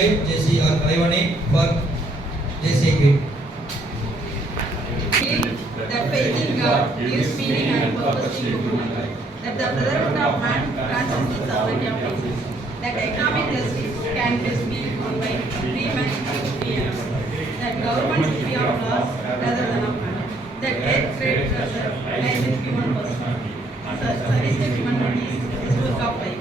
congratulate JC R. Kalivani for JC grade. That faith in God gives meaning and purpose to human life. That the brotherhood of man transcends the sovereignty of nations. That economic justice can best be found by free men and free hands. That governments will be of laws rather than of man. That earth trade lies in human person. Service to humanity is the work of life.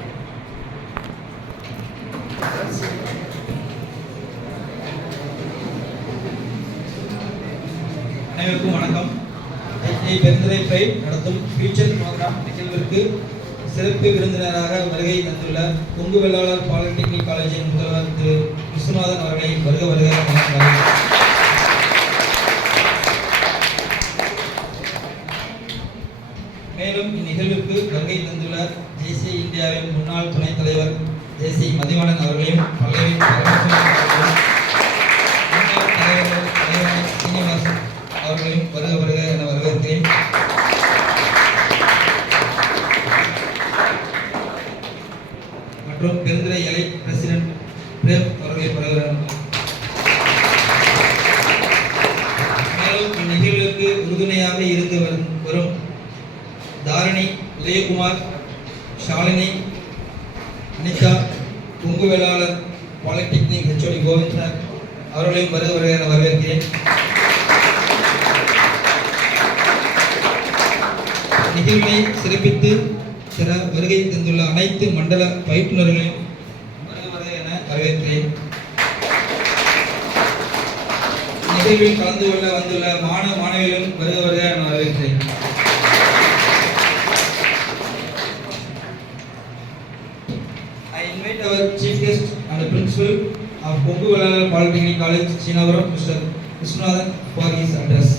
அனைவருக்கும் வணக்கம். Perundurai bright நடத்தும் future program நிகழ்விற்கு சிறப்பு விருந்தினராக வருகை தந்துள்ள கொங்கு வெள்ளாளர் polytechnic காலேஜின் முதல்வர் திரு விஸ்வநாதன் அவர்களை வருக மேலும் இந்நிகழ்விற்கு வருகை தந்துள்ள ஜேசி இந்தியாவின் முன்னாள் துணைத் தலைவர் ஜேசி மதிவாணன் அவர்களையும் பல்லவின் சீனிவாசன் அவர்களையும் வருக என வரவேற்கிறேன். மற்றும் பெருந்துறை இலை பிரசிடென்ட் பிரேம் அவர்களை வருகிறார். மேலும் இந்நிகழ்வுக்கு உறுதுணையாக இருந்து வரும் தாரணி, உதயகுமார், ஷாலினி, அனிதா, கொங்கு வேளாளர் பாலிடெக்னிக் HOD கோவிந்தர் அவர்களையும் வருக என வரவேற்கிறேன். நிகழ்வை சிறப்பித்து சிற வருகை தந்துள்ள அனைத்து மண்டல பயிற்றுநர்களையும் வருக என வரவேற்கிறேன். நிகழ்வில் கலந்து கொள்ள வந்துள்ள மாணவ மாணவிகளும் வருக என வரவேற்கிறேன். I invite our chief guest and the principal of Kongu Vellalar Polytechnic College, Chinapuram, Mr. Viswanathan, for his address.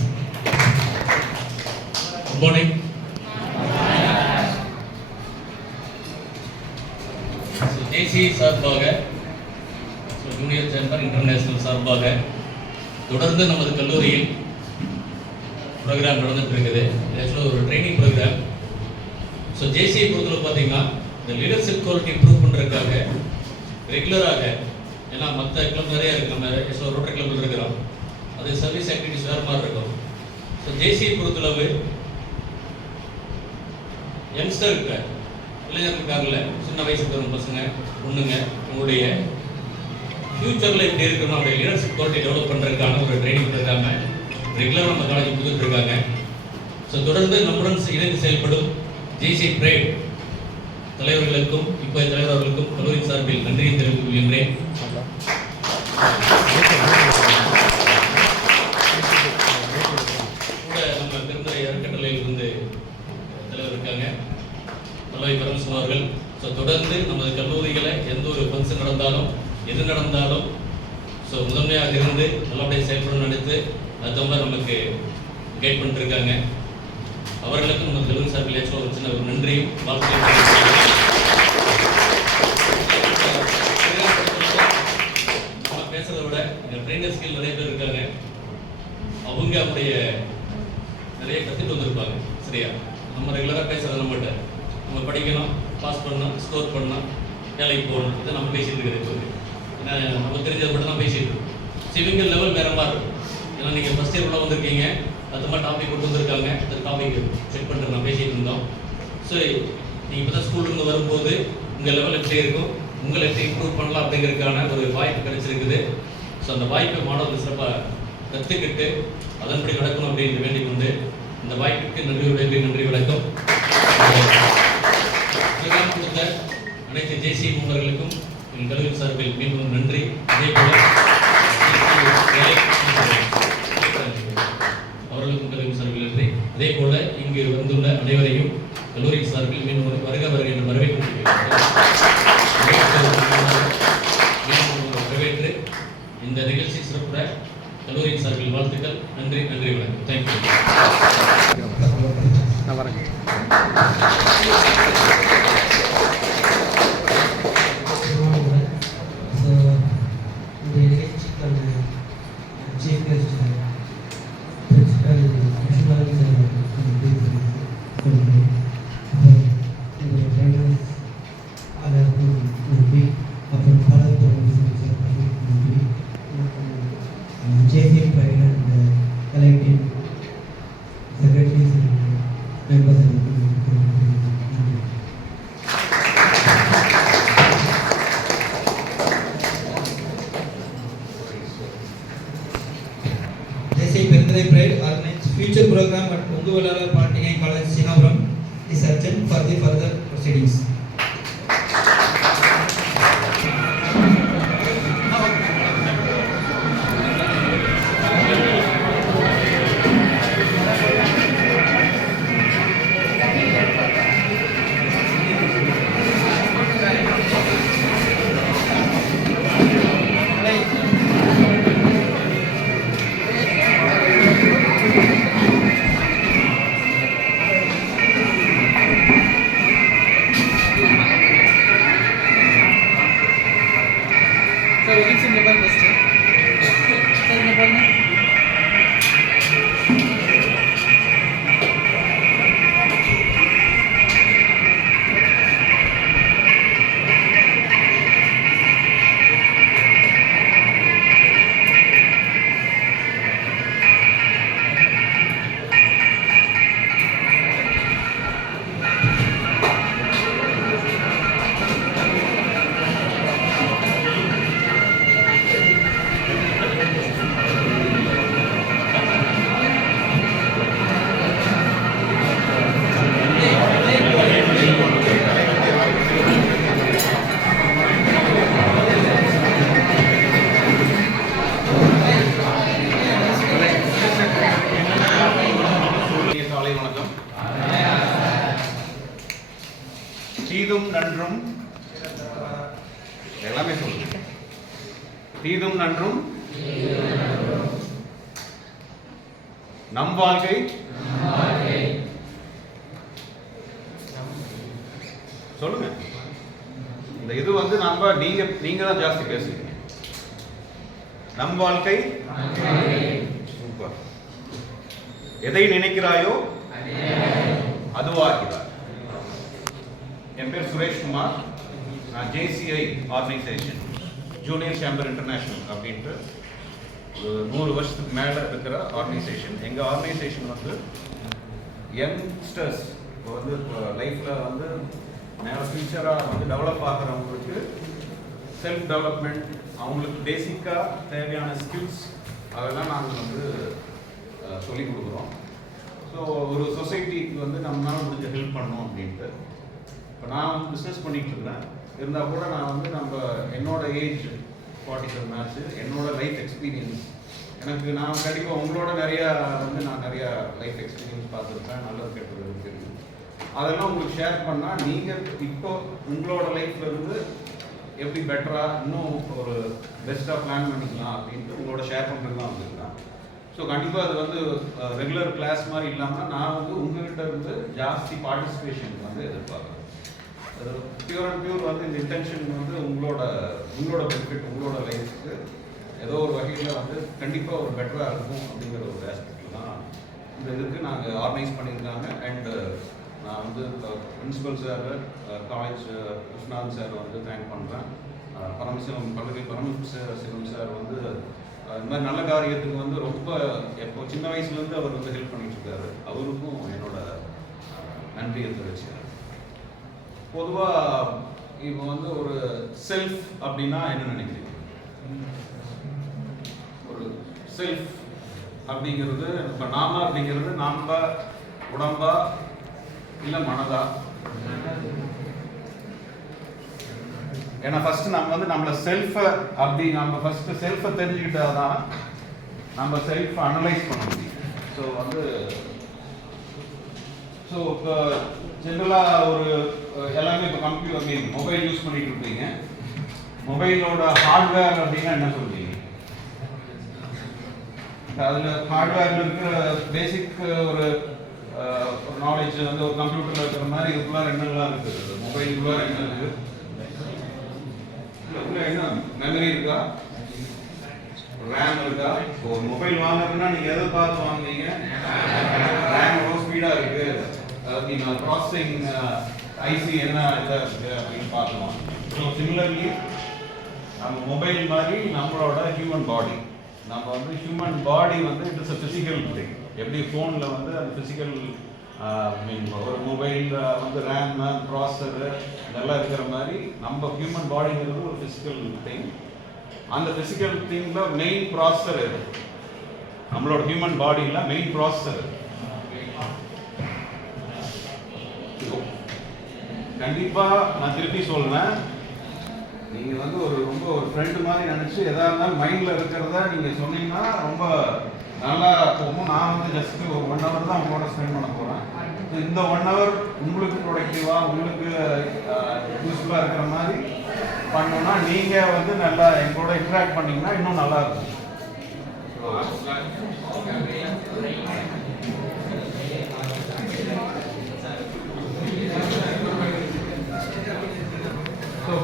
Good morning. JC சார்பாக ஜூனியர் சேம்பர் இன்டர்நேஷனல் சார்பாக தொடர்ந்து நமது கல்லூரியில் ப்ரோக்ராம் நடந்துட்டு இருக்குது. ஆக்சுவலாக ஒரு ட்ரைனிங் ப்ரோக்ராம். ஸோ ஜேசியை பொறுத்தவரை பார்த்தீங்கன்னா இந்த லீடர்ஷிப் குவாலிட்டி இம்ப்ரூவ் பண்ணுறதுக்காக ரெகுலராக, ஏன்னா மற்ற கிளப் நிறையா இருக்குது, நம்ம ரோட்டரி கிளப்பில் இருக்கிறோம், அது சர்வீஸ் ஆக்டிவிட்டிஸ் வேறு மாதிரி இருக்கும். ஸோ ஜேசியை பொறுத்தளவு யங்ஸ்டர் இருக்க இளைஞர்கள் இருக்காங்கல்ல, சின்ன வயசுக்கு வரும் பசங்க பொண்ணுங்க, உங்களுடைய ஃப்யூச்சரில் இப்படி இருக்கணும், அவருடைய லீடர்ஷிப் குவாலிட்டி டெவலப் பண்ணுறதுக்கான ஒரு ட்ரைனிங் ப்ரோக்ராமை ரெகுலராக நம்ம காலேஜ் கொடுத்துட்டு இருக்காங்க. ஸோ தொடர்ந்து நம்முடன் இணைந்து செயல்படும் ஜேசி பிரைட் தலைவர்களுக்கும் இப்போதைய தலைவர்களுக்கும் கல்லூரி சார்பில் நன்றியை தெரிவித்துக் கொள்கின்றேன். கூட நம்ம பெருந்துறை அறக்கட்டளையில் இருந்து தலைவர் இருக்காங்க, பல்லவி பரமசிவம் அவர்கள். ஸோ தொடர்ந்து நமது கல்லூரிகளை எந்த ஒரு ஃபங்க்ஷன் நடந்தாலும் எது நடந்தாலும் ஸோ முதன்மையாக இருந்து நல்லபடியாக செயல்படணும்னு நினைத்து அது மாதிரி நமக்கு கைட் பண்ணிட்டுருக்காங்க. அவர்களுக்கும் நம்ம கல்லூரி சார்பில் ஏற்ற ஒரு சின்ன ஒரு நன்றியும் வாழ்க்கையும். நம்ம பேசுறதை விட எங்கள் ட்ரெயினர் ஸ்கில் நிறைய பேர் இருக்காங்க, அவங்க அவங்களுடைய நிறைய கற்றுட்டு வந்திருப்பாங்க. சரியா, நம்ம ரெகுலராக பேசுறது நம்மகிட்ட நம்ம படிக்கணும், பாஸ் பண்ணணும், ஸ்கோர் பண்ணணும், வேலைக்கு போகணும், இதை நம்ம பேசிட்டு இருக்கிறது. ஏன்னா நம்ம தெரிஞ்சதை மட்டும் தான் பேசிட்டு இருக்கோம். இவங்க லெவல் வேற மாதிரி இருக்கும். ஏன்னா நீங்கள் ஃபஸ்ட் இயர் உள்ள வந்திருக்கீங்க, அது மாதிரி டாபிக் கொண்டு வந்திருக்காங்க, அந்த டாபிக் செக் பண்ணுறது நான் பேசிகிட்டு இருந்தோம். ஸோ நீங்கள் இப்போ தான் ஸ்கூல்லேருந்து வரும்போது உங்கள் லெவல் எப்படி இருக்கும், உங்களை எப்படி இம்ப்ரூவ் பண்ணலாம் அப்படிங்கிறதுக்கான ஒரு வாய்ப்பு கிடைச்சிருக்குது. ஸோ அந்த வாய்ப்பை மாணவர்கள் சிறப்பாக கற்றுக்கிட்டு அதன்படி நடக்கணும் அப்படின்னு வேண்டிக் கொண்டு இந்த வாய்ப்புக்கு நன்றி வணக்கம். கொடுத்த அனைத்து ஜேசி முன்னர்களுக்கும் எங்கள் கல்லூரி சார்பில் மீண்டும் நன்றி. அதேபோல் அவர்களுக்கும் கல்லூரி சார்பில் நன்றி. அதே போல இங்கு வந்துள்ள அனைவரையும் கல்லூரி சார்பில் மீண்டும் வருக என்று வரவேற்று இந்த நிகழ்ச்சி சிறப்புற கல்லூரியின் சார்பில் வாழ்த்துக்கள். நன்றி வணக்கம். Thank you. ada pun lebih apa JC Pride and collective secretaries and members of the தேசிய Perundurai Pride organizes future program at Ungu Vellalar Polytechnic College, Singapuram is urgent for the further proceedings. தீதும் நன்றும் எல்லாமே சொல்லுங்க. தீதும் நன்றும் நம் வாழ்க்கை சொல்லுங்க. இந்த இது வந்து நம்ம நீங்க தான் ஜாஸ்தி பேசுறீங்க. நம் வாழ்க்கை சூப்பர். எதை நினைக்கிறாயோ அதுவாகிறாய். என் பேர் சுரேஷ் குமார். நான் JCI organisation junior chamber international அப்படின்ட்டு 100 வருஷத்துக்கு மேலே இருக்கிற ஆர்கனைசேஷன். எங்கள் ஆர்கனைசேஷன் வந்து யங்ஸ்டர்ஸ் இப்போ வந்து லைஃப்பில் வந்து மேலே ஃபியூச்சராக வந்து டெவலப் ஆகிறவங்களுக்கு செல்ஃப் டெவலப்மெண்ட், அவங்களுக்கு பேசிக்காக தேவையான ஸ்கில்ஸ் அதெல்லாம் நாங்கள் வந்து சொல்லிக் கொடுக்குறோம். ஸோ ஒரு சொசைட்டிக்கு வந்து நம்மளால முடிஞ்ச ஹெல்ப் பண்ணோம் அப்படின்ட்டு. இப்போ நான் வந்து பிஸ்னஸ் பண்ணிகிட்டு இருக்கிறேன். இருந்தால் கூட நான் வந்து என்னோட ஏஜ் 47 மேட்ச்சு, என்னோட லைஃப் எக்ஸ்பீரியன்ஸ் எனக்கு நான் கண்டிப்பாக உங்களோட நான் நிறையா லைஃப் எக்ஸ்பீரியன்ஸ் பார்த்துருப்பேன். நல்லது கெட்டது தெரியும். அதெல்லாம் உங்களுக்கு ஷேர் பண்ணால் நீங்கள் இப்போ உங்களோட லைஃப்லேருந்து எப்படி பெட்டராக இன்னும் ஒரு பெஸ்ட்டாக பிளான் பண்ணிக்கலாம் அப்படின்ட்டு உங்களோட ஷேர் பண்ணுறது தான் வந்துருக்கேன். ஸோ கண்டிப்பாக அது வந்து ரெகுலர் கிளாஸ் மாதிரி இல்லாமல் நான் வந்து உங்கள்கிட்ட இருந்து ஜாஸ்தி பார்ட்டிசிபேஷன் வந்து எதிர்பார்க்குறேன். அது பியூர் அண்ட் பியூர் வந்து இந்த இன்டென்ஷன் வந்து உங்களோட பெனிஃபிட், உங்களோட லைஃப்க்கு ஏதோ ஒரு வகையில் வந்து கண்டிப்பாக ஒரு பெட்டராக இருக்கும் அப்படிங்கிற ஒரு ஆஸ்பெக்டில் தான் இந்த இதுக்கு நாங்கள் ஆர்கனைஸ் பண்ணியிருக்காங்க. அண்டு நான் வந்து principal sir, college Viswanathan sir வந்து தேங்க் பண்ணுறேன். பரமசிவம் சார் வந்து இந்த மாதிரி நல்ல காரியத்துக்கு வந்து ரொம்ப எப்போ சின்ன வயசுலேருந்து அவர் வந்து ஹெல்ப் பண்ணிட்டு இருக்காரு. அவருக்கும் என்னோட நன்றியை தெரிவிச்சுக்கிறேன். பொதுவாக இப்போ வந்து ஒரு செல்ஃப் அப்படின்னா என்ன நினைக்கிறீங்க? ஒரு செல்ஃப் அப்படிங்கிறது இப்போ நாம அப்படிங்கிறது நாம உடம்பா இல்லை மனதா? ஏன்னா ஃபர்ஸ்ட் நம்ம வந்து நம்மளை செல்ஃபை நம்ம ஃபர்ஸ்ட் செல்ஃபை தெரிஞ்சுக்கிட்டாதான் நம்ம செல்ஃபை அனலைஸ் பண்ண முடியும். ஸோ இப்போ ஜென்ரலாக ஒரு எல்லாமே இப்போ கம்ப்யூட்டர் மொபைல் யூஸ் பண்ணிட்டு இருப்பீங்க. மொபைலோட ஹார்ட்வேர் அப்படின்னா என்ன சொல்றீங்க? அதில் ஹார்ட்வேரில் இருக்கிற பேசிக் ஒரு நாலேஜ் வந்து ஒரு கம்ப்யூட்டரில் இருக்கிற மாதிரி இதுக்குள்ளார என்னெல்லாம் இருக்குது? மொபைலுக்குள்ளார என்ன இருக்குது? என்ன மெமரி இருக்கா, ரேம் இருக்கா? ஒரு மொபைல் வாங்குறதுன்னா நீங்க எதை பார்த்து வாங்குவீங்க? ரேம் எவ்வளோ ஸ்பீடா இருக்கு, நீங்க ப்ராசஸிங் ஐசி என்ன இதா இருக்கு அப்படின்னு பார்க்கலாம். ஸோ சிமிலர்லி நம்ம மொபைல் மாதிரி நம்மளோட ஹியூமன் பாடி. நம்ம வந்து ஹியூமன் பாடி வந்து it is a physical thing. எப்படி ஃபோனில் வந்து அந்த ஃபிசிக்கல் மீன் ஒரு மொபைலில் வந்து ரேம் ப்ராசஸரு இதெல்லாம் இருக்கிற மாதிரி நம்ம ஹியூமன் பாடிங்கிறது ஒரு ஃபிசிக்கல் திங். அந்த ஃபிசிக்கல் திங்கில் மெயின் ப்ராசஸர் எது? நம்மளோட ஹியூமன் பாடியில் மெயின் ப்ராசஸர் கண்டிப்பாக நான் திருப்பி சொல்றேன், நீங்கள் வந்து ரொம்ப ஒரு ஃப்ரெண்டு மாதிரி நினச்சி எதாக இருந்தாலும் மைண்டில் இருக்கிறத நீங்கள் சொன்னீங்கன்னா ரொம்ப நல்லா போகும். நான் வந்து ஜஸ்ட் ஒரு 1 hour தான் உங்களோட ஸ்பெண்ட் பண்ண போகிறேன். இந்த 1 hour உங்களுக்கு ப்ரொடக்டிவாக உங்களுக்கு யூஸ்ஃபுல்லாக இருக்கிற மாதிரி பண்ணோன்னா நீங்கள் வந்து நல்லா எங்களோட இன்ட்ராக்ட் பண்ணிங்கன்னா இன்னும் நல்லா இருக்கும். ஸோ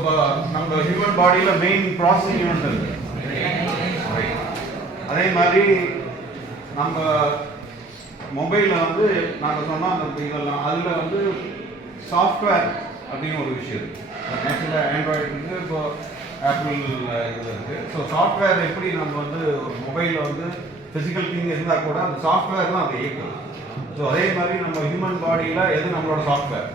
நம்ம ஹியூமன் பாடியில் மெயின் ப்ராசஸிங் யூனிட் இருக்கு. அதே மாதிரி நம்ம மொபைலில் வந்து நாங்கள் சொன்னோம் அந்த இதெல்லாம் அதில் வந்து சாஃப்ட்வேர் அப்படின்னு ஒரு விஷயம் இருக்குது. நேச்சுரலாக ஆண்ட்ராய்டு இருக்குது, இப்போ ஆப்பிள் இது இருக்குது. ஸோ சாஃப்ட்வேர் எப்படி நம்ம வந்து ஒரு மொபைலில் வந்து ஃபிசிக்கல் திங் இருந்தால் கூட அந்த சாஃப்ட்வேர் தான் அதை இயக்குது. ஸோ அதே மாதிரி நம்ம ஹியூமன் பாடியில் எது நம்மளோட சாஃப்ட்வேர்?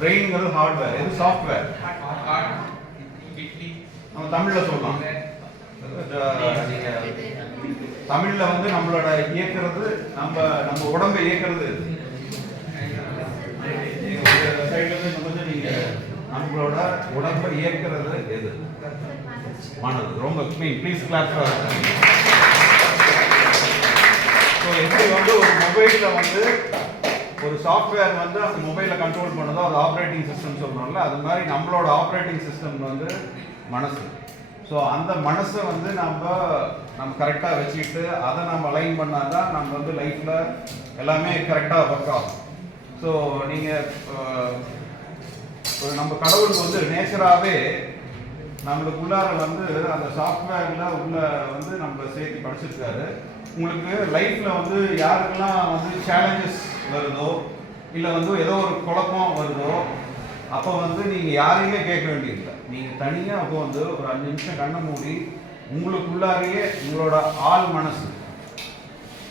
பிரெயின்ங்கிறது ஹார்ட்வேர், எது சாஃப்ட்வேர்? நம்ம தமிழில் சொல்லலாம். தமிழில் வந்து நம்மளோட இயக்கிறது நம்ம உடம்பை இயக்கிறது நம்மளோட உடம்பை இயக்கிறது எது? மனது. ரொம்ப ப்ளீஸ் கிளாஸ். ஸோ எப்படி வந்து ஒரு மொபைலில் வந்து ஒரு சாஃப்ட்வேர் வந்து அந்த மொபைலை கண்ட்ரோல் பண்ணதோ அது ஆப்ரேட்டிங் சிஸ்டம் சொல்கிறோம்ல, அது மாதிரி நம்மளோட ஆப்ரேட்டிங் சிஸ்டம் வந்து மனசு. ஸோ அந்த மனசை வந்து நம்ம கரெக்டாக வச்சுக்கிட்டு அதை நம்ம அலைன் பண்ணால் தான் நம்ம வந்து லைஃப்பில் எல்லாமே கரெக்டாக ஒர்க் ஆகும். ஸோ நீங்கள் நம்ம கடவுளுக்கு வந்து நேச்சராகவே நம்மளுக்குள்ளார வந்து அந்த சாஃப்ட்வேரில் உள்ள வந்து நம்ம சேர்த்து படிச்சிருக்காரு. உங்களுக்கு லைஃப்பில் வந்து யாருக்கெல்லாம் வந்து சேலஞ்சஸ் வருதோ இல்லை வந்து ஏதோ ஒரு குழப்பம் வருதோ அப்போ வந்து நீங்கள் யாரையுமே கேட்க வேண்டியதில்லை. நீங்கள் தனியாக அப்போ வந்து ஒரு 5 நிமிஷம் கண்ணை மூடி உங்களுக்குள்ளாரையே உங்களோட ஆள் மனசு,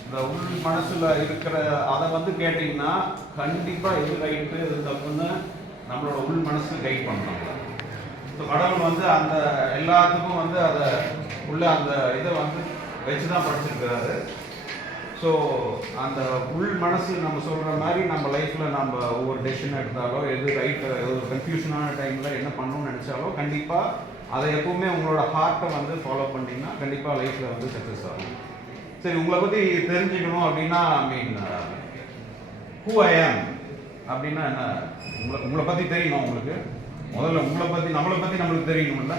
இந்த உள் மனசில் இருக்கிற அதை வந்து கேட்டிங்கன்னா கண்டிப்பாக எது ரைட்டு எது தப்புன்னு நம்மளோட உள் மனசு கைட் பண்ணுறாங்க. ஸோ கடவுள் வந்து அந்த எல்லாத்துக்கும் வந்து அதை உள்ள அந்த இதை வந்து வச்சு தான் படிச்சிருக்கிறாரு. ஸோ அந்த உள் மனசு நம்ம சொல்கிற மாதிரி நம்ம லைஃப்பில் நம்ம ஒவ்வொரு டெசிஷன் எடுத்தாலோ எது ரைட்டு ஒரு கன்ஃபியூஷனான டைமில் என்ன பண்ணணும்னு நினச்சாலோ கண்டிப்பாக அதை எப்பவுமே உங்களோட ஹார்ட்டை வந்து ஃபாலோ பண்ணிங்கன்னா கண்டிப்பாக லைஃப்பில் வந்து சக்ஸஸ் ஆகும். சரி, உங்களை பற்றி தெரிஞ்சுக்கணும் அப்படின்னா ஹூ ஐ ஆம் அப்படின்னா என்ன? உங்களை பற்றி தெரியணும். உங்களுக்கு முதல்ல நம்மளை பற்றி நம்மளுக்கு தெரியணும்ல.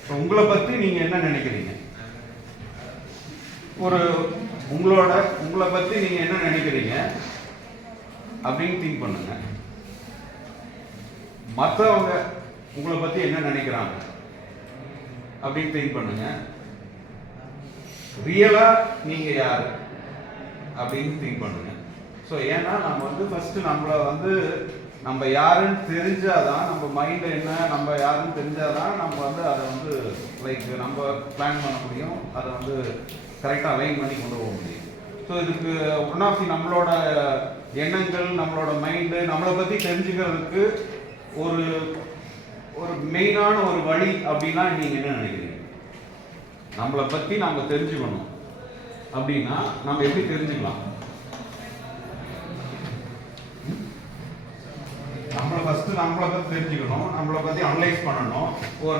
இப்போ உங்களை பற்றி நீங்கள் என்ன நினைக்கிறீங்க? உங்களை பற்றி நீங்கள் என்ன நினைக்கிறீங்க அப்படின்னு திங்க் பண்ணுங்க. மற்றவங்க உங்களை பற்றி என்ன நினைக்கிறாங்க அப்படின்னு திங்க் பண்ணுங்க. ரியலாக நீங்கள் யார் அப்படின்னு திங்க் பண்ணுங்க. ஸோ ஏன்னா நம்ம வந்து ஃபர்ஸ்ட் நம்மளை வந்து நம்ம யாருன்னு தெரிஞ்சாதான், நம்ம மைண்ட் என்ன நம்ம யாருன்னு தெரிஞ்சாதான் நம்ம வந்து அதை வந்து லைக் நம்ம பிளான் பண்ண முடியும், அதை வந்து கரெக்டாக அலைன் பண்ணி கொண்டு போக முடியும். ஸோ இதுக்கு ஒன் ஆஃப் தி நம்மளோட எண்ணங்கள், நம்மளோட மைண்டு, நம்மளை பற்றி தெரிஞ்சுக்கிறதுக்கு ஒரு மெயினான ஒரு வழி அப்படின்னா நீங்கள் என்ன நினைக்கிறீங்க? நம்மளை பற்றி நம்ம தெரிஞ்சுக்கணும் அப்படின்னா நம்ம எப்படி தெரிஞ்சுக்கலாம்? நம்மளை பற்றி தெரிஞ்சுக்கணும், நம்மளை பற்றி அனலைஸ் பண்ணணும்.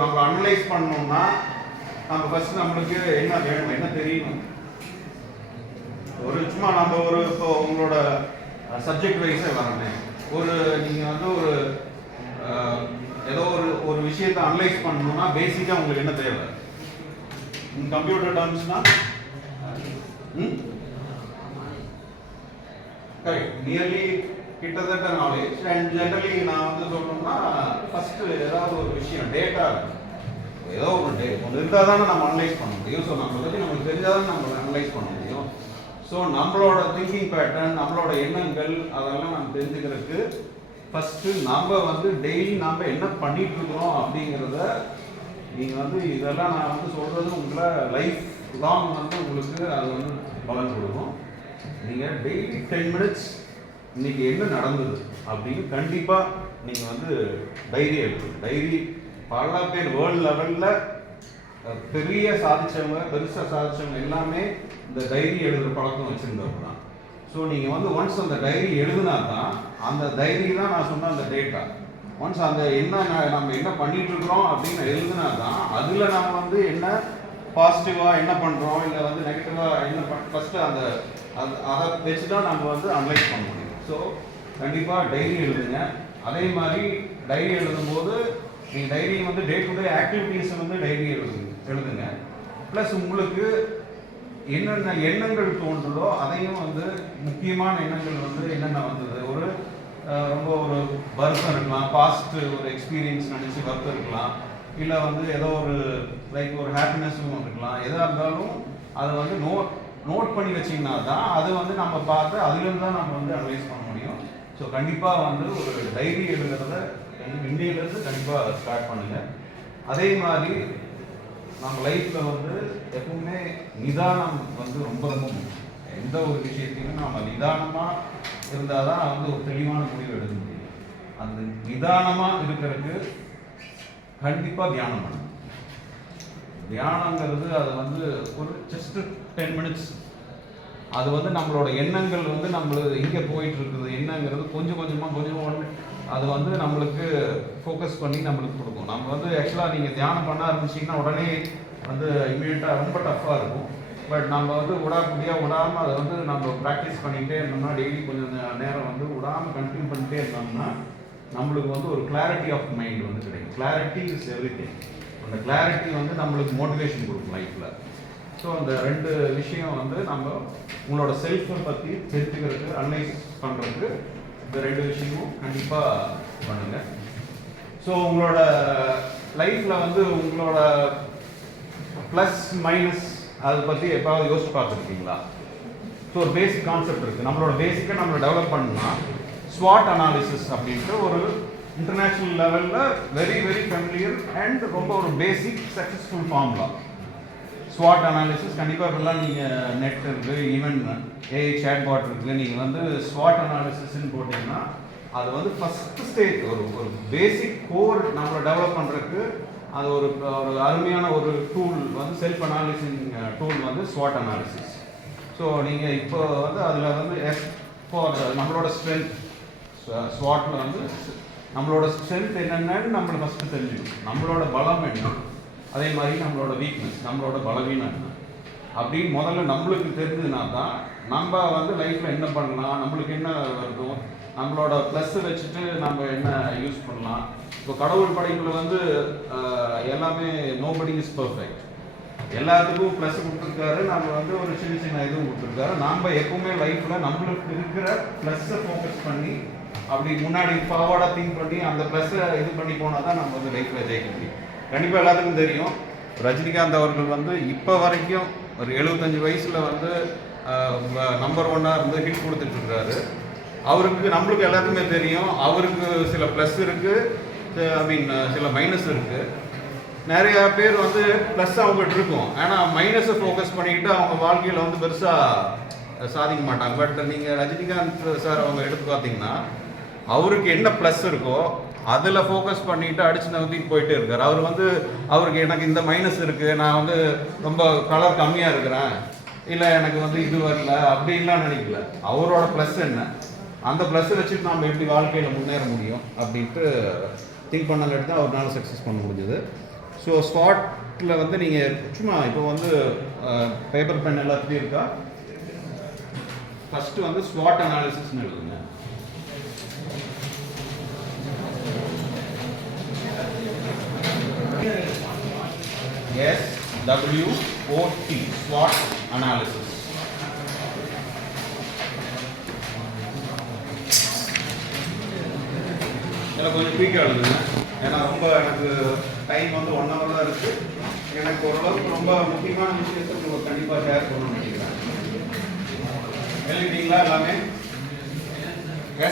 நம்மளை அனலைஸ் பண்ணணும்னா நம்ம ஃபர்ஸ்ட் நம்மளுக்கு என்ன வேணும், என்ன தெரியணும். சும்மா நம்ம இப்போ உங்களோட சப்ஜெக்ட் வைஸே வரணும். நீங்கள் வந்து ஏதோ ஒரு விஷயத்தை அனலைஸ் பண்ணணும்னா பேசிக்காக உங்களுக்கு என்ன தேவை? கம்ப்யூட்டர் டர்ம்ஸ்னா கரெக்ட், நியர்லி கிட்டத்தட்ட நாலேஜ். அண்ட் ஜென்ரலி நான் வந்து சொல்லணும்னா ஃபர்ஸ்ட் ஏதாவது ஒரு விஷயம் டேட்டா ஏதோ ஒன்று இருந்தால் தானே நம்ம அனலைஸ் பண்ண முடியும். ஸோ நம்மளை பற்றி நமக்கு தெரிஞ்சால் தான் நம்ம அனலைஸ் பண்ண முடியும். ஸோ நம்மளோட திங்கிங் பேட்டர்ன், நம்மளோட எண்ணங்கள் அதெல்லாம் நம்ம தெரிஞ்சுக்கிறதுக்கு ஃபஸ்ட்டு நம்ம வந்து டெய்லி நாம் என்ன பண்ணிட்டு இருக்கிறோம் அப்படிங்கிறத நீங்கள் வந்து இதெல்லாம் நான் வந்து சொல்கிறது உங்களை லைஃப் லாங் வந்து உங்களுக்கு அது வந்து பலன் கொடுக்கும். நீங்கள் டெய்லி 10 minutes இன்னைக்கு என்ன நடந்தது அப்படின்னு கண்டிப்பாக நீங்கள் வந்து டைரி எழுதுங்க. டைரி பல பேர் வேர்ல்டு லெவலில் பெரிய சாதிச்சவங்க, பெருசாக சாதிச்சவங்க எல்லாமே இந்த டைரி எழுதுகிற பழக்கம் வச்சுருந்தவங்க தான். ஸோ நீங்கள் வந்து ஒன்ஸ் அந்த டைரி எழுதுனா தான் அந்த டைரி தான் நான் சொன்ன அந்த டேட்டா. ஒன்ஸ் அந்த என்ன நம்ம என்ன பண்ணிட்டு இருக்கிறோம் அப்படின்னு எழுதுனா தான் அதில் நம்ம வந்து என்ன பாசிட்டிவாக என்ன பண்ணுறோம் இல்லை வந்து நெகட்டிவாக என்ன ஃபஸ்ட்டு அந்த அதை வச்சு தான் நம்ம வந்து அனலைஸ் பண்ண முடியும். ஸோ கண்டிப்பாக டைரி எழுதுங்க. அதே மாதிரி டைரி எழுதும்போது நீங்கள் டைரி வந்து டே டு டே ஆக்டிவிட்டீஸை வந்து டைரி எழுதுங்க. ப்ளஸ் உங்களுக்கு என்னென்ன எண்ணங்கள் தோன்றுதோ அதையும் வந்து முக்கியமான எண்ணங்கள் வந்து என்னென்ன வந்தது, ஒரு ரொம்ப ஒரு வருத்தம் இருக்கலாம், பாஸ்ட் ஒரு எக்ஸ்பீரியன்ஸ் நினச்சி வருத்தம் இருக்கலாம், இல்லை வந்து ஏதோ ஒரு லைக் ஒரு ஹாப்பினஸும் இருக்கலாம். எதாக இருந்தாலும் அதை வந்து நோட் பண்ணி வச்சிங்கன்னா தான் அது வந்து நம்ம பார்த்து அதுலேருந்து தான் நம்ம வந்து அனலைஸ் பண்ண முடியும். ஸோ கண்டிப்பாக வந்து ஒரு டைரி எழுதுறத இந்தியிலேருந்து கண்டிப்பாக ஸ்டார்ட் பண்ணுங்கள். அதே மாதிரி நம்ம லைஃப்பில் வந்து எப்பவுமே நிதானம் வந்து ரொம்ப ரொம்ப முக்கியம். எந்த ஒரு விஷயத்தையுமே நம்ம நிதானமாக இருந்தால் தான் வந்து ஒரு தெளிவான முடிவு எடுக்க முடியும். அந்த நிதானமாக இருக்கிறதுக்கு கண்டிப்பாக தியானம் பண்ணணும். தியானங்கிறது அது வந்து ஒரு ஜஸ்ட் 10 minutes. அது வந்து நம்மளோட எண்ணங்கள் வந்து நம்மளுக்கு எங்கே போயிட்டு இருக்குது என்னங்கிறது கொஞ்சம் கொஞ்சமாக அது வந்து நம்மளுக்கு ஃபோக்கஸ் பண்ணி நம்மளுக்கு கொடுக்கும். நம்ம வந்து ஆக்சுவலாக நீங்கள் தியானம் பண்ண ஆரம்பிச்சிங்கன்னா உடனே வந்து இமீடியட்டாக ரொம்ப டஃப்பாக இருக்கும். பட் நம்ம வந்து விடாமல் அதை வந்து நம்ம ப்ராக்டிஸ் பண்ணிகிட்டே இருந்தோம்னா டெய்லி கொஞ்சம் நேரம் வந்து விடாமல் கண்டினியூ பண்ணிகிட்டே இருந்தோம்னா நம்மளுக்கு வந்து ஒரு கிளாரிட்டி ஆஃப் மைண்ட் வந்து கிடைக்கும். Clarity is everything. அந்த கிளாரிட்டி வந்து நம்மளுக்கு மோட்டிவேஷன் கொடுக்கும் லைஃப்பில். ஸோ அந்த 2 விஷயம் வந்து நம்ம உங்களோட செல்ஃபை பற்றி தெரிஞ்சுக்கிறதுக்கு அனலைஸ் பண்ணுறதுக்கு இந்த 2 விஷயமும் கண்டிப்பாக பண்ணுங்கள். ஸோ உங்களோட லைஃப்பில் வந்து உங்களோட ப்ளஸ் மைனஸ் அதை பற்றி எப்பாவது யோசிச்சு பார்த்துருக்கீங்களா? ஸோ ஒரு பேசிக் கான்செப்ட் இருக்குது. நம்மளோட பேசிக்காக நம்ம டெவலப் பண்ணணும்னா ஸ்வாட் அனாலிசிஸ் அப்படின்ற ஒரு இன்டர்நேஷ்னல் லெவலில் வெரி வெரி ஃபெமிலியர் அண்ட் ரொம்ப ஒரு பேசிக் சக்ஸஸ்ஃபுல் ஃபார்முலா. ஸ்வாட் அனாலிசிஸ் கண்டிப்பாக இப்போல்லாம் நீங்கள் நெட் இருக்குது, ஈவன் ஏஐ சேட்பாட் இருக்குது. நீங்கள் வந்து ஸ்வாட் அனாலிசிஸ்ன்னு போட்டிங்கன்னா அது வந்து ஃபஸ்ட்டு ஸ்டேஜ் ஒரு பேசிக் கோர் நம்மளை டெவலப் பண்ணுறதுக்கு அது ஒரு அருமையான ஒரு டூல் வந்து செல்ஃப் அனாலிசிங் டூல் வந்து ஸ்வாட் அனாலிசிஸ். ஸோ நீங்கள் இப்போ வந்து அதில் வந்து நம்மளோட ஸ்ட்ரென்த் ஸ்வாட்டில் வந்து நம்மளோட ஸ்ட்ரென்த் என்னென்னு நம்மளை ஃபஸ்ட்டு தெரிஞ்சுக்கணும். நம்மளோட பலம் என்ன, அதே மாதிரி நம்மளோட வீக்னஸ், நம்மளோட பலவீனம் என்ன அப்படின்னு முதல்ல நம்மளுக்கு தெரிஞ்சதுனா தான் நம்ம வந்து லைஃப்பில் என்ன பண்ணலாம், நம்மளுக்கு என்ன இருக்கும், நம்மளோட ப்ளஸ்ஸை வச்சுட்டு நம்ம என்ன யூஸ் பண்ணலாம். இப்போ கடவுள் படைப்பில் வந்து எல்லாமே நோபடி இஸ் பர்ஃபெக்ட். எல்லாத்துக்கும் ப்ளஸ் கொடுத்துருக்காரு, நம்ம வந்து ஒரு சின்ன சின்ன இதுவும் கொடுத்துருக்காரு. நாம் எப்பவுமே லைஃப்பில் நம்மளுக்கு இருக்கிற ப்ளஸ்ஸை ஃபோக்கஸ் பண்ணி அப்படி முன்னாடி ஃபார்வர்டாக திங்க் பண்ணி அந்த ப்ளஸ்ஸை இது பண்ணி போனால் தான் நம்ம வந்து லைஃப்பில் ஜெயிக்க முடியும். கண்டிப்பாக எல்லாத்துக்கும் தெரியும், ரஜினிகாந்த் அவர்கள் வந்து இப்போ வரைக்கும் ஒரு 75 வயசில் வந்து நம்பர் 1 இருந்து ஹிட் கொடுத்துட்ருக்காரு. அவருக்கு நம்மளுக்கு எல்லாத்துக்குமே தெரியும் அவருக்கு சில ப்ளஸ் இருக்குது, சில மைனஸ் இருக்குது. நிறையா பேர் வந்து ப்ளஸ் அவங்ககிட்ட இருக்கும், ஆனால் மைனஸை ஃபோக்கஸ் பண்ணிக்கிட்டு அவங்க வாழ்க்கையில் வந்து பெருசாக சாதிக்க மாட்டாங்க. பட் நீங்கள் ரஜினிகாந்த் சார் அவங்க எடுத்து பார்த்தீங்கன்னா அவருக்கு என்ன ப்ளஸ் இருக்கோ அதில் ஃபோக்கஸ் பண்ணிவிட்டு அடிச்சு நகர்த்திட்டு போயிட்டே இருக்கார். அவர் வந்து அவருக்கு எனக்கு இந்த மைனஸ் இருக்குது, நான் வந்து ரொம்ப கலர் கம்மியாக இருக்கிறேன், இல்லை எனக்கு வந்து இது வரல அப்படின்லாம் நினைக்கல. அவரோட ப்ளஸ் என்ன, அந்த ப்ளஸ்ஸை வச்சுட்டு நம்ம எப்படி வாழ்க்கையில் முன்னேற முடியும் அப்படின்ட்டு திங்க் பண்ணங்காட்டி தான் அவரால் சக்ஸஸ் பண்ண முடிஞ்சது. ஸோ ஸ்பாட்டில் வந்து நீங்கள் சும்மா இப்போ வந்து பேப்பர் பென் எல்லாத்துலேயும் இருக்கா, ஃபஸ்ட்டு வந்து ஸ்வாட் அனாலிசிஸ்னு எழுதுங்க. SWOT, SWOT analysis. இதில் கொஞ்சம் குயிக்காக எழுதுங்க, ஏன்னா ரொம்ப எனக்கு டைம் வந்து 1 hour தான் இருக்குது. எனக்கு ஓரளவுக்கு ரொம்ப முக்கியமான விஷயத்தை உங்களுக்கு கண்டிப்பாக ஷேர் பண்ணணும்னு நினைக்கிறேன். எழுதிட்டீங்களா எல்லாமே?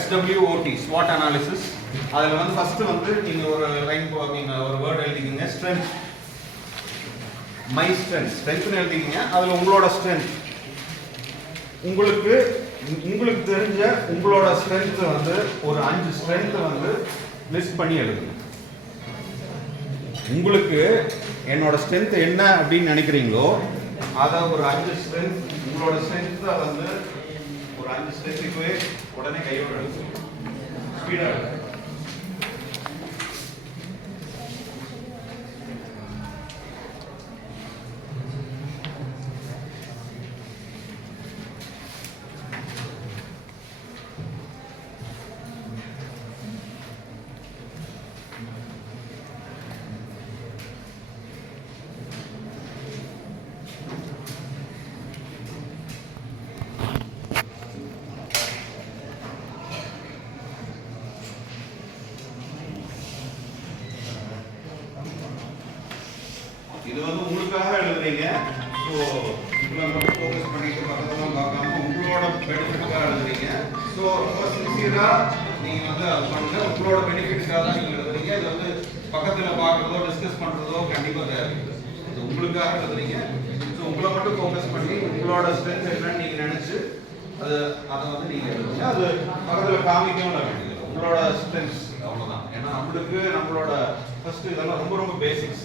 SWOT, SWOT analysis. அதில் வந்து ஃபஸ்ட்டு வந்து நீங்கள் ஒரு லைன் ஒரு வேர்ட் எழுதிக்கிங்க, ஸ்ட்ரென்த். மை ஸ்ட்ரென்த்னு எழுதிக்கிங்க. அதில் உங்களோட ஸ்ட்ரென்த், உங்களுக்கு தெரிஞ்ச உங்களோட ஸ்ட்ரென்த் வந்து ஒரு 5 ஸ்ட்ரென்த் வந்து லிஸ்ட் பண்ணி எழுதுங்க. உங்களுக்கு என்னோட ஸ்ட்ரென்த் என்ன அப்படின்னு நினைக்கிறீங்களோ அதை ஒரு 5 ஸ்ட்ரென்த், உங்களோட ஸ்ட்ரென்த் வந்து ஒரு 5 ஸ்ட்ரென்த்துக்குவே உடனே கையோட எழுதுங்க. ஸ்பீடாக எழுதுங்க. இது வந்து உங்களுக்காக எழுதுறீங்க. ஸோ இவ்வளோ மட்டும் ஃபோக்கஸ் பண்ணிட்டு பக்கத்தெல்லாம் பார்க்காம உங்களோட பெனிஃபிட்டுக்காக எழுதுறீங்க. ஸோ ரொம்ப சின்சியராக நீங்கள் வந்து அது பண்ணுங்க. உங்களோட பெனிஃபிட்டுக்காக தான் நீங்கள் எழுதுறீங்க. இது வந்து பக்கத்தில் பார்க்குறதோ டிஸ்கஸ் பண்ணுறதோ கண்டிப்பாக தேவையில்லை. இது உங்களுக்காக எழுதுறீங்க. ஸோ உங்களை மட்டும் ஃபோக்கஸ் பண்ணி உங்களோட ஸ்ட்ரென்த் என்னன்னு நீங்கள் நினச்சி அதை வந்து நீங்கள் எழுதுங்க. அது பக்கத்தில் காமிக்கவும் வேண்டியது உங்களோட ஸ்ட்ரென்த்ஸ், அவ்வளோதான். ஏன்னா நம்மளோட ஃபர்ஸ்ட் இதெல்லாம் ரொம்ப ரொம்ப பேசிக்ஸ்.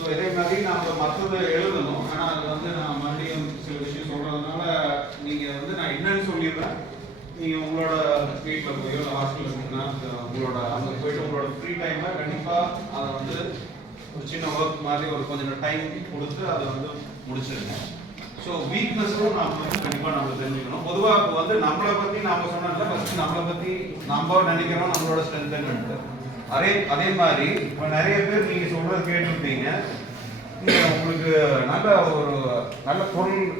ஸோ இதே மாதிரி நம்ம மற்றது எழுதணும். ஆனால் அது வந்து நான் மறுபடியும் சில விஷயம் சொல்கிறதுனால நீங்கள் வந்து நான் என்னன்னு சொல்லிடுறேன். நீங்கள் உங்களோட வீட்டில் போயோ ஹாஸ்டலில் இருந்தீங்கன்னா உங்களோட அங்கே போயிட்டு உங்களோட ஃப்ரீ டைமில் கண்டிப்பாக அதை வந்து ஒரு சின்ன ஒர்க் மாதிரி ஒரு கொஞ்சம் டைம் கொடுத்து அதை வந்து முடிச்சிருங்க. ஸோ வீக்னஸும் நம்ம வந்து கண்டிப்பாக நம்ம தெரிஞ்சுக்கணும். பொதுவாக இப்போ வந்து நம்மளை பற்றி நாம் சொன்னதில்ல, ஃபஸ்ட்டு நம்மளை பற்றி நம்ம நினைக்கிறோம் நம்மளோட ஸ்ட்ரென்த் என்னன்ட்டு. அதே மாதிரி இப்போ நிறைய பேர் நீங்கள் சொல்கிறது கேட்டுருப்பீங்க, உங்களுக்கு நல்ல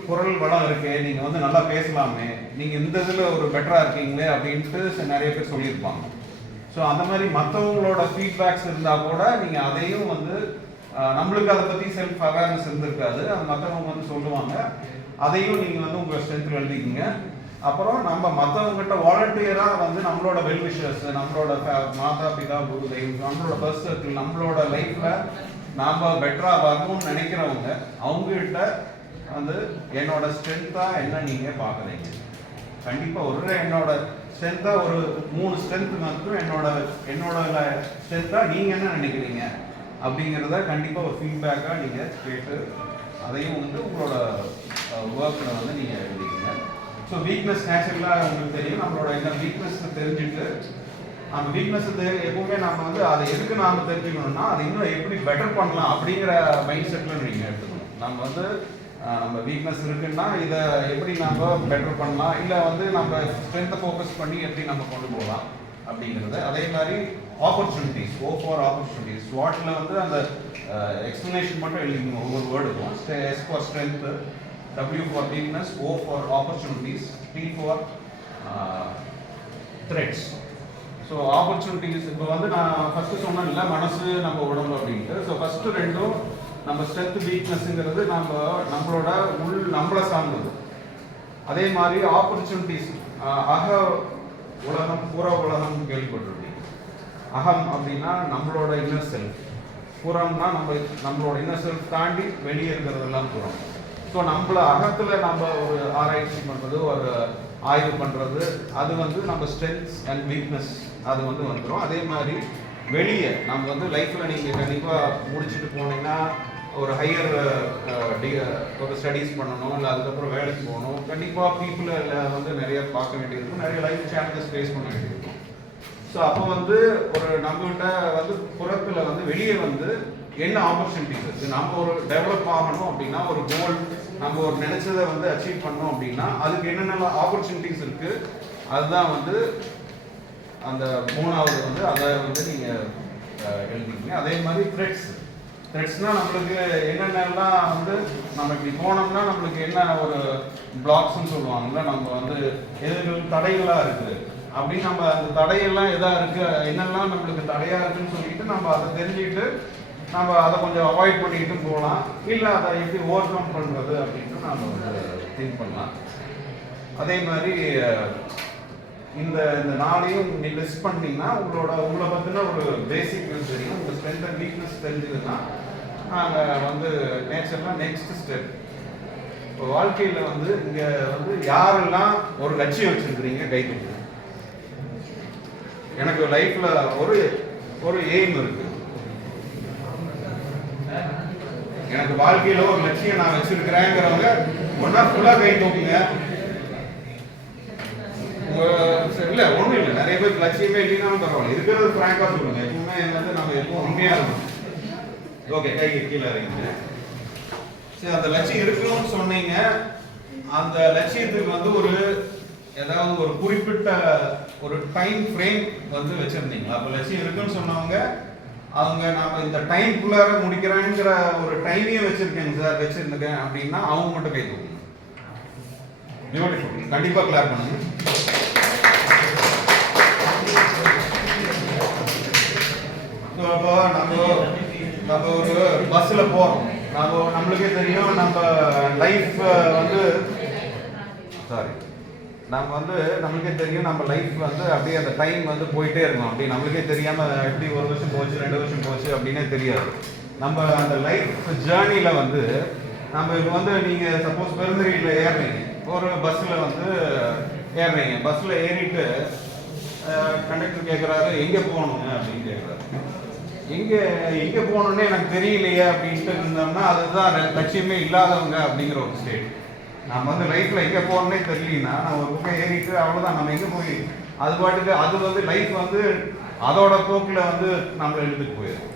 குரல் வளம் இருக்கு, நீங்கள் வந்து நல்லா பேசலாமே, நீங்கள் இந்த இதில் ஒரு பெட்டராக இருக்கீங்களே அப்படின்ட்டு நிறைய பேர் சொல்லியிருப்பாங்க. ஸோ அந்த மாதிரி மற்றவங்களோட ஃபீட்பேக்ஸ் இருந்தால் கூட நீங்கள் அதையும் வந்து நம்மளுக்கு அதை பற்றி செல்ஃப் அவேர்னஸ் இருந்திருக்காது, அது மற்றவங்க வந்து சொல்லுவாங்க, அதையும் நீங்கள் வந்து உங்கள் ஸ்ட்ரென்த்தில் எழுதிக்கிங்க. அப்புறம் நம்ம மற்றவங்ககிட்ட வாலண்டியராக வந்து நம்மளோட வெல் விஷர்ஸ், நம்மளோட மாதா பிதா குரு தெய்வம், நம்மளோட ஃபர்ஸ்ட் சர்க்கிள், நம்மளோட லைஃப்பில் நாம் பெட்டராக வரணும்னு நினைக்கிறவங்க அவங்ககிட்ட வந்து என்னோட ஸ்ட்ரென்த்தாக என்ன நீங்கள் பார்க்குறீங்க. கண்டிப்பாக என்னோட ஸ்ட்ரென்த்தாக ஒரு 3 ஸ்ட்ரென்த் மட்டும் என்னோட ஸ்ட்ரென்த்தாக நீங்கள் என்ன நினைக்கிறீங்க அப்படிங்கிறத கண்டிப்பாக ஒரு ஃபீட்பேக்காக நீங்கள் கேட்டு அதையும் வந்து உங்களோட ஒர்க்கில் வந்து நீங்கள் எழுதிக்கங்க. ஸோ வீக்னஸ் நேச்சுரலாக உங்களுக்கு தெரியும். நம்மளோட என்ன வீக்னஸ் தெரிஞ்சுட்டு நம்ம வீக்னஸ் எப்பவுமே நம்ம வந்து அதை எதுக்கு நாம் தெரிஞ்சுக்கணும்னா அதை இன்னும் எப்படி பெட்டர் பண்ணலாம் அப்படிங்கிற மைண்ட் செட்டில் நீங்கள் எடுத்துக்கணும். நம்ம வந்து நம்ம வீக்னஸ் இருக்குன்னா இதை எப்படி நம்ம பெட்டர் பண்ணலாம், இல்லை வந்து நம்ம ஸ்ட்ரென்த்தை ஃபோக்கஸ் பண்ணி எப்படி நம்ம கொண்டு போகலாம் அப்படிங்கிறது. அதே மாதிரி ஆப்பர்ச்சுனிட்டிஸ், ஓ ஃபார் ஆப்பர்ச்சுனிட்டிஸ், வாட்டில் வந்து அந்த எக்ஸ்பிளனேஷன் மட்டும் எழுதிக்கணும் ஒவ்வொரு வேர்டுக்கும். S for strength, W for weakness, O for opportunities, T for threats. So opportunities இப்போ வந்து நான் ஃபஸ்ட்டு சொன்னேன் இல்லை மனசு நம்ம உடம்பு அப்படின்ட்டு. ஸோ ஃபஸ்ட்டு ரெண்டும் நம்ம ஸ்ட்ரென்த் வீக்னஸ்ங்கிறது நம்மளை சார்ந்தது. அதே மாதிரி ஆப்பர்ச்சுனிட்டிஸ், அக உலகம் புற உலகம் கேள்விப்பட்டிருக்கீங்க. அகம் அப்படின்னா நம்மளோட இன்னர் செல்ஃப், புறம்னா நம்மளோட இன்னர் செல்ஃப் தாண்டி வெளியே இருக்கிறதெல்லாம் புறம். ஸோ நம்மள அகத்தில் நம்ம ஒரு ஆராய்ச்சி பண்ணுறது, ஒரு ஆய்வு பண்ணுறது, அது வந்து நம்ம ஸ்ட்ரென்த்ஸ் அண்ட் வீக்னஸ் அது வந்து வந்துடும். அதே மாதிரி வெளியே நம்ம வந்து லைஃப்பில் நீங்கள் கண்டிப்பாக முடிச்சுட்டு போனீங்கன்னா ஒரு ஹையர் ஒரு ஸ்டடீஸ் பண்ணணும், இல்லை அதுக்கப்புறம் வேலைக்கு போகணும், கண்டிப்பாக பீப்புளை வந்து நிறைய பார்க்க வேண்டியிருக்கும், நிறைய லைஃப் சேலஞ்சஸ் ஃபேஸ் பண்ண வேண்டியிருக்கும். ஸோ அப்போ வந்து ஒரு நம்மகிட்ட வந்து புறத்தில் வந்து வெளியே வந்து என்ன ஆப்பர்ச்சுனிட்டிஸ் இருக்குது, நம்ம ஒரு டெவலப் ஆகணும் அப்படின்னா, ஒரு கோல் நம்ம ஒரு நினைச்சதை வந்து அச்சீவ் பண்ணோம் அப்படின்னா அதுக்கு என்னென்ன ஆப்பர்ச்சுனிட்டிஸ் இருக்குது, அதுதான் வந்து அந்த 3வது வந்து அதை வந்து நீங்கள் எழுதிக்கிங்க. அதே மாதிரி த்ரெட்ஸ்னால் நம்மளுக்கு என்னென்னலாம் வந்து நம்ம இப்படி போனோம்னா நம்மளுக்கு என்ன ஒரு பிளாக்ஸ்ன்னு சொல்லுவாங்கல்ல, நம்ம வந்து எதுவும் தடைகளாக இருக்குது அப்படின்னு நம்ம அந்த தடையெல்லாம் எதாக இருக்குது, என்னெல்லாம் நம்மளுக்கு தடையாக இருக்குன்னு சொல்லிட்டு நம்ம அதை தெரிஞ்சுக்கிட்டு நம்ம அதை கொஞ்சம் அவாய்ட் பண்ணிக்கிட்டு போகலாம், இல்லை அதை எப்படி ஓவர் கம் பண்ணுறது அப்படின்ட்டு நம்ம வந்து திங்க் பண்ணலாம். அதே மாதிரி இந்த இந்த நாளையும் நீ லிஸ்ட் பண்ணீங்கன்னா உங்களை பற்றின ஒரு பேசிக் தெரியும், உங்கள் ஸ்ட்ரென்த் அண்ட் வீக்னஸ் தெரிஞ்சதுன்னா நாங்கள் வந்து நேச்சர்லாம் நெக்ஸ்ட் ஸ்டெப். இப்போ வாழ்க்கையில் வந்து இங்கே வந்து யாரெல்லாம் ஒரு லட்சியம் வச்சுருக்கிறீங்க கை தூக்குங்க. எனக்கு லைஃப்பில் ஒரு எய்ம் இருக்கு, எனக்கு வாழ்க்கையில் ஒரு லட்சியம் நான் வச்சிருக்கிறேங்கிறவங்க ஒன்றா ஃபுல்லாக கை தூக்குங்க. இல்லை ஒன்றும் இல்லை, நிறைய பேருக்கு லட்சியமே இல்லைன்னாலும் பரவாயில்ல, இருக்கிறது ஃப்ராங்காக சொல்லுங்க. எப்பவுமே வந்து நம்ம எப்பவும் உண்மையாக இருக்கணும். ஓகே, கை கீழே இறங்கிங்க. சரி, அந்த லட்சியம் இருக்கணும்னு சொன்னீங்க. அந்த லட்சியத்துக்கு வந்து ஏதாவது ஒரு குறிப்பிட்ட ஒரு டைம் ஃப்ரேம் வந்து வச்சிருந்தீங்களா? அப்போ லட்சியம் இருக்குன்னு சொன்னவங்க அவங்க நாம இந்த டைம்குள்ளார முடிக்கிறேங்கிற ஒரு டைமையும் வச்சிருக்கேங்க சார், வச்சிருந்தேன் அப்படின்னா அவங்க மட்டும் கை தூக்குங்க. பியூட்டிஃபுல், கண்டிப்பாக கிளாப் பண்ணுங்க. இப்போ நம்ம ஒரு பஸ்ஸில் போகிறோம், நம்மளுக்கே தெரியும் நம்ம லைஃப் வந்து நம்மளுக்கே தெரியும் நம்ம லைஃப் வந்து அப்படியே அந்த டைம் வந்து போயிட்டே இருக்கும். அப்படி நம்மளுக்கே தெரியாமல் எப்படி 1 வருஷம் போச்சு 2 வருஷம் போச்சு அப்படின்னே தெரியாது. நம்ம அந்த லைஃப் ஜேர்னியில் வந்து நம்ம இப்போ வந்து நீங்கள் சப்போஸ் பெருந்தறியில் ஏறுறீங்க, ஒரு பஸ்ஸில் வந்து ஏறுறீங்க, பஸ்ஸில் ஏறிட்டு கண்டக்டர் கேட்குறாரு எங்கே போகணுங்க அப்படின்னு கேட்குறாரு. எங்கே போகணுன்னே எனக்கு தெரியலையே அப்படின்ட்டு இருந்தோம்னா அதுதான் லட்சியமே இல்லாதவங்க அப்படிங்கிற ஒரு ஸ்டேட். நம்ம வந்து லைஃப்பில் எங்கே போகணுன்னே தெரியலன்னா நம்ம ஒரு பக்கம் ஏறிட்டு அவ்வளோதான், நம்ம எங்கே போய் அது பாட்டுக்கு அது வந்து லைஃப் வந்து அதோட போக்கில் வந்து நம்மளை எழுதிட்டு போயிடும்.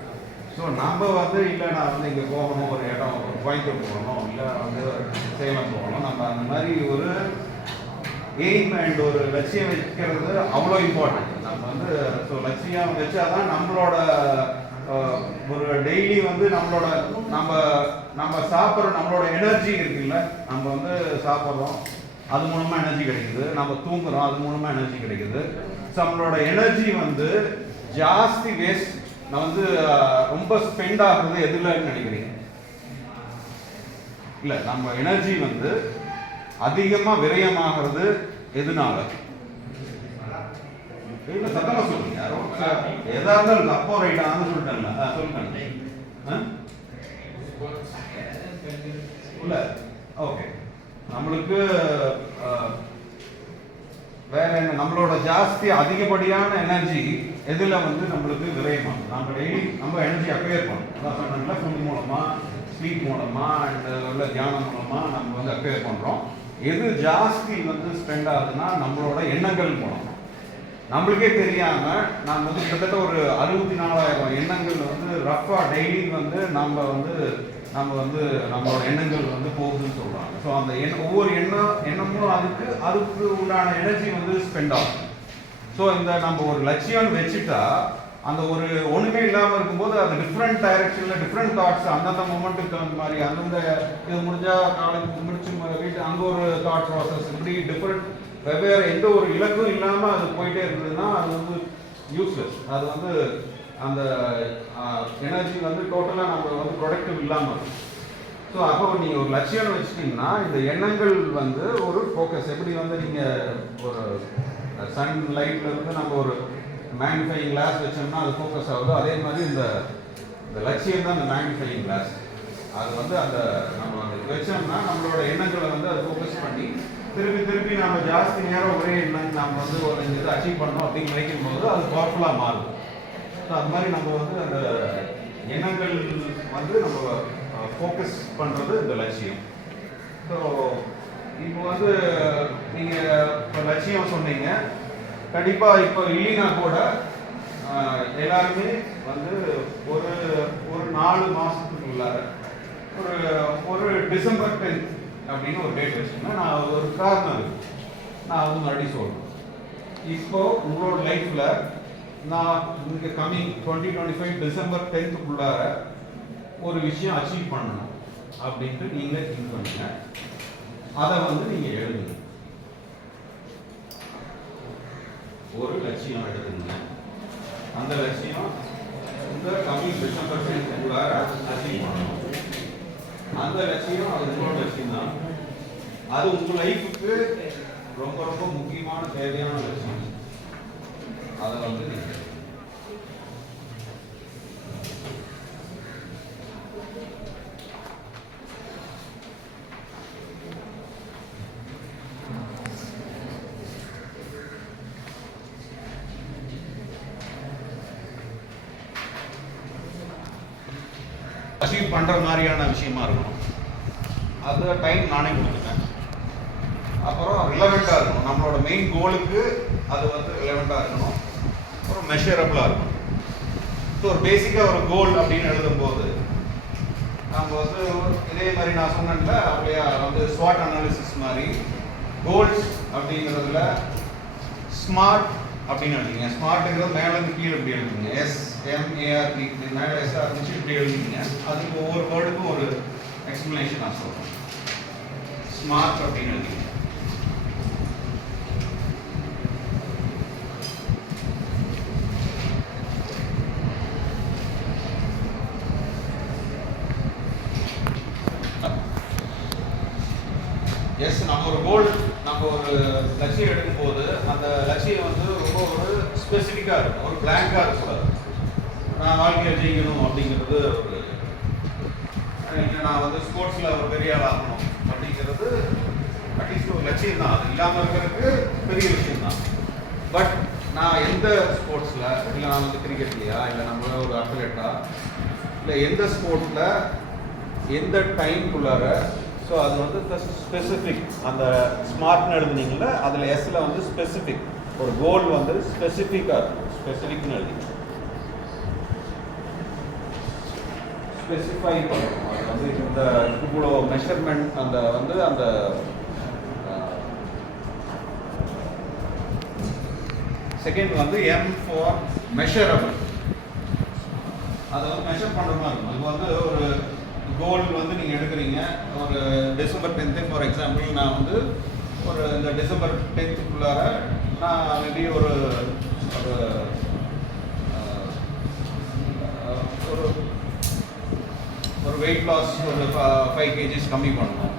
ஸோ நம்ம வந்து இல்லை நான் வந்து இங்கே போகணும், ஒரு இடம் கோயம்புத்தூர் போகணும், இல்லை வந்து சேலம் போகணும், நம்ம அந்த மாதிரி ஒரு எய்ம் அண்ட் ஒரு லட்சியம் வைக்கிறது அவ்வளோ இம்பார்ட்டன்ட். நம்ம வந்து ஸோ லட்சியம் வச்சாதான் நம்மளோட ஒரு டெய்லி வந்து நம்ம சாப்பிட்ற நம்மளோட எனர்ஜி இருக்குல்ல, நம்ம வந்து சாப்பிட்றோம் அது மூலமாக எனர்ஜி கிடைக்குது, நம்ம தூங்குறோம் அது மூலமாக எனர்ஜி கிடைக்குது. ஸோ நம்மளோட எனர்ஜி வந்து ஜாஸ்தி வேஸ்ட் நான் வந்து ரொம்ப ஸ்பெண்ட் ஆகுறது எதுலன்னு நினைக்கிறீங்க? இல்லை, நம்ம எனர்ஜி வந்து அதிகமாக விரயமாகிறது எதுனால? சத்தமா சொல்லுங்க. எதா இருந்தாலும் தப்போ ரைட்டான்னு சொல்லிட்டேன்ல, சொல்லுங்க. ஓகே, நம்மளுக்கு வேற என்ன, நம்மளோட ஜாஸ்தி அதிகப்படியான எனர்ஜி எதுல வந்து நம்மளுக்கு விரயமாகும்? நம்ம டெய்லி நம்ம எனர்ஜி அக்வயர் பண்ணணும். அதான் சொன்னாங்களா, ஃபுட் மூலமா, ஸ்லீப் மூலமா அண்ட் உள்ள தியானம் மூலமா நம்ம வந்து அக்வயர் பண்றோம். எது ஜாஸ்தி வந்து ஸ்பெண்ட் ஆகுதுன்னா நம்மளோட எண்ணங்கள் மூலம். நம்மளுக்கே தெரியாம நம்ம வந்து கிட்டத்தட்ட ஒரு 64,000 எண்ணங்கள் வந்து ரஃபா டெய்லி வந்து நம்ம வந்து நம்மளோட எண்ணங்கள் வந்து போகுதுன்னு சொல்றாங்க. ஸோ அந்த ஒவ்வொரு எண்ணமும் அதுக்கு உண்டான எனர்ஜி வந்து ஸ்பெண்ட் ஆகும். ஸோ இந்த நம்ம ஒரு லட்சியம் வச்சுட்டா அந்த ஒரு ஒண்ணுமே இல்லாமல் இருக்கும்போது அது டிஃப்ரெண்ட் டைரக்ஷன்ல டிஃப்ரெண்ட் தாட்ஸ் அந்தந்த மூமெண்ட்டுக்கு அந்த மாதிரி அந்தந்த இது முடிஞ்சா காலேஜ் முடிச்சு வீட்டு அங்கே ஒரு தாட் ப்ராசஸ் இப்படி டிஃப்ரெண்ட் வெவ்வேறு எந்த ஒரு இலக்கும் இல்லாமல் அது போயிட்டே இருந்ததுன்னா அது வந்து யூஸ்லெஸ். அது வந்து அந்த எனர்ஜி வந்து டோட்டலாக நம்ம வந்து ப்ரொடக்டிவ் இல்லாமல் இருக்கும். ஸோ அப்போ நீங்கள் ஒரு லட்சியம் வச்சுட்டிங்கன்னா இந்த எண்ணங்கள் வந்து ஒரு ஃபோக்கஸ் எப்படி வந்து நீங்கள் ஒரு சன் லைட்ல இருந்து நம்ம ஒரு மேக்னிஃபையிங் கிளாஸ் வச்சோம்னா அது ஃபோக்கஸ் ஆகுதோ அதே மாதிரி இந்த லட்சியம் தான் இந்த மேக்னிஃபையிங் கிளாஸ். அது வந்து அந்த நம்ம அந்த வச்சோம்னா நம்மளோட எண்ணங்களை வந்து அதை ஃபோக்கஸ் பண்ணி திருப்பி நம்ம ஜாஸ்தி நேரம் ஒரே எண்ணம் நம்ம வந்து ஒரு இது அச்சீவ் பண்ணணும் அப்படின்னு நினைக்கும் போது அது பவர்ஃபுல்லாக மாறும். ஸோ அது மாதிரி நம்ம வந்து அந்த எண்ணங்கள் வந்து நம்ம ஃபோக்கஸ் பண்ணுறது இந்த லட்சியம். ஸோ இப்போ வந்து நீங்கள் இப்போ லட்சியம் சொன்னீங்க, கண்டிப்பாக இப்போ இல்லைன்னா கூட எல்லாருமே வந்து ஒரு 4 மாதத்துக்குள்ளார ஒரு டிசம்பர் 10 அப்படின்னு ஒரு டேட் வச்சுக்கோங்க. நான் ஒரு காரணம் இருக்கு, நான் வந்து மறுபடியும் சொல்கிறேன். இப்போ உங்களோட லைஃப்பில் நான் இங்கே கம்மிங் 2025 டிசம்பர் 10க்குள்ளார ஒரு விஷயம் அச்சீவ் பண்ணணும் அப்படின்ட்டு நீங்கள் திங்க் பண்ணுங்க. அதை வந்து நீங்கள் எழுதுங்க. ஒரு லட்சியம் எடுத்துங்க. அந்த லட்சியம் இந்த கம்மிங் டிசம்பர் 10க்குள்ளார அச்சீவ் பண்ணணும். அந்த லட்சியம் அது உங்களோட லட்சியம் தான். அது உங்கள் லைஃபுக்கு ரொம்ப ரொம்ப முக்கியமான தேவையான விஷயம். அதை வந்து நீங்கள் அச்சீவ் பண்ணுற மாதிரியான விஷயமா இருக்கணும். அது டைம் நானே கொடுத்துட்டேன். அப்புறம் ரிலவெண்ட்டாக இருக்கணும், நம்மளோட மெயின் கோலுக்கு அது வந்து ரிலவெண்ட்டாக இருக்கணும். அப்புறம் மெஷரபிளாக இருக்கணும். ஸோ ஒரு பேசிக்காக ஒரு கோல் அப்படின்னு எழுதும்போது நம்ம வந்து இதே மாதிரி நான் சொன்னேன்ல அப்படியே வந்து ஸ்வாட் அனாலிசிஸ் மாதிரி கோல்ஸ் அப்படிங்கிறதுல ஸ்மார்ட் அப்படின்னு எழுதிங்க. ஸ்மார்ட்டுங்கிறது மேலேருந்து கீழே இப்படி எழுதிங்க. SMART மேலே S ஆரம்பிச்சு இப்படி எழுதிங்க. அதுக்கு ஒவ்வொரு வேர்டுக்கும் ஒரு எக்ஸ்பிளனேஷன் நான் சொல்கிறேன். ஸ்மார்ட் அப்படின்னு எழுதிங்க. எஸ், நம்ம ஒரு கோல், நம்ம ஒரு லட்சியம் எடுக்கும்போது அந்த லட்சியம் வந்து ரொம்ப ஒரு ஸ்பெசிஃபிக்காக இருக்கும், ஒரு பிளாங்காக இருக்கக்கூடாது. நான் வாழ்க்கையை ஜெயிக்கணும் அப்படிங்கிறது ஒரு நான் வந்து ஸ்போர்ட்ஸில் ஒரு பெரிய ஆள் ஆகணும் அப்படிங்கிறது அட்லீஸ்ட் ஒரு லட்சியம் தான். அது இல்லாமல் இருக்கிறதுக்கு பெரிய விஷயம் தான். பட் நான் எந்த ஸ்போர்ட்ஸில், இல்லை நான் வந்து கிரிக்கெட்லையா, இல்லை நம்ம ஒரு அத்லெட்டா, இல்லை எந்த ஸ்போர்ட்ஸில் எந்த டைம்குள்ளார, ஸோ அது வந்து ஸ்பெசிஃபிக். அந்த ஸ்மார்ட்னு எழுதுனீங்கள அதில் எஸ்ஸில் வந்து ஸ்பெசிஃபிக், ஒரு கோல் வந்து ஸ்பெசிஃபிக்காக இருக்கும். ஸ்பெசிஃபிக்னு எழுதி ஸ்பெசிஃபை பண்ணணும். அது வந்து இந்த இவ்வளோ மெஷர்மெண்ட் அந்த வந்து அந்த செகண்ட் வந்து M ஃபார் மெஷரபிள். அதை வந்து மெஷர் பண்ணுற மாதிரி இருக்கும். அது வந்து ஒரு கோல் வந்து நீங்கள் எடுக்கிறீங்க. ஒரு டிசம்பர் 10th ஃபார் எக்ஸாம்பிள், நான் வந்து ஒரு இந்த டிசம்பர் 10th நான் மேபி ஒரு ஒரு ஒரு வெயிட் லாஸ் ஒரு 5 kgs கம்மி பண்ணணும்.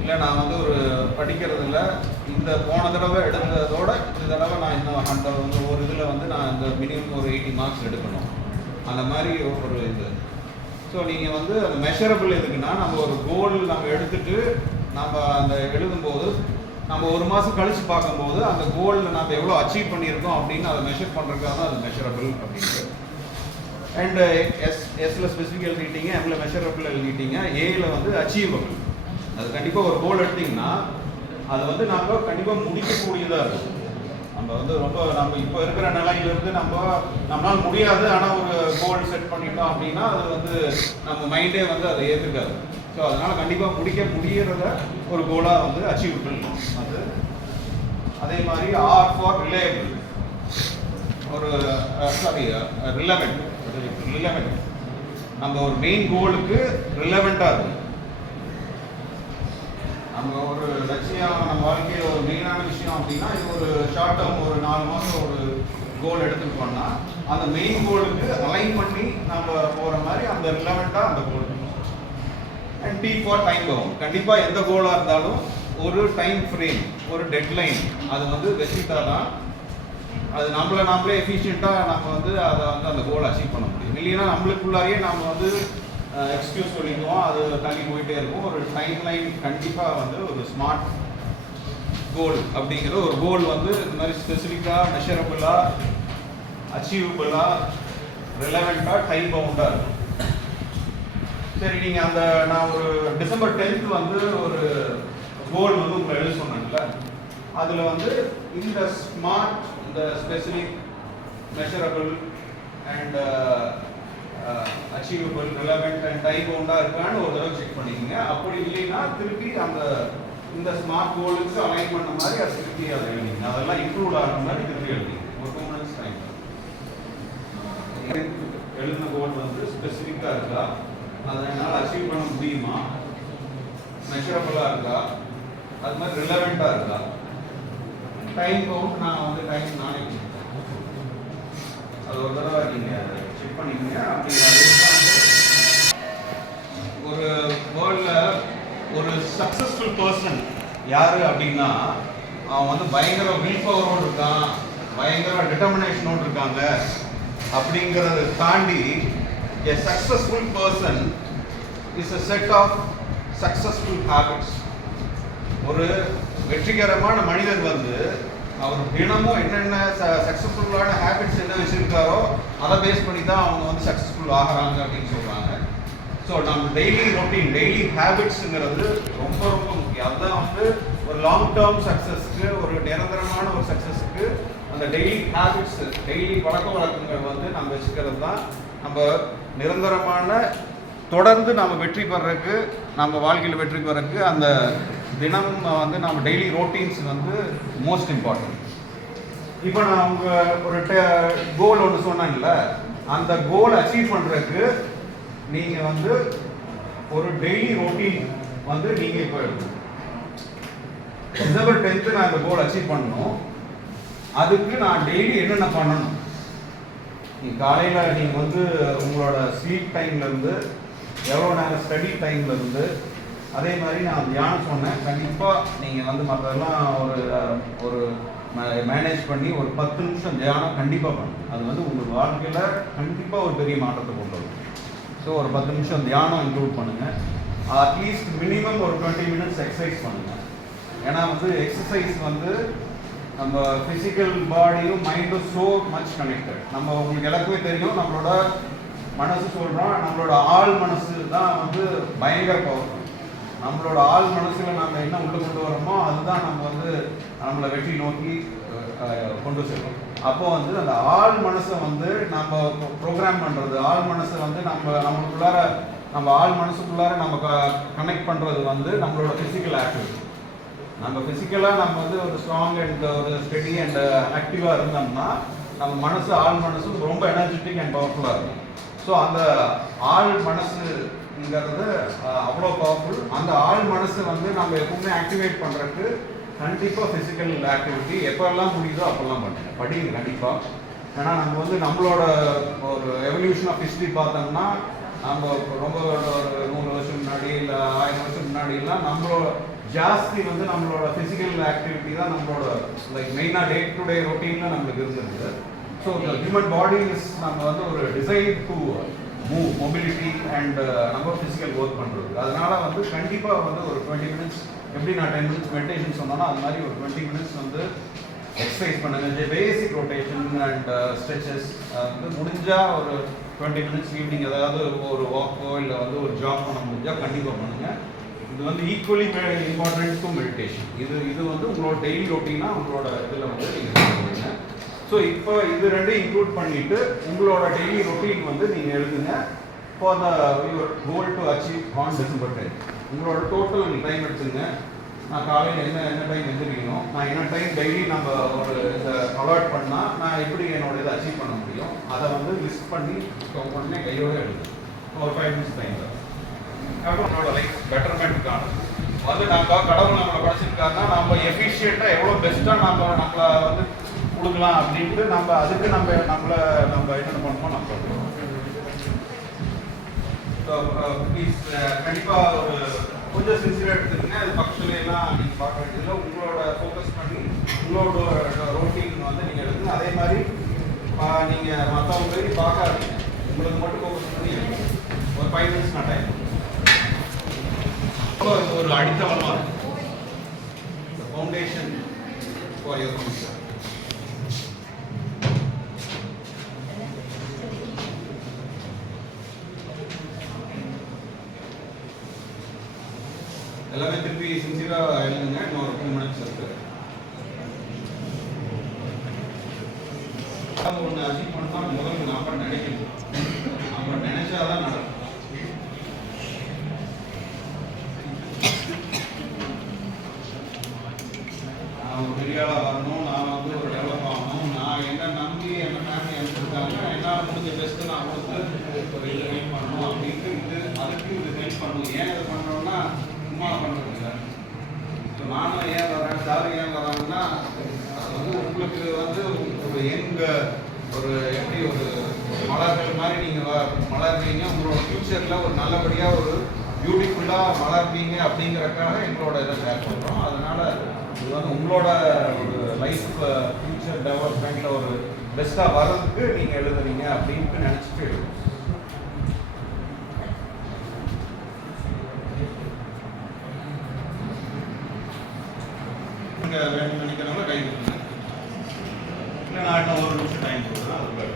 இல்லை நான் வந்து ஒரு படிக்கிறதுல இந்த போன தடவை எடுத்ததோட இந்த தடவை நான் இன்னும் வந்து ஒரு இதில் வந்து நான் இந்த மினிமம் ஒரு 80 மார்க்ஸ் எடுக்கணும். அந்த மாதிரி ஒரு இது. ஸோ நீங்கள் வந்து அந்த மெஷரபிள் எதுக்குன்னா, நம்ம ஒரு கோல் நம்ம எடுத்துட்டு நம்ம அந்த எழுதும்போது நம்ம ஒரு மாதம் கழித்து பார்க்கும்போது அந்த கோலில் நம்ம எவ்வளோ அச்சீவ் பண்ணியிருக்கோம் அப்படின்னு அதை மெஷர் பண்ணுறதுக்காக தான் அது மெஷரபிள் அப்படின்ட்டு. அண்ட் எஸ்ல ஸ்பெசிஃபிக் எழுதிட்டீங்க, எம்ல மெஷரபிள் எழுதிட்டீங்க, ஏல வந்து அச்சீவபிள். அது கண்டிப்பாக ஒரு கோல் எடுத்திங்கன்னா அது வந்து நம்ம கண்டிப்பாக முடிக்கக்கூடியதாக இருக்கும். நம்ம வந்து ரொம்ப நம்ம இப்போ இருக்கிற நிலையிலிருந்து நம்மளால் முடியாது, ஆனால் ஒரு கோல் செட் பண்ணிட்டோம் அப்படின்னா அது வந்து நம்ம மைண்டே வந்து அதை ஏற்றுக்காது. ஸோ அதனால் கண்டிப்பாக முடியறத ஒரு கோலாக வந்து அச்சீவபிள். அது அதே மாதிரி R ஃபார் ரிலையபிள், ஒரு ரிலவெண்ட். நம்ம ஒரு மெயின் கோலுக்கு ரிலவெண்ட்டாக இருக்கும். நம்ம ஒரு லட்சியம் நம்ம வாழ்க்கையில் ஒரு மெயினான விஷயம் அப்படின்னா, இது ஒரு ஷார்ட் டேர்ம் ஒரு 4 மாதம் ஒரு கோல் எடுத்துக்கிட்டோம்னா அந்த மெயின் கோலுக்கு அலைன் பண்ணி நம்ம போகிற மாதிரி அந்த ரிலவெண்ட்டாக அந்த goal. And T for time bound. கண்டிப்பாக எந்த கோலாக இருந்தாலும் ஒரு டைம் ஃப்ரேம், ஒரு டெட்லைன் அது வந்து வச்சுட்டா தான் அது நாமளே எஃபிஷியண்ட்டாக நம்ம வந்து அதை வந்து அந்த கோலை அச்சீவ் பண்ண முடியும். இல்லைன்னா நம்மளுக்குள்ளாரையே நம்ம வந்து எக்ஸ்கியூஸ் சொல்லிக்குவோம், அது தள்ளி போயிட்டே இருக்கும். ஒரு டைம் லைன் கண்டிப்பாக வந்து ஒரு ஸ்மார்ட் கோல் அப்படிங்கிற ஒரு கோல் வந்து இந்த மாதிரி ஸ்பெசிஃபிக்காக, மெஷரபிளாக, அச்சீவபிளாக, ரிலவெண்ட்டாக, டைம் பவுண்டாக இருக்கும். சரி, நீங்கள் அந்த நான் ஒரு டிசம்பர் 10th வந்து ஒரு கோல் வந்து உங்களை எழுத சொன்னேன்ல, அதில் வந்து இந்த ஸ்மார்ட், இந்த specific, measurable and achievable, relevant and time பவுண்டாக இருக்கான்னு ஒரு தடவை செக் பண்ணிக்கோங்க. அப்படி இல்லைன்னா திருப்பி அந்த இந்த ஸ்மார்ட் கோலுக்கு அலைன் பண்ண மாதிரி அது திருப்பி அதை எழுதிங்க. அதெல்லாம் இன்க்ளூட் ஆகிற மாதிரி திருப்பி எழுதிங்க. ஒரு 2 minutes டைம். எழுதின கோல் வந்து ஸ்பெசிஃபிக்காக இருக்கா, அதை என்னால் அச்சீவ் பண்ண முடியுமா, மெஷரபிளாக இருக்கா, அது மாதிரி ரிலவெண்ட்டாக இருக்கா, டைம் பவுண்ட் நான் வந்து டைம் நானே அது ஒரு தடவை நீங்கள் செக் பண்ணிக்கோங்க. அப்படி ஒரு வேர்ல்டில் ஒரு சக்ஸஸ்ஃபுல் பர்சன் யார் அப்படின்னா அவன் வந்து பயங்கர வில் பவரோடு இருக்கான், பயங்கர டிட்டர்மினேஷனோடு இருக்காங்க அப்படிங்கிறத தாண்டி a successful person is a set of successful habits. ஒரு வெற்றிகரமான மனிதர் வந்து அவர் தினமும் என்னென்ன சக்ஸஸ்ஃபுல்லான ஹேபிட்ஸ் என்ன வச்சுருக்காரோ அதை பேஸ் பண்ணி தான் அவங்க வந்து சக்ஸஸ்ஃபுல் ஆகிறாங்க அப்படின்னு சொல்கிறாங்க. ஸோ நம்ம டெய்லி ரொட்டீன், டெய்லி ஹேபிட்ஸுங்கிறது ரொம்ப ரொம்ப முக்கியம். அதுதான் வந்து ஒரு லாங் டேர்ம் சக்ஸஸ்க்கு, ஒரு நிரந்தரமான ஒரு சக்ஸஸ்க்கு அந்த டெய்லி ஹேபிட்ஸ், டெய்லி பழக்க வழக்கங்கள் வந்து நம்ம வச்சுக்கிறது தான் நம்ம நிரந்தரமான தொடர்ந்து நம்ம வெற்றி பெறறதுக்கு, நம்ம வாழ்க்கையில் வெற்றி பெறறதுக்கு அந்த தினம் வந்து நம்ம டெய்லி ரொட்டீன்ஸ் வந்து மோஸ்ட் இம்பார்ட்டன்ட். இப்போ நான் அவங்க ஒரு கோல் ஒன்று சொன்னேன்ல, அந்த கோல் அச்சீவ் பண்ணுறதுக்கு நீங்கள் வந்து ஒரு டெய்லி ரொட்டீன் வந்து நீங்கள் இப்போ டிசம்பர் 10th நான் இந்த கோல் அச்சீவ் பண்ணணும். அதுக்கு நான் டெய்லி என்னென்ன பண்ணணும்? காலையில் நீங்கள் வந்து உங்களோட ஸ்லீப் டைம்லேருந்து எவ்வளோ நேரம் ஸ்டடி டைம்லேருந்து, அதே மாதிரி நான் தியானம் சொன்னேன், கண்டிப்பாக நீங்கள் வந்து மற்றதெல்லாம் ஒரு மேனேஜ் பண்ணி ஒரு 10 நிமிஷம் தியானம் கண்டிப்பாக பண்ணணும். அது வந்து உங்கள் வாழ்க்கையில் கண்டிப்பாக ஒரு பெரிய மாற்றத்தை கொண்டு வரும். ஸோ ஒரு 10 நிமிஷம் தியானம் இன்க்ளூட் பண்ணுங்கள். அட்லீஸ்ட் மினிமம் ஒரு 20 minutes எக்ஸசைஸ் பண்ணுங்கள். ஏன்னா வந்து எக்ஸசைஸ் வந்து நம்ம ஃபிசிக்கல் பாடியும் மைண்டும் ஸோ மச் கனெக்டட். நம்ம உங்களுக்கு எல்லாருக்குமே தெரியும், நம்மளோட மனசு சொல்கிறோம், நம்மளோட ஆள் மனசு தான் வந்து பயங்கர பவர்ஃபுல். நம்மளோட ஆள் மனசில் நம்ம என்ன உள்ள கொண்டு வரோமோ அதுதான் நம்ம வந்து நம்மளை வெற்றி நோக்கி கொண்டு செல்லும். அப்போ வந்து அந்த ஆள் மனசை வந்து நம்ம ப்ரோக்ராம் பண்ணுறது, ஆள் மனசை வந்து நம்மளுக்குள்ளார நம்ம ஆள் மனசுக்குள்ளார நம்ம கனெக்ட் பண்ணுறது வந்து நம்மளோட ஃபிசிக்கல் ஆக்டிவிட்டி. நம்ம ஃபிசிக்கலாக நம்ம வந்து ஒரு ஸ்ட்ராங் அண்ட் ஒரு ஸ்டெடி அண்ட் ஆக்டிவாக இருந்தோம்னா நம்ம மனசு, ஆள் மனசும் ரொம்ப எனர்ஜெட்டிக் அண்ட் பவர்ஃபுல்லாக இருக்கும். ஸோ அந்த ஆள் மனசுங்கிறது அவ்வளோ பவர்ஃபுல். அந்த ஆள் மனசை வந்து நம்ம எப்பவுமே ஆக்டிவேட் பண்ணுறதுக்கு கண்டிப்பாக ஃபிசிக்கல் ஆக்டிவிட்டி எப்போல்லாம் முடியுதோ அப்போல்லாம் படிங்க கண்டிப்பாக. ஏன்னா நம்ம வந்து நம்மளோட ஒரு எவல்யூஷன் ஆஃப் ஹிஸ்ட்ரி பார்த்தோம்னா நம்ம ரொம்ப ஒரு 100 வருஷம் முன்னாடி இல்லை 1000 வருஷம் முன்னாடிலாம் நம்மளோட ஜாஸ்தி வந்து நம்மளோட ஃபிசிக்கல் ஆக்டிவிட்டி தான் நம்மளோட லைக் மெயினாக டே டு டே ரொட்டீனில் நம்மளுக்கு இருந்திருக்கு. ஸோ ஹியூமன் பாடி இஸ் நம்ம வந்து ஒரு design to move, mobility and நம்ம ஃபிசிக்கல் ஒர்க் பண்ணுறது. அதனால வந்து கண்டிப்பாக வந்து ஒரு 20 minutes, எப்படி நான் 10 minutes மெடிடேஷன் சொன்னோன்னா அது மாதிரி ஒரு 20 minutes வந்து எக்ஸசைஸ் பண்ணுங்க. பேசிக் ரொட்டேஷன் அண்ட் ஸ்ட்ரெச்சஸ் வந்து முடிஞ்சால் ஒரு 20 minutes ஈவினிங் ஏதாவது ஒரு வாக்கோ இல்லை வந்து ஒரு ஜாப் பண்ண முடிஞ்சால் கண்டிப்பாக பண்ணுங்கள். இது வந்து ஈக்குவலி இம்பார்ட்டன்ட் டு மெடிடேஷன். இது வந்து உங்களோட டெய்லி ரொட்டீனாக உங்களோட இதில் வந்து நீங்கள் பண்ணுங்க. ஸோ இப்போ இது ரெண்டையும் இன்க்ளூட் பண்ணிவிட்டு உங்களோட டெய்லி ரொட்டீன் வந்து நீங்கள் எழுதுங்க for the your goal to achieve on December 10th. உங்களோட டோட்டல் நீங்கள் டைம் எடுத்துங்க. நான் காலையில் என்ன டைம் எழுந்திரிக்கணும், நான் என்ன டைம் டெய்லி நம்ம ஒரு இதை அலாட் பண்ணால் நான் எப்படி என்னோட இதை அச்சீவ் பண்ண முடியும், அதை வந்து லிஸ்ட் பண்ணி உடனே கையோடு எழுதுங்க ஒரு 5 minutes டைமில். நம்மளோட லைஃப் பெட்டர்மெண்ட்டுக்கான வந்து நம்ம கடவுள் நம்மளை படைச்சிருக்காருன்னா நம்ம எஃபிஷியண்ட்டாக எவ்வளோ பெஸ்ட்டாக நம்மளை வந்து கொடுக்கலாம் அப்படின்ட்டு நம்ம அதுக்கு நம்ம என்னென்ன பண்ணணுமோ நம்ம பண்ணுறோம். ஸோ ப்ளீஸ் கண்டிப்பாக ஒரு கொஞ்சம் சின்சியராக எடுத்துக்கங்க. அது பக்கத்துல எல்லாம் நீங்கள் பார்க்க வேண்டியதில்லை. உங்களோட ஃபோக்கஸ் பண்ணி உங்களோட ரொட்டீன் வந்து நீங்கள் எடுத்துங்க. அதே மாதிரி நீங்கள் மற்றவங்க பார்க்காதீங்க, உங்களுக்கு மட்டும் ஃபோக்கஸ் பண்ணி ஒரு 5 minutes நான் டைம் ஒரு அடித்தளமாக இருக்கும். Foundation for your future. எல்லாமே திருப்பி சின்சியராக எழுதுங்க. இன்னொரு 2 minutes இருக்கு. ஒன்று அச்சீவ் பண்ணால் முதல்ல நாம் நினைக்கணும், நம்ம நினைச்சாதான் நடக்கும். நான் ஒரு பெரிய ஆளாக வரணும், நான் வந்து ஒரு டெவலப் ஆகணும், நான் என்ன நம்பி என்ன ஃபேமிலி அனுப்பிச்சிருக்காங்க, என்னால் முடிஞ்ச பெஸ்ட்டு நான் கொடுத்து ஒரு இது ஹெல்ப் பண்ணணும் அப்படின்ட்டு அதுக்கு இது ஹெல்ப் பண்ணணும். ஏன் இதை பண்ணுறோம்னா சும்மா பண்ணுறது இல்லை. ஸோ நானும் ஏன் வரேன், சார் ஏன் வராங்கன்னா அது வந்து உங்களுக்கு வந்து ஒரு ஒரு எப்படி ஒரு மலர்கள் மாதிரி நீங்கள் மலர்றீங்க. உங்களோட ஃப்யூச்சரில் ஒரு நல்லபடியாக ஒரு பியூட்டிஃபுல்லாக வளர்ப்பீங்க அப்படிங்கிறக்காக எங்களோட இதை ஷேர் பண்ணுறோம். அதனால இது வந்து உங்களோட ஒரு லைஃப் ஃபியூச்சர் டெவலப்மெண்ட்டில் ஒரு பெஸ்ட்டாக வர்றதுக்கு நீங்கள் எழுதுறீங்க அப்படின்ட்டு நினச்சிட்டு எழுதுங்க. நீங்கள் வேணும்னு நினைக்கிறவங்க கை கொடுங்க. இல்லை நான் இன்னும் ஒரு நிமிஷம் டைம் கொடுக்குறேன். அதுக்குள்ள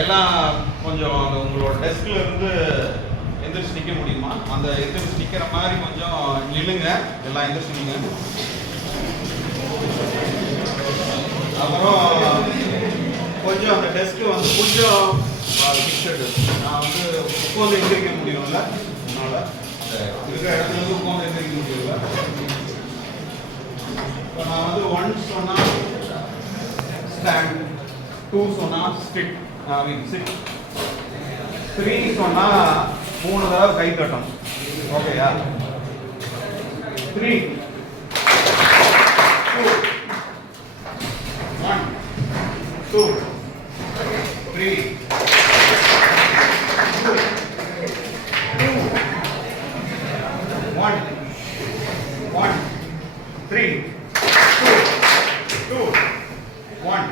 எல்லாம் கொஞ்சம் அந்த உங்களோட டெஸ்க்ல இருந்து எந்திரிச்சு நிற்க முடியுமா? அந்த எந்திரிச்சு நிற்கிற மாதிரி கொஞ்சம் நில்லுங்க. எல்லாம் எந்திரிச்சு நில்லுங்க. அப்புறம் கொஞ்சம் அந்த டெஸ்க்கு வந்து கொஞ்சம் ஃபிக்ஸடு. நான் வந்து உட்காந்து எந்திரிக்க முடியும்ல, அதனால அந்த இருக்கிற இடத்துல இருந்து உட்காந்து எந்திரிக்க முடியல. இப்போ நான் வந்து 1 சொன்னா ஸ்டாண்ட், 2 சொன்னா ஸ்டிட், சிட், 3 சொன்னா 3 தடவை கை தட்டணும். ஓகேயா? 3 2 1 2 3 2 1 1 3 2 1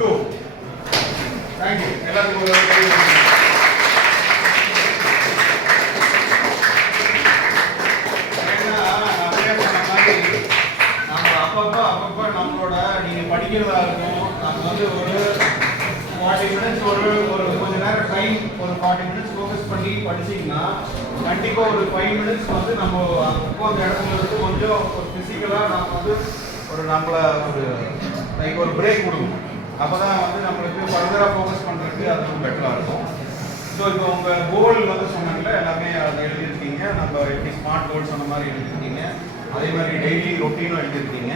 2. Thank you. எல்லாருக்கும் ஒரு அப்பப்போ நம்மளோட நீங்கள் படிக்கிறதா இருக்கும், நம்ம வந்து ஒரு 40 மினிட்ஸ் ஒரு கொஞ்ச நேரம் டைம் ஒரு 40 மினிட்ஸ் ஃபோக்கஸ் பண்ணி படிச்சிங்கன்னா கண்டிப்பாக ஒரு 5 மினிட்ஸ் வந்து நம்ம உட்காந்த இடத்துல இருந்து கொஞ்சம் ஒரு ஃபிசிக்கலாக நம்ம வந்து நம்மளை ஒரு பிரேக் கொடுக்கணும். அப்போ தான் வந்து நம்மளுக்கு ஃபர்தராக ஃபோக்கஸ் பண்ணுறதுக்கு அது பெட்டராக இருக்கும். ஸோ இப்போ உங்கள் கோல் வந்து சொன்னாங்களே எல்லாமே அதை எழுதியிருக்கீங்க. நம்ம எப்படி ஸ்மார்ட் கோல் சொன்ன மாதிரி எழுதியிருக்கீங்க, அதே மாதிரி டெய்லி ரொட்டீனும் எழுதியிருக்கீங்க.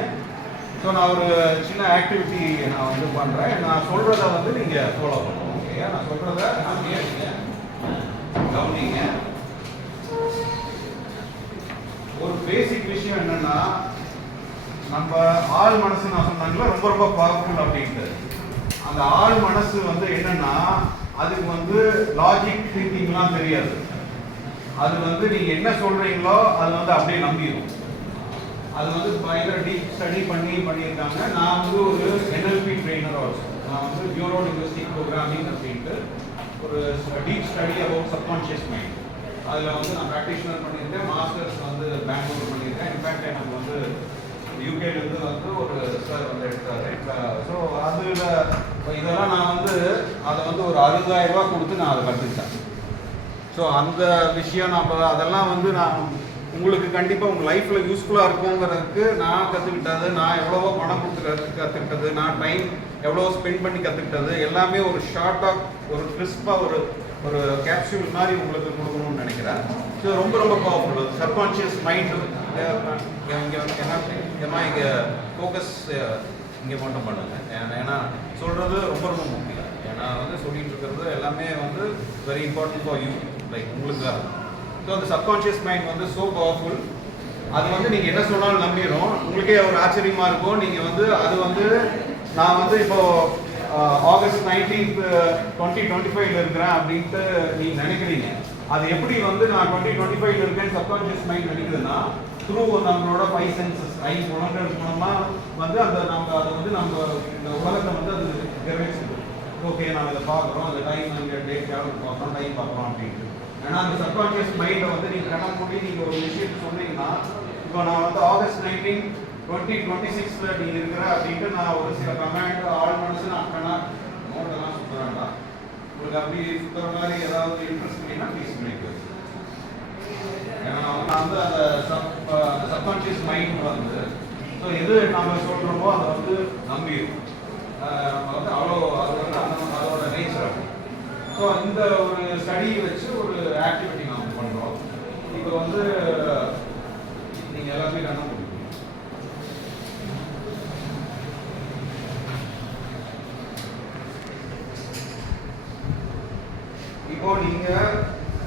ஸோ நான் ஒரு சின்ன ஆக்டிவிட்டி நான் வந்து பண்ணுறேன். நான் சொல்கிறத வந்து நீங்கள் ஃபாலோ பண்ணணும். ஓகே, நான் சொல்கிறத கேளுங்க, கவனிங்க. ஒரு பேசிக் விஷயம் என்னென்னா, நம்ம ஆள் மனசு நான் சொன்னாங்களா ரொம்ப ரொம்ப பவர்ஃபுல் அப்படின்ட்டு. அந்த ஆள் மனசு வந்து என்னன்னா, அதுக்கு வந்து லாஜிக் திங்கிங்லாம் தெரியாது. அது வந்து நீங்கள் என்ன சொல்கிறீங்களோ அது வந்து அப்படியே நம்பிடும். அது வந்து பயங்கர டீப் ஸ்டடி பண்ணியிருக்காங்க. நான் வந்து ஒரு NLP ட்ரெயினர் ஆல்சோ. நான் வந்து நியூரோ லிங்குவிஸ்டிக் ப்ரோக்ராமிங் அப்படின்ட்டு ஒரு deep study about subconscious mind. அதில் வந்து நான் ப்ராக்டிஷனர் பண்ணியிருக்கேன். மாஸ்டர்ஸ் வந்து பெங்களூர் பண்ணியிருக்கேன். இன்ஃபேக்ட் எனக்கு வந்து யூகேலேருந்து வந்து ஒரு சார் வந்து எடுத்தார். ஸோ அதில் இதெல்லாம் நான் வந்து அதை வந்து ஒரு 60,000 ரூபா கொடுத்து நான் அதை கற்றுக்கிட்டேன். ஸோ அந்த விஷயம் அதெல்லாம் வந்து நான் உங்களுக்கு கண்டிப்பாக உங்கள் லைஃப்பில் யூஸ்ஃபுல்லாக இருக்குங்கிறதுக்கு நான் கற்றுக்கிட்டது, நான் எவ்வளவோ பணம் கொடுத்து கற்றுக்கிட்டது, நான் டைம் எவ்வளோ ஸ்பெண்ட் பண்ணி கற்றுக்கிட்டது எல்லாமே ஒரு ஷார்ட்டாக ஒரு கிறிஸ்பாக ஒரு கேப்சூல் மாதிரி உங்களுக்கு கொடுக்கணும்னு நினைக்கிறேன். ஸோ ரொம்ப ரொம்ப பவர்ஃபுல். சப்கான்ஷியஸ் மைண்டு இங்கே ஃபோக்கஸ் இங்கே மட்டும் பண்ணுங்க. ஏன்னா சொல்கிறது ரொம்ப ரொம்ப முக்கியம். ஏன்னா வந்து சொல்லிட்டு இருக்கிறது எல்லாமே வந்து very important for you, like உங்களுக்கு தான். ஸோ அந்த சப்கான்ஷியஸ் மைண்ட் வந்து ஸோ பவர்ஃபுல். அது வந்து நீங்கள் என்ன சொன்னாலும் நம்பிடும். உங்களுக்கே ஒரு ஆச்சரியமாக இருக்கும். நீங்கள் வந்து அது வந்து நான் வந்து இப்போது ஆகஸ்ட் 19th 2025 இருக்கிறேன் அப்படின்ட்டு நீங்கள் நினைக்கிறீங்க. அது எப்படி வந்து நான் 2025 இருக்கேன்னு சப்கான்ஷியஸ் மைண்ட் நினைக்குதுன்னா, த்ரூ நம்மளோட 5 சென்சஸ் 5 புலன்கள் மூலமாக வந்து அதை வந்து நம்ம இந்த உலகத்தை வந்து அது நிறைவேற்றுது. ஓகே, நான் இதை பார்க்குறோம், அந்த டைம் அங்கே டேட் யாரும் பார்க்குறோம், டைம் பார்க்குறோம் அப்படின்ட்டு. ஏன்னா அந்த சப்கான்ஷியஸ் மைண்டை வந்து நீங்கள் கணக்கு போட்டு நீங்கள் ஒரு விஷயத்தை சொன்னீங்கன்னா, இப்போ நான் வந்து ஆகஸ்ட் 19 2026 நீங்கள் இருக்கிற அப்படின்ட்டு நான் ஒரு சில கமெண்ட் ஆள் மனசு நான் நோட்டெல்லாம் சுற்றுறேன்டா. உங்களுக்கு அப்படி சுற்றுற மாதிரி ஏதாவது இன்ட்ரெஸ்ட் பண்ணிங்கன்னா ப்ளீஸ் பண்ணிக்கு. ஏன்னா வந்து அந்த சப்கான்ஷியஸ் மைண்ட் வந்து ஸோ எது நம்ம சொல்கிறோமோ அதை வந்து நம்பிடும். நம்ம வந்து அவ்வளோ அது வந்து அதோட நேச்சர் அப்படி. ஸோ இந்த ஒரு ஸ்டடியை வச்சு ஒரு ஆக்டிவிட்டி நாம் பண்ணுறோம். இப்போ வந்து நீங்கள் எல்லாமே கண்ண முடியும். இப்போ நீங்கள்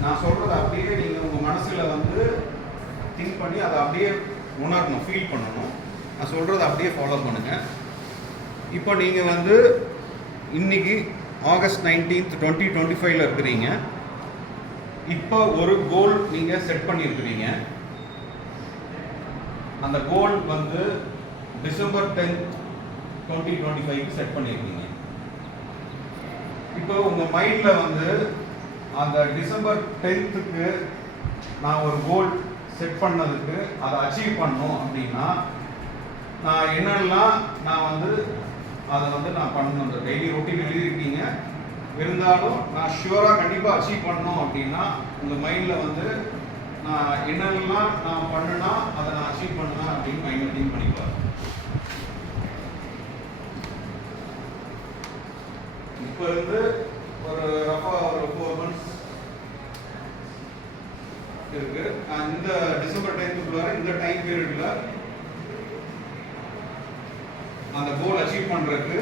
நான் சொல்கிறது அப்படியே நீங்கள் உங்கள் மனசில் வந்து திங்க் பண்ணி அதை அப்படியே உணரணும், ஃபீல் பண்ணணும். நான் சொல்கிறத அப்படியே ஃபாலோ பண்ணுங்கள். இப்போ நீங்கள் வந்து இன்னைக்கு ஆகஸ்ட் 19th 2025 இருக்கிறீங்க. இப்போ ஒரு கோல் நீங்கள் செட் பண்ணியிருக்கிறீங்க. அந்த கோல் வந்து டிசம்பர் 10th 2025 செட் பண்ணியிருக்கீங்க. இப்போ உங்கள் மைண்டில் வந்து அந்த டிசம்பர் 10th நான் ஒரு கோல் செட் பண்ணதுக்கு அதை அச்சீவ் பண்ணணும் அப்படின்னா நான் என்னெல்லாம் நான் வந்து அதை வந்து நான் பண்ணணும். அந்த டெய்லி ரொட்டீன் எழுதியிருக்கீங்க. இருந்தாலும் நான் ஷுவராக கண்டிப்பாக அச்சீவ் பண்ணணும் அப்படின்னா உங்கள் மைண்டில் வந்து நான் என்னெல்லாம் நான் பண்ணுனா அதை நான் அச்சீவ் பண்ணுவேன் அப்படின்னு மைண்டில் திங்க் பண்ணிக்கலாம். இப்போ இருந்து ஒரு ரஃபாக ஒரு 4 months இருக்கு. இந்த டிசம்பர் 10th இந்த டைம் பீரியட்ல அந்த கோல் அச்சீவ் பண்றதுக்கு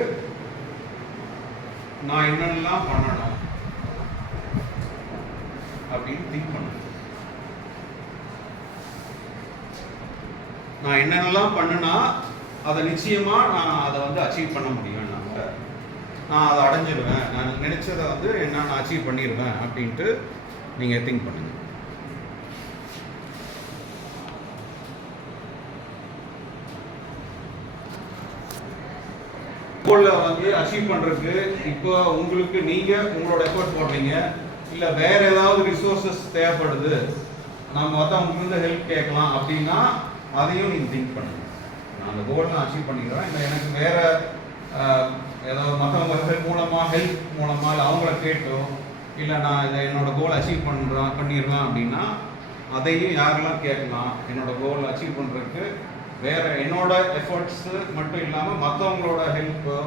நான் என்னெல்லாம் பண்ணணும் அப்படின்னு திங்க் பண்ணணும். நான் என்னென்னலாம் பண்ணுனா அதை நிச்சயமா நான் அதை வந்து அச்சீவ் பண்ண முடியும். நான் அதை அடைஞ்சிடுவேன், நான் நினைச்சதை வந்து என்ன நான் அச்சீவ் பண்ணிடுவேன் அப்படின்ட்டு நீங்கள் திங்க் பண்ணுங்க. கோலில் வந்து அச்சீவ் பண்ணுறதுக்கு இப்போ உங்களுக்கு நீங்கள் உங்களோட எஃபர்ட் போடுறீங்க, இல்லை வேற ஏதாவது ரிசோர்ஸஸ் தேவைப்படுது, நம்ம மற்றவங்களுக்கு இருந்து ஹெல்ப் கேட்கலாம் அப்படின்னா அதையும் நீங்கள் திங்க் பண்ணுங்க. நான் அந்த கோலை நான் அச்சீவ் பண்ணிடுவேன், இல்லை எனக்கு வேற ஏதாவது மற்றவங்க ஹெல்ப் மூலமாக இல்லை அவங்கள கேட்டோ இல்லை நான் இதை என்னோட கோலை அச்சீவ் பண்ணிடுவேன் அப்படின்னா அதையும் யாரெல்லாம் கேட்கலாம். என்னோட கோலை அச்சீவ் பண்ணுறதுக்கு வேற என்னோட எஃபர்ட்ஸ் மட்டும் இல்லாமல் மற்றவங்களோட ஹெல்ப்போ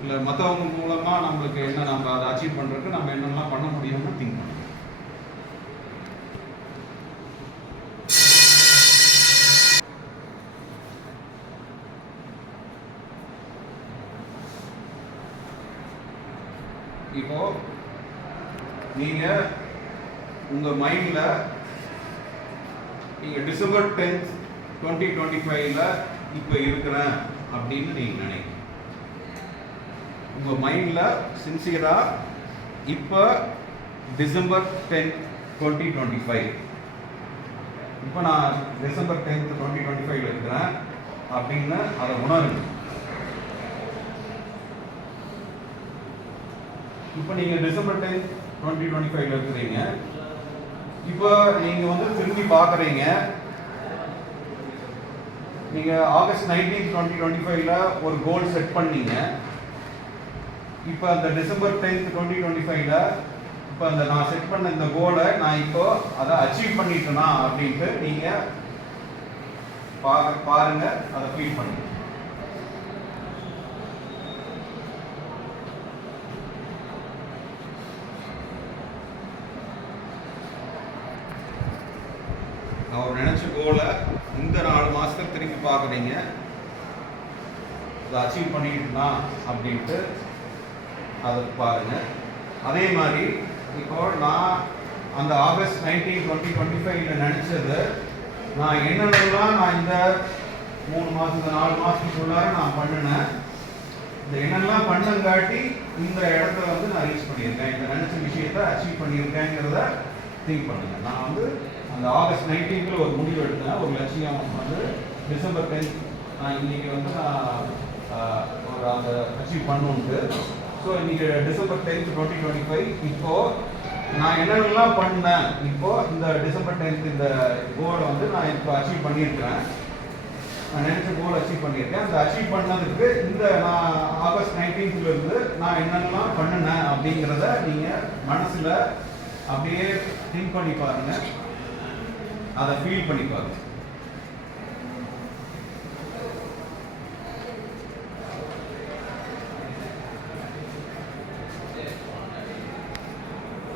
இல்லை மற்றவங்க மூலமாக நம்மளுக்கு என்ன நம்ம அதை அச்சீவ் பண்ணுறதுக்கு நம்ம என்னெல்லாம் பண்ண முடியும்னு திங்க் பண்ணுவோம். இப்போ நீங்க உங்க மைண்ட்ல நீங்க டிசம்பர் 10th 2025 இப்போ இருக்கிறேன் அப்படின்னு நீங்க நினைக்கிறீங்க. உங்க மைண்ட்ல சின்சியரா இப்போ டிசம்பர் 10th 2025 இப்போ நான் டிசம்பர் 10th 2025 இருக்கிறேன் அப்படின்னு அதை உணருங்க. இப்போ நீங்கள் டிசம்பர் 10th 2025 இருக்கிறீங்க. இப்போ நீங்கள் வந்து திரும்பி பார்க்குறீங்க, நீங்கள் ஆகஸ்ட் 19th 2025 ஒரு கோல் செட் பண்ணீங்க. இப்போ அந்த டிசம்பர் 10th 2025 இப்போ அந்த நான் செட் பண்ண இந்த கோலை நான் இப்போ அதை அச்சீவ் பண்ணிட்டேனா அப்படின்ட்டு நீங்கள் பாருங்க, அதை ஃபீல் பண்ணுங்க. அவர் நினைச்ச கோலை இந்த 4 மாசத்துக்கு திரும்பி பார்க்குறீங்க, அதை அச்சீவ் பண்ணிட்டுனா அப்படின்ட்டு அதை பாருங்க. அதே மாதிரி இப்போ நான் அந்த ஆகஸ்ட் 19 2025 நினைச்சது நான் என்னென்னலாம் நான் இந்த 3 மாதம் 4 மாதத்துக்குள்ளார நான் பண்ணினேன், இந்த என்னெல்லாம் பண்ணங்காட்டி இந்த இடத்துல வந்து நான் ரீச் பண்ணியிருக்கேன், இந்த நினைச்ச விஷயத்தை அச்சீவ் பண்ணியிருக்கேங்கிறத திங்க் பண்ணுங்க. நான் வந்து அந்த ஆகஸ்ட் 19th ஒரு முடிவு எடுத்தேன், ஒரு லட்சியம் வந்து டிசம்பர் 10th நான் இன்னைக்கு வந்து நான் ஒரு அதை அச்சீவ் பண்ணுன்ட்டு. ஸோ இன்னைக்கு டிசம்பர் 10th 2025 இப்போ நான் என்னென்னலாம் பண்ணேன், இப்போ இந்த டிசம்பர் 10th இந்த கோலை வந்து நான் இப்போ அச்சீவ் பண்ணியிருக்கிறேன், நான் நினைச்ச கோல் அச்சீவ் பண்ணியிருக்கேன். அந்த அச்சீவ் பண்ணதுக்கு இந்த நான் ஆகஸ்ட் 19th இருந்து நான் என்னென்னலாம் பண்ணினேன் அப்படிங்கிறத நீங்கள் மனசில் அப்படியே திங்க் பண்ணி பாருங்க, அதை ஃபீல் பண்ணி பாருங்க.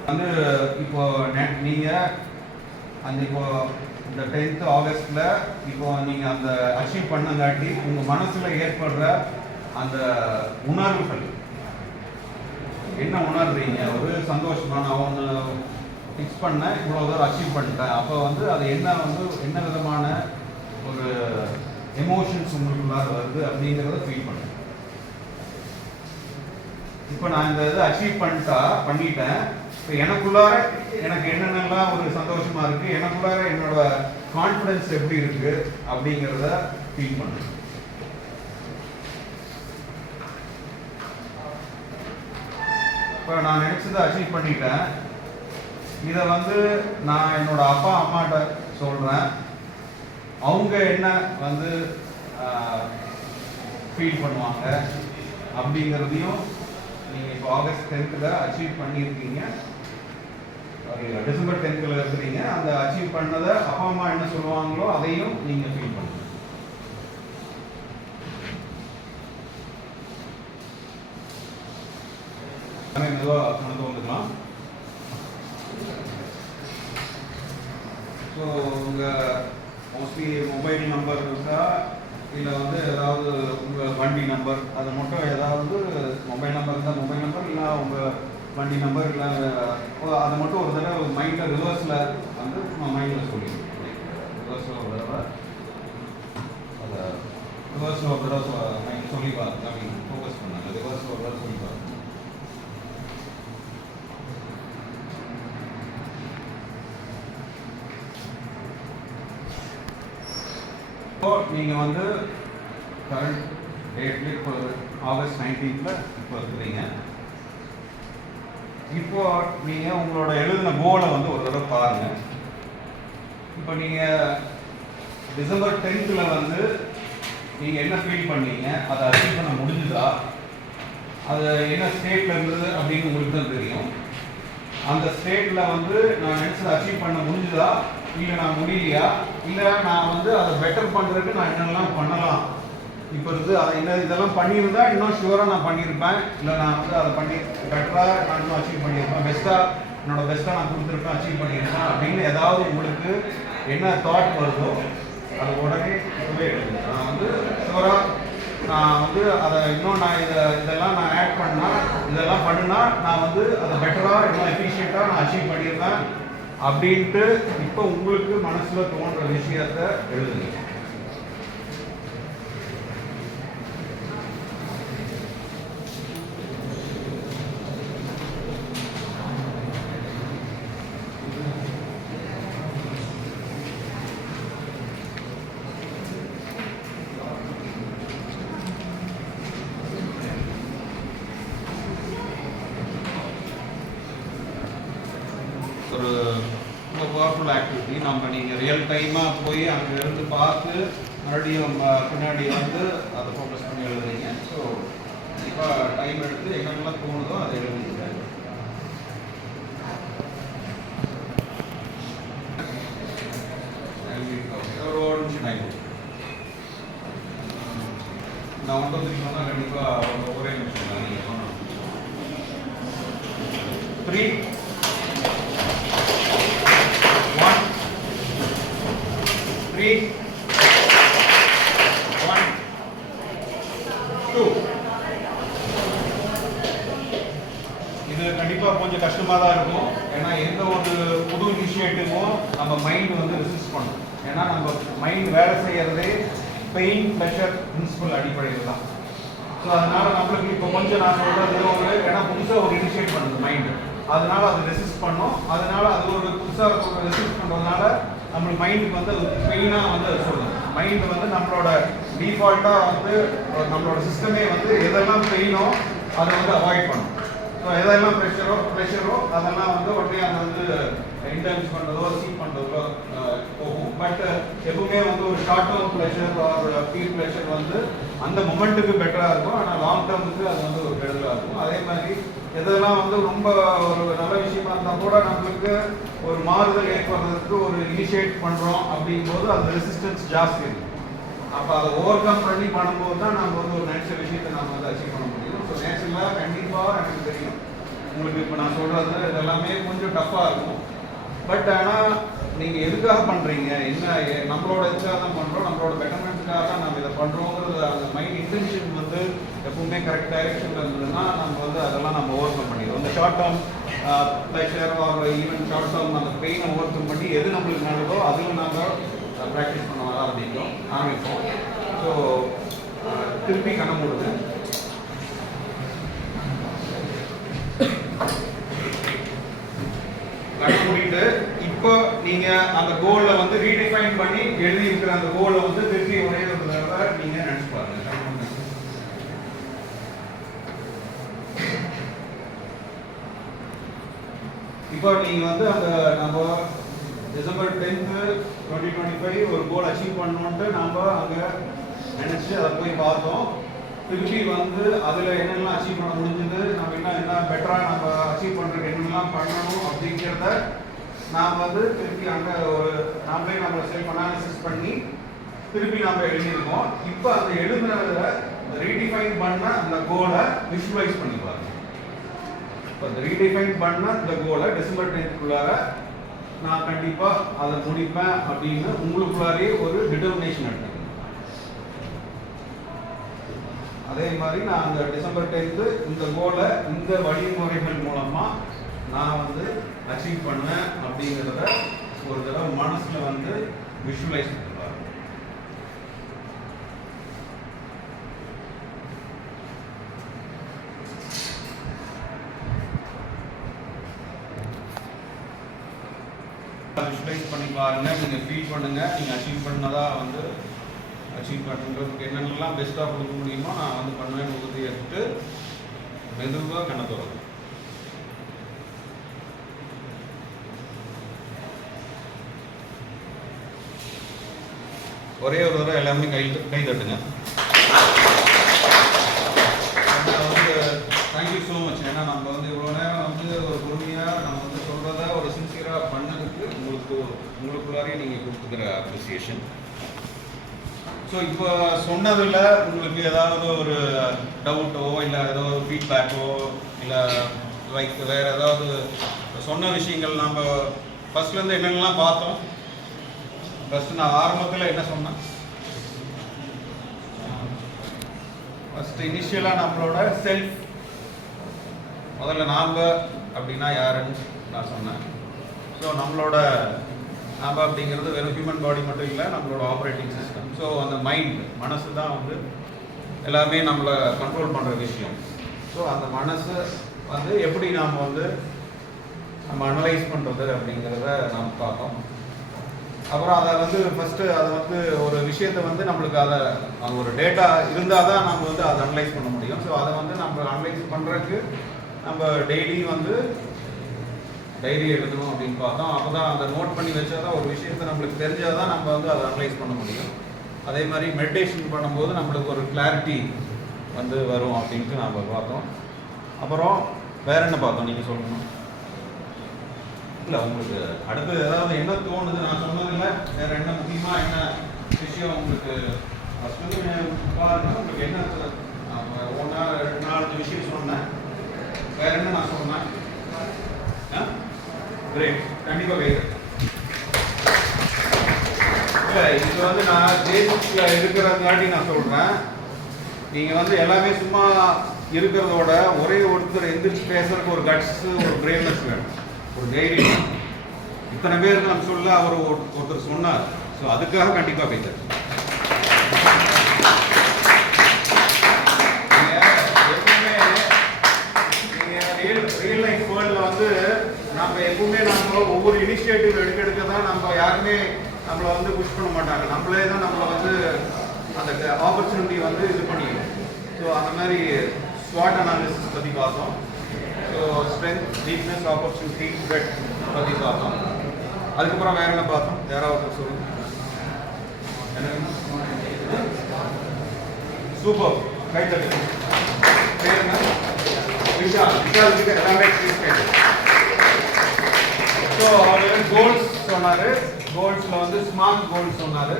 வந்து இப்போ நீங்க அந்த இப்போ இந்த 10th ஆகஸ்ட்ல இப்போ நீங்க அந்த அச்சீவ் பண்ணங்காட்டி உங்க மனசுல ஏற்படுற அந்த உணர்வுகள் என்ன உணர்றீங்க? ஒரு சந்தோஷமான ஒன்று ஃபிக்ஸ் பண்ணேன், இவ்வளோ தூரம் அச்சீவ் பண்ணிட்டேன். அப்போ வந்து அது என்ன விதமான ஒரு எமோஷன்ஸ் உங்களுக்குள்ளார வருது அப்படிங்கிறத ஃபீல் பண்ணேன். இப்போ நான் இந்த இதை அச்சீவ் பண்ணிட்டேன். இப்போ எனக்குள்ளார எனக்கு என்னென்னலாம் ஒரு சந்தோஷமா இருக்கு, எனக்குள்ளார என்னோட கான்ஃபிடன்ஸ் எப்படி இருக்கு அப்படிங்கிறத ஃபீல் பண்ணேன். இப்போ நான் நினைச்சதை அச்சீவ் பண்ணிட்டேன். இதை வந்து நான் என்னோட அப்பா அம்மாட்ட சொல்றேன். அவங்க என்ன வந்து ஃபீல் பண்ணுவாங்க அப்படிங்கிறதையும் நீங்கள் இப்போ ஆகஸ்ட் 10th அச்சீவ் பண்ணியிருக்கீங்க, டிசம்பர் 10th இருக்கிறீங்க. அந்த அச்சீவ் பண்ணதை அப்பா அம்மா என்ன சொல்லுவாங்களோ அதையும் நீங்கள் ஃபீல் பண்ணுங்க. மெதுவாக கடந்து வந்துக்கலாம். ஸோ உங்கள் மோஸ்ட்லி மொபைல் நம்பர் இருக்கா, இல்லை வந்து ஏதாவது உங்கள் வண்டி நம்பர், அதை மட்டும் ஏதாவது மொபைல் நம்பர் இருந்தால் மொபைல் நம்பர், இல்லை உங்கள் வண்டி நம்பர், இல்லை அதை மட்டும் ஒரு தடவை மைண்டில் ரிவர்ஸில் வந்து மைண்டில் சொல்லிடுங்க. ரிவர்ஸில் ஒரு தடவை அதை ரிவர்ஸில் ஒரு தடவை மைண்ட் சொல்லி பாருங்க. அப்படின்னு ஃபோக்கஸ் பண்ணாங்க. ரிவர்ஸில் ஒரு தடவை சொல்லி பாருங்க. நீங்கள் வந்து கரண்ட் டேட்ல இப்போ ஆகஸ்ட் 19th இப்போ இருக்கிறீங்க. இப்போ நீங்கள் உங்களோட எழுதின கோலை வந்து ஒரு தடவை பாருங்க. இப்போ நீங்கள் டிசம்பர் 10th வந்து நீங்கள் என்ன ஃபீல் பண்ணீங்க, அதை அச்சீவ் பண்ண முடிஞ்சுதா, அது என்ன ஸ்டேட்ல இருந்தது அப்படின்னு உங்களுக்கு தான் தெரியும். அந்த ஸ்டேட்ல வந்து நான் நினைச்சதை அச்சீவ் பண்ண முடிஞ்சுதா, இல்லை நான் முடியலையா, இல்லை நான் வந்து அதை பெட்டர் பண்ணுறதுக்கு நான் என்னெல்லாம் பண்ணலாம், இப்போ இருந்து அதை இதெல்லாம் பண்ணியிருந்தா இன்னும் ஷுவராக நான் பண்ணியிருப்பேன், இல்லை நான் வந்து அதை பண்ணி பெட்டராக நான் இன்னும் அச்சீவ் பண்ணியிருப்பேன், என்னோட பெஸ்ட்டாக நான் கொடுத்துருப்பேன், அச்சீவ் பண்ணியிருப்பேன் அப்படின்னு ஏதாவது உங்களுக்கு என்ன தாட் வருதோ அது உடனே இப்பவே எடுங்க. நான் வந்து ஷுவராக நான் வந்து அதை இன்னும் நான் இதெல்லாம் நான் ஆட் இதெல்லாம் பண்ணுனா நான் வந்து அதை பெட்டராக இன்னும் எஃபிஷியண்ட்டாக நான் அச்சீவ் பண்ணியிருப்பேன் அப்படின்ட்டு இப்போ உங்களுக்கு மனசுல தோன்ற விஷயத்தை எழுதுங்க. ஒரு ரொம்ப பவர்ஃபுல் ஆக்டிவிட்டி. நம்ம நீங்கள் ரியல் டைமாக போய் அங்கே இருந்து பார்த்து மறுபடியும் பின்னாடி வந்து அதை ஃபோக்கஸ் பண்ணி எழுதுறீங்க. ஸோ கண்டிப்பாக டைம் எடுத்து எங்கெல்லாம் தோணுதோ அதை எழுதுங்க. ஒரு நிமிஷம் டைம் நான் 9 சொன்னால் கண்டிப்பாக ஒரே நிமிஷம் தான் நீங்கள் சொன்னோம். 3 3 1 2. இது கண்டிப்பாக கொஞ்சம் கஷ்டமாக தான் இருக்கும். ஏன்னா எந்த ஒரு புது இனிஷியேட்டிவும் நம்ம மைண்ட் வந்து ரெசிஸ்ட் பண்ணும். ஏன்னா நம்ம மைண்ட் வேலை செய்யறதே பெயின் ப்ளஷர் பிரின்சிபல் அடிப்படையில் தான். ஸோ அதனால நம்மளுக்கு இப்போ கொஞ்சம் நான் சொல்றது ஏன்னா புதுசாக ஒரு இனிஷியேட் பண்ணுது மைண்டு, அதனால அது ரெசிஸ்ட் பண்ணும். அதனால அது ஒரு புதுசாக ரெசிஸ்ட் பண்ணுறதுனால நம்மளுக்கு மைண்டுக்கு வந்து பெயினாக வந்து அது சொல்லுது. மைண்டு வந்து நம்மளோட டிஃபால்ட்டாக வந்து நம்மளோட சிஸ்டமே வந்து எதெல்லாம் பெயினோ அதை வந்து அவாய்ட் பண்ணும். ஸோ எதெல்லாம் ப்ரெஷரோ அதெல்லாம் வந்து உடனே அதை வந்து இன்டென்ஸ் பண்ணுறதோ சீக் பண்ணுறதோ போகும். பட் எப்பவுமே வந்து ஒரு ஷார்ட் டேர்ம் ப்ரெஷர் ஒரு ஃபீல் ப்ரெஷர் வந்து அந்த மொமெண்ட்டுக்கு பெட்டராக இருக்கும், ஆனால் லாங் டேர்முக்கு அது வந்து ஒரு கெடுதலாக இருக்கும். அதே மாதிரி எதெல்லாம் வந்து ரொம்ப ஒரு நல்ல விஷயமா இருந்தால் கூட நம்மளுக்கு ஒரு மாறுதல் ஏற்படுறதுக்கு ஒரு இனிஷியேட் பண்ணுறோம் அப்படிங்கும்போது அது ரெசிஸ்டன்ஸ் ஜாஸ்தி இருக்கும். அப்போ அதை ஓவர் கம் பண்ணி பண்ணும்போது தான் நம்ம வந்து ஒரு நேச்சுரல் விஷயத்தை நம்ம வந்து அச்சீவ் பண்ண முடியும். ஸோ நேச்சுரலாக கண்டிப்பாக எனக்கு தெரியும் உங்களுக்கு இப்போ நான் சொல்கிறது இதெல்லாமே கொஞ்சம் டஃப்பாக இருக்கும். பட் ஆனால் நீங்கள் எதுக்காக பண்ணுறீங்க, என்ன நம்மளோட இதுக்காக தான் பண்ணுறோம், நம்மளோட பெட்டர்மெண்ட்டுக்காக தான் நம்ம இதை பண்ணுறோங்கிறது அந்த மைண்ட் இன்டென்ஷன் வந்து எப்பவுமே கரெக்ட் டைரக்ஷனில் இருந்ததுன்னா நம்ம வந்து அதெல்லாம் நம்ம ஓவர் கம் பண்ணிடுவோம். இந்த short term pleasure R even short term அந்த பெயினை ஓவர் கம் பண்ணி எது நம்மளுக்கு நல்லதோ அதில் நாங்கள் ப்ராக்டிஸ் பண்ண வர ஆரம்பிப்போம். ஸோ திருப்பி கண்ண மூடுது. கண்ண மூடிட்டு இப்போ நீங்கள் அந்த கோலை வந்து ரீடிஃபைன் பண்ணி எழுதி இருக்கிற அந்த கோலை வந்து திருப்பி ஒரே ஒரு தடவை நீங்கள் நினச்சி பாருங்க. இப்போ நீங்கள் வந்து அந்த நம்ம டிசம்பர் 10th 2025 ஒரு கோல் அச்சீவ் பண்ணணுன்ட்டு நம்ம அங்கே நினச்சி அதை போய் பார்த்தோம். திருப்பி வந்து அதில் என்னெல்லாம் அச்சீவ் பண்ண முடிஞ்சது, நம்ம என்ன பெட்டராக நம்ம அச்சீவ் பண்ணுறதுக்கு என்னெல்லாம் பண்ணணும் அப்படிங்கிறத நாம் வந்து திருப்பி அங்கே ஒரு நாமளே நம்ம செல்ஃப் அனாலிசிஸ் பண்ணி திருப்பி நம்ம எழுதியிருக்கோம். இப்போ அந்த எழுதுனதில் ரீடிஃபைன் பண்ண அந்த கோலை விஷுவலைஸ் பண்ணி பாருங்க. இப்போ அந்த ரீடிஃபைன் பண்ண இந்த கோலை டிசம்பர் 10th நான் கண்டிப்பாக அதை முடிப்பேன் அப்படின்னு உங்களுக்குள்ளாரே ஒரு டிட்டர்மினேஷன் எடுத்துக்கணும். அதே மாதிரி நான் அந்த டிசம்பர் 10th இந்த கோலை இந்த வழிமுறைகள் மூலமாக நான் வந்து அச்சீவ் பண்ணேன் அப்படிங்கிறத ஒரு தடவை மனசில் வந்து விஷுவலைஸ் பண்ணுவாங்க. விஷுவலைஸ் பண்ணி பாருங்க. நீங்கள் ஃபீல் பண்ணுங்க, நீங்கள் அச்சீவ் பண்ணதா வந்து அச்சீவ் பண்ணுறதுக்கு என்னென்னலாம் பெஸ்ட்டாக கொடுக்க முடியுமோ நான் வந்து பண்ணுவேன்னு உறுதி எடுத்து மெதுவாக கண்ண தோறும். ஒரே ஒரு தடவை எல்லாமே கை தட்டுங்க. வந்து தேங்க்யூ ஸோ மச். ஏன்னா நம்ம வந்து இவ்வளோ நேரம் வந்து ஒரு பொறுமையாக நம்ம வந்து சொல்கிறத ஒரு சின்சியராக பண்ணதுக்கு உங்களுக்குள்ளாரே நீங்கள் கொடுத்துக்கிற அப்ரிசியேஷன். ஸோ இப்போ சொன்னதில் உங்களுக்கு ஏதாவது ஒரு டவுட்டோ இல்லை ஏதோ ஒரு ஃபீட்பேக்கோ இல்லை லைக் வேறு ஏதாவது சொன்ன விஷயங்கள் நம்ம ஃபர்ஸ்ட்லேருந்து என்னென்னலாம் பார்த்தோம். ஃபர்ஸ்ட் நான் ஆரம்பத்தில் என்ன சொன்னேன், ஃபர்ஸ்ட் இனிஷியலாக நம்மளோட செல்ஃப் முதல்ல நாம் அப்படின்னா யாருன்னு நான் சொன்னேன். ஸோ நம்மளோட நாம் அப்படிங்கிறது வெறும் ஹியூமன் பாடி மட்டும் இல்லை, நம்மளோட ஆப்ரேட்டிங் சிஸ்டம். ஸோ அந்த மனசு தான் வந்து எல்லாமே நம்மளை கண்ட்ரோல் பண்ணுற விஷயம். ஸோ அந்த மனசு வந்து எப்படி நாம் வந்து நம்ம அனலைஸ் பண்ணுறது அப்படிங்கிறத நாம் பார்த்தோம். அப்புறம் அதை வந்து ஃபஸ்ட்டு அதை வந்து ஒரு விஷயத்தை வந்து நம்மளுக்கு அதை ஒரு டேட்டா இருந்தால் தான் நம்ம வந்து அதை அனலைஸ் பண்ண முடியும். ஸோ அதை வந்து நம்ம அனலைஸ் பண்ணுறதுக்கு நம்ம டெய்லி வந்து டைரி எழுதணும் அப்படின்னு பார்த்தோம். அப்போ தான் அதை நோட் பண்ணி வச்சா தான் ஒரு விஷயத்தை நம்மளுக்கு தெரிஞ்சால் தான் நம்ம வந்து அதை அனலைஸ் பண்ண முடியும். அதே மாதிரி மெடிடேஷன் பண்ணும்போது நம்மளுக்கு ஒரு கிளாரிட்டி வந்து வரும் அப்படின்ட்டு நம்ம பார்த்தோம். அப்புறம் வேற என்ன பார்த்தோம் நீங்கள் சொல்லணும்? இல்லை உங்களுக்கு அடுத்து ஏதாவது என்ன தோணுது நான் சொன்னதில்ல வேற என்ன முக்கியமாக என்ன விஷயம் உங்களுக்கு பாருங்க. உங்களுக்கு என்ன ஒன்றா 2-4 விஷயம் சொன்னேன். வேற என்ன நான் சொன்னேன்? கிரேட், கண்டிப்பாக வேறு இல்லை. இது வந்து நான் பேசிக்ஸில் இருக்கிறதுக்காட்டி நான் சொல்கிறேன். நீங்கள் வந்து எல்லாமே சும்மா இருக்கிறதோட ஒரே ஒருத்தர் எந்திரிச்சு பேசுறதுக்கு ஒரு கட்ஸு ஒரு பிரேவ்னஸ் வேணும், ஒரு தைரியம். இத்தனை பேருக்கு நம்ம சொல்ல அவர் ஒருத்தர் சொன்னார். ஸோ அதுக்காக கண்டிப்பாக பேசுறேன். ரியல் லைஃப் வேர்ல்டில் வந்து நம்ம எப்பவுமே நம்ம ஒவ்வொரு இனிஷியேட்டிவ் எடுக்க தான் நம்ம யாருமே நம்மளை வந்து புஷ் பண்ண மாட்டாங்க. நம்மளே தான் நம்மளை வந்து அந்த ஆப்பர்ச்சுனிட்டி வந்து இது பண்ணிக்கணும். ஸோ அந்த மாதிரி ஸ்வாட் அனாலிசிஸ் பற்றி பார்த்தோம். So strength, weakness, opportunity, thread பற்றி பார்த்தோம். அதுக்கப்புறம் வேற என்ன பார்த்தோம்? யாராவது சொல்லுங்க. சூப்பர், ரைட் தட்டு. பேர் என்ன? விஷால். விஷாலுக்கு எல்லாமே ஸோ அவர் கோல்ஸ் சொன்னார். கோல்ஸில் வந்து ஸ்மார்ட் கோல்ஸ் சொன்னார்.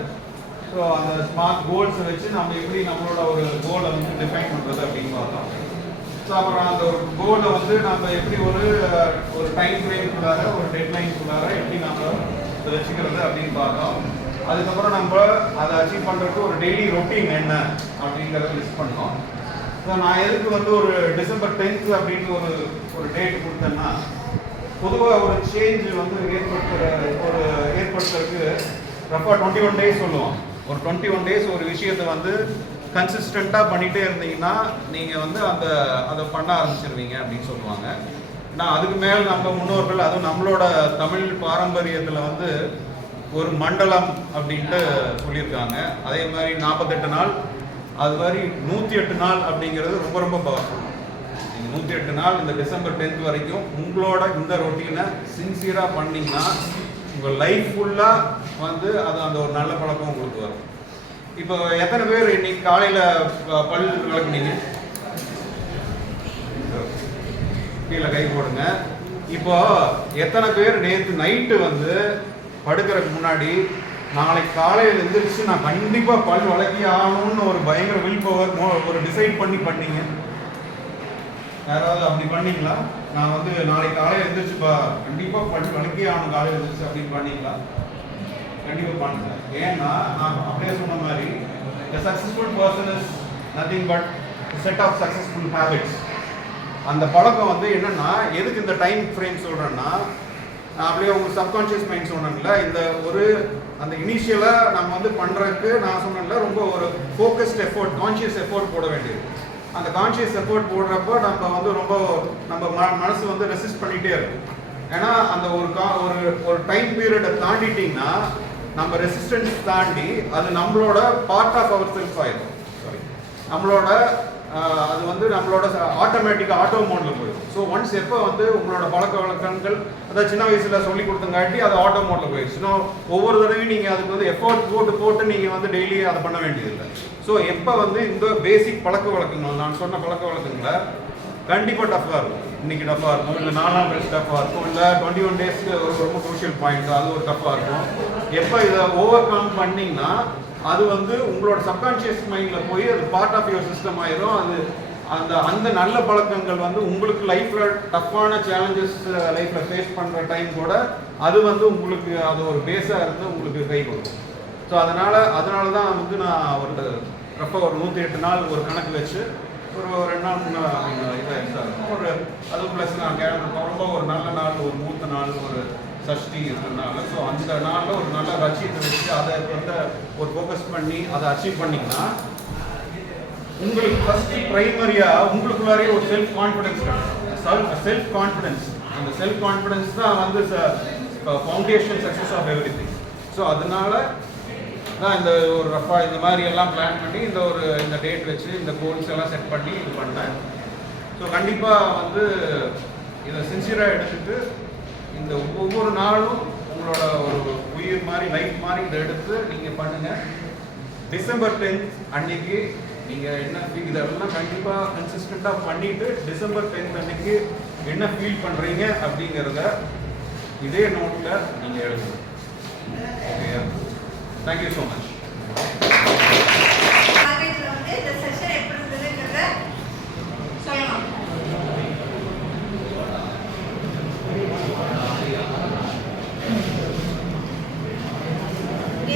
ஸோ அந்த ஸ்மார்ட் கோல்ஸை வச்சு நம்ம எப்படி நம்மளோட ஒரு கோலை வந்து டிஃபைன் பண்ணுறது அப்படின்னு பார்த்தோம். ஸோ அப்புறம் அந்த ஒரு கோலை வந்து நம்ம எப்படி ஒரு டைம் ஃப்ரேம்குள்ளார ஒரு டெட்லைன்குள்ளார எப்படி நம்ம வச்சுக்கிறது அப்படின்னு பார்த்தோம். அதுக்கப்புறம் நம்ம அதை அச்சீவ் பண்ணுறதுக்கு ஒரு டெய்லி ரொட்டீன் என்ன அப்படிங்கிறத லிஸ்ட் பண்ணோம். ஸோ நான் எதுக்கு வந்து ஒரு டிசம்பர் 10th அப்படின்னு ஒரு டேட் கொடுத்தேன்னா பொதுவாக ஒரு சேஞ்ச் வந்து ஏற்படுத்துறதுக்கு ரஃபாக 21 டேஸ் சொல்லுவோம். ஒரு 21 டேஸ் ஒரு விஷயத்தை வந்து கன்சிஸ்டண்ட்டாக பண்ணிகிட்டே இருந்தீங்கன்னா நீங்கள் வந்து அதை பண்ண ஆரம்பிச்சிருவீங்க அப்படின்னு சொல்லுவாங்க. நான் அதுக்கு மேல் நம்ம முன்னோர்கள், அதுவும் நம்மளோட தமிழ் பாரம்பரியத்தில் வந்து ஒரு மண்டலம் அப்படின்ட்டு சொல்லியிருக்காங்க. அதே மாதிரி 48 நாள், அது மாதிரி 108 நாள் அப்படிங்கிறது ரொம்ப ரொம்ப பவர்ஃபுல். நீங்கள் 108 நாள் இந்த டிசம்பர் 10th வரைக்கும் உங்களோட இந்த ரொட்டீனை சின்சியராக பண்ணிங்கன்னா உங்கள் லைஃப் ஃபுல்லாக வந்து அது அந்த ஒரு நல்ல பழக்கம் உங்களுக்கு வரும். இப்போ எத்தனை பேர் இன்னைக்கு காலையில் பல் விளக்குனீங்க? கீழே கை போடுங்க. இப்போ எத்தனை பேர் நேற்று நைட்டு வந்து படுக்கிறதுக்கு முன்னாடி நாளைக்கு காலையில் எழுந்திரிச்சு நான் கண்டிப்பாக பல் விளக்கி ஆகணும்னு ஒரு பயங்கர வில் பவர் ஒரு டிசைட் பண்ணீங்க? யாராவது அப்படி பண்ணீங்களா? நான் வந்து நாளைக்கு காலையில் எழுந்திரிச்சுப்பா கண்டிப்பாக பல் விளக்கி ஆகணும் காலையில் எழுந்திரிச்சு அப்படின்னு பண்ணீங்களா? கண்டிப்பாக பண்ணுங்க. ஏன்னா நான் அப்படியே சொன்ன மாதிரி a successful person is nothing but a set of successful habits. அந்த பழக்கம் வந்து என்னன்னா, எதுக்கு இந்த டைம் ஃப்ரேம் சொல்கிறேன்னா, நான் அப்படியே உங்கள் சப்கான்ஷியஸ் மைண்ட் சொன்னேன்ல, இந்த ஒரு அந்த இனிஷியலாக நம்ம வந்து பண்ணுறதுக்கு நான் சொன்னேன்ல, ரொம்ப ஒரு ஃபோக்கஸ்ட் எஃபோர்ட், கான்ஷியஸ் எஃபோர்ட் போட வேண்டியது. அந்த கான்ஷியஸ் எஃபோர்ட் போடுறப்போ நம்ம வந்து ரொம்ப நம்ம மனசு வந்து ரெசிஸ்ட் பண்ணிகிட்டே இருக்கும். ஏன்னா அந்த ஒரு டைம் பீரியடை தாண்டிட்டிங்கன்னா நம்ம ரெசிஸ்டன்ஸ் தாண்டி அது நம்மளோட பார்ட் ஆஃப் அவர் செல்ஃப் ஆயிடும். நம்மளோட அது வந்து நம்மளோட ஆட்டோமேட்டிக்காக ஆட்டோ மோடில் போயிடும். ஸோ ஒன்ஸ் எப்போ வந்து உங்களோட பழக்க வழக்கங்கள் அதாவது சின்ன வயசில் சொல்லி கொடுத்தங்காட்டி அது ஆட்டோ மோடில் போயிடுச்சு. ஸோ ஒவ்வொரு தடவையும் நீங்கள் அதுக்கு வந்து எஃபோர்ட் போட்டு நீங்கள் வந்து டெய்லி அதை பண்ண வேண்டியதில்லை. ஸோ எப்போ வந்து இந்த பேசிக் பழக்க வழக்கங்கள் நான் சொன்ன பழக்க வழக்கங்களை கண்டிப்பாக டஃப்பாக இருக்கும். இன்னைக்கு டஃப்பாக இருக்கும், இல்லை 4ஆம் டேஸ் டஃப்பாக இருக்கும், இல்லை 21 டேஸ்க்கு ஒரு ரொம்ப க்ரூஷியல் பாயிண்ட் அது ஒரு டஃப்பாக இருக்கும். எப்போ இதை ஓவர் கம் பண்ணிங்கன்னா அது வந்து உங்களோட சப்கான்ஷியஸ் மைண்டில் போய் அது பார்ட் ஆஃப் யுவர் சிஸ்டம் ஆயிடும். அது அந்த நல்ல பழக்கங்கள் வந்து உங்களுக்கு லைஃப்பில் டஃப்பான சேலஞ்சஸ் லைஃப்பில் ஃபேஸ் பண்ணுற டைம் கூட அது வந்து உங்களுக்கு அது ஒரு பேஸாக இருந்து உங்களுக்கு கை கொடுக்கும். ஸோ அதனால தான் வந்து நான் ஒரு ரஃபாக ஒரு 108 நாள் ஒரு கணக்கு வச்சு ஒரு 2 நாள் இதாக ஒரு அது ப்ளஸ் நான் ரொம்ப ஒரு நல்ல நாள், ஒரு மூத்த நாள், ஒரு சஷ்டி இருக்கிறதுனால ஸோ அந்த நாளில் ஒரு நல்ல லட்சியத்தை வச்சு அதை வந்து ஒரு ஃபோக்கஸ் பண்ணி அதை அச்சீவ் பண்ணிங்கன்னா உங்களுக்கு ஃபஸ்ட்டு ப்ரைமரியாக உங்களுக்குள்ளாரே ஒரு செல்ஃப் கான்ஃபிடென்ஸ் அந்த செல்ஃப் கான்ஃபிடென்ஸ் தான் வந்து foundation success of everything. So அதனால தான் இந்த ஒரு ரஃபாக இந்த மாதிரி எல்லாம் பிளான் பண்ணி இந்த டேட் வச்சு இந்த கோல்ஸ் எல்லாம் செட் பண்ணி இது பண்ணேன். ஸோ கண்டிப்பாக வந்து இதை சின்சியராக எடுத்துட்டு இந்த ஒவ்வொரு நாளும் உங்களோட ஒரு உயிர் மாதிரி லைஃப் மாதிரி இதை எடுத்து நீங்கள் பண்ணுங்கள். டிசம்பர் 10th அன்னைக்கு நீங்கள் என்ன ஃபீல் இதெல்லாம் கண்டிப்பாக கன்சிஸ்டண்ட்டாக பண்ணிவிட்டு டிசம்பர் 10th அன்னைக்கு என்ன ஃபீல் பண்ணுறீங்க அப்படிங்கிறத இதே நோட்டில் நீங்கள் எழுதணும். ஓகேயா? Thank you so much. இந்த செஷன் எப்படி இருந்ததுங்கிறத சொல்லணும்.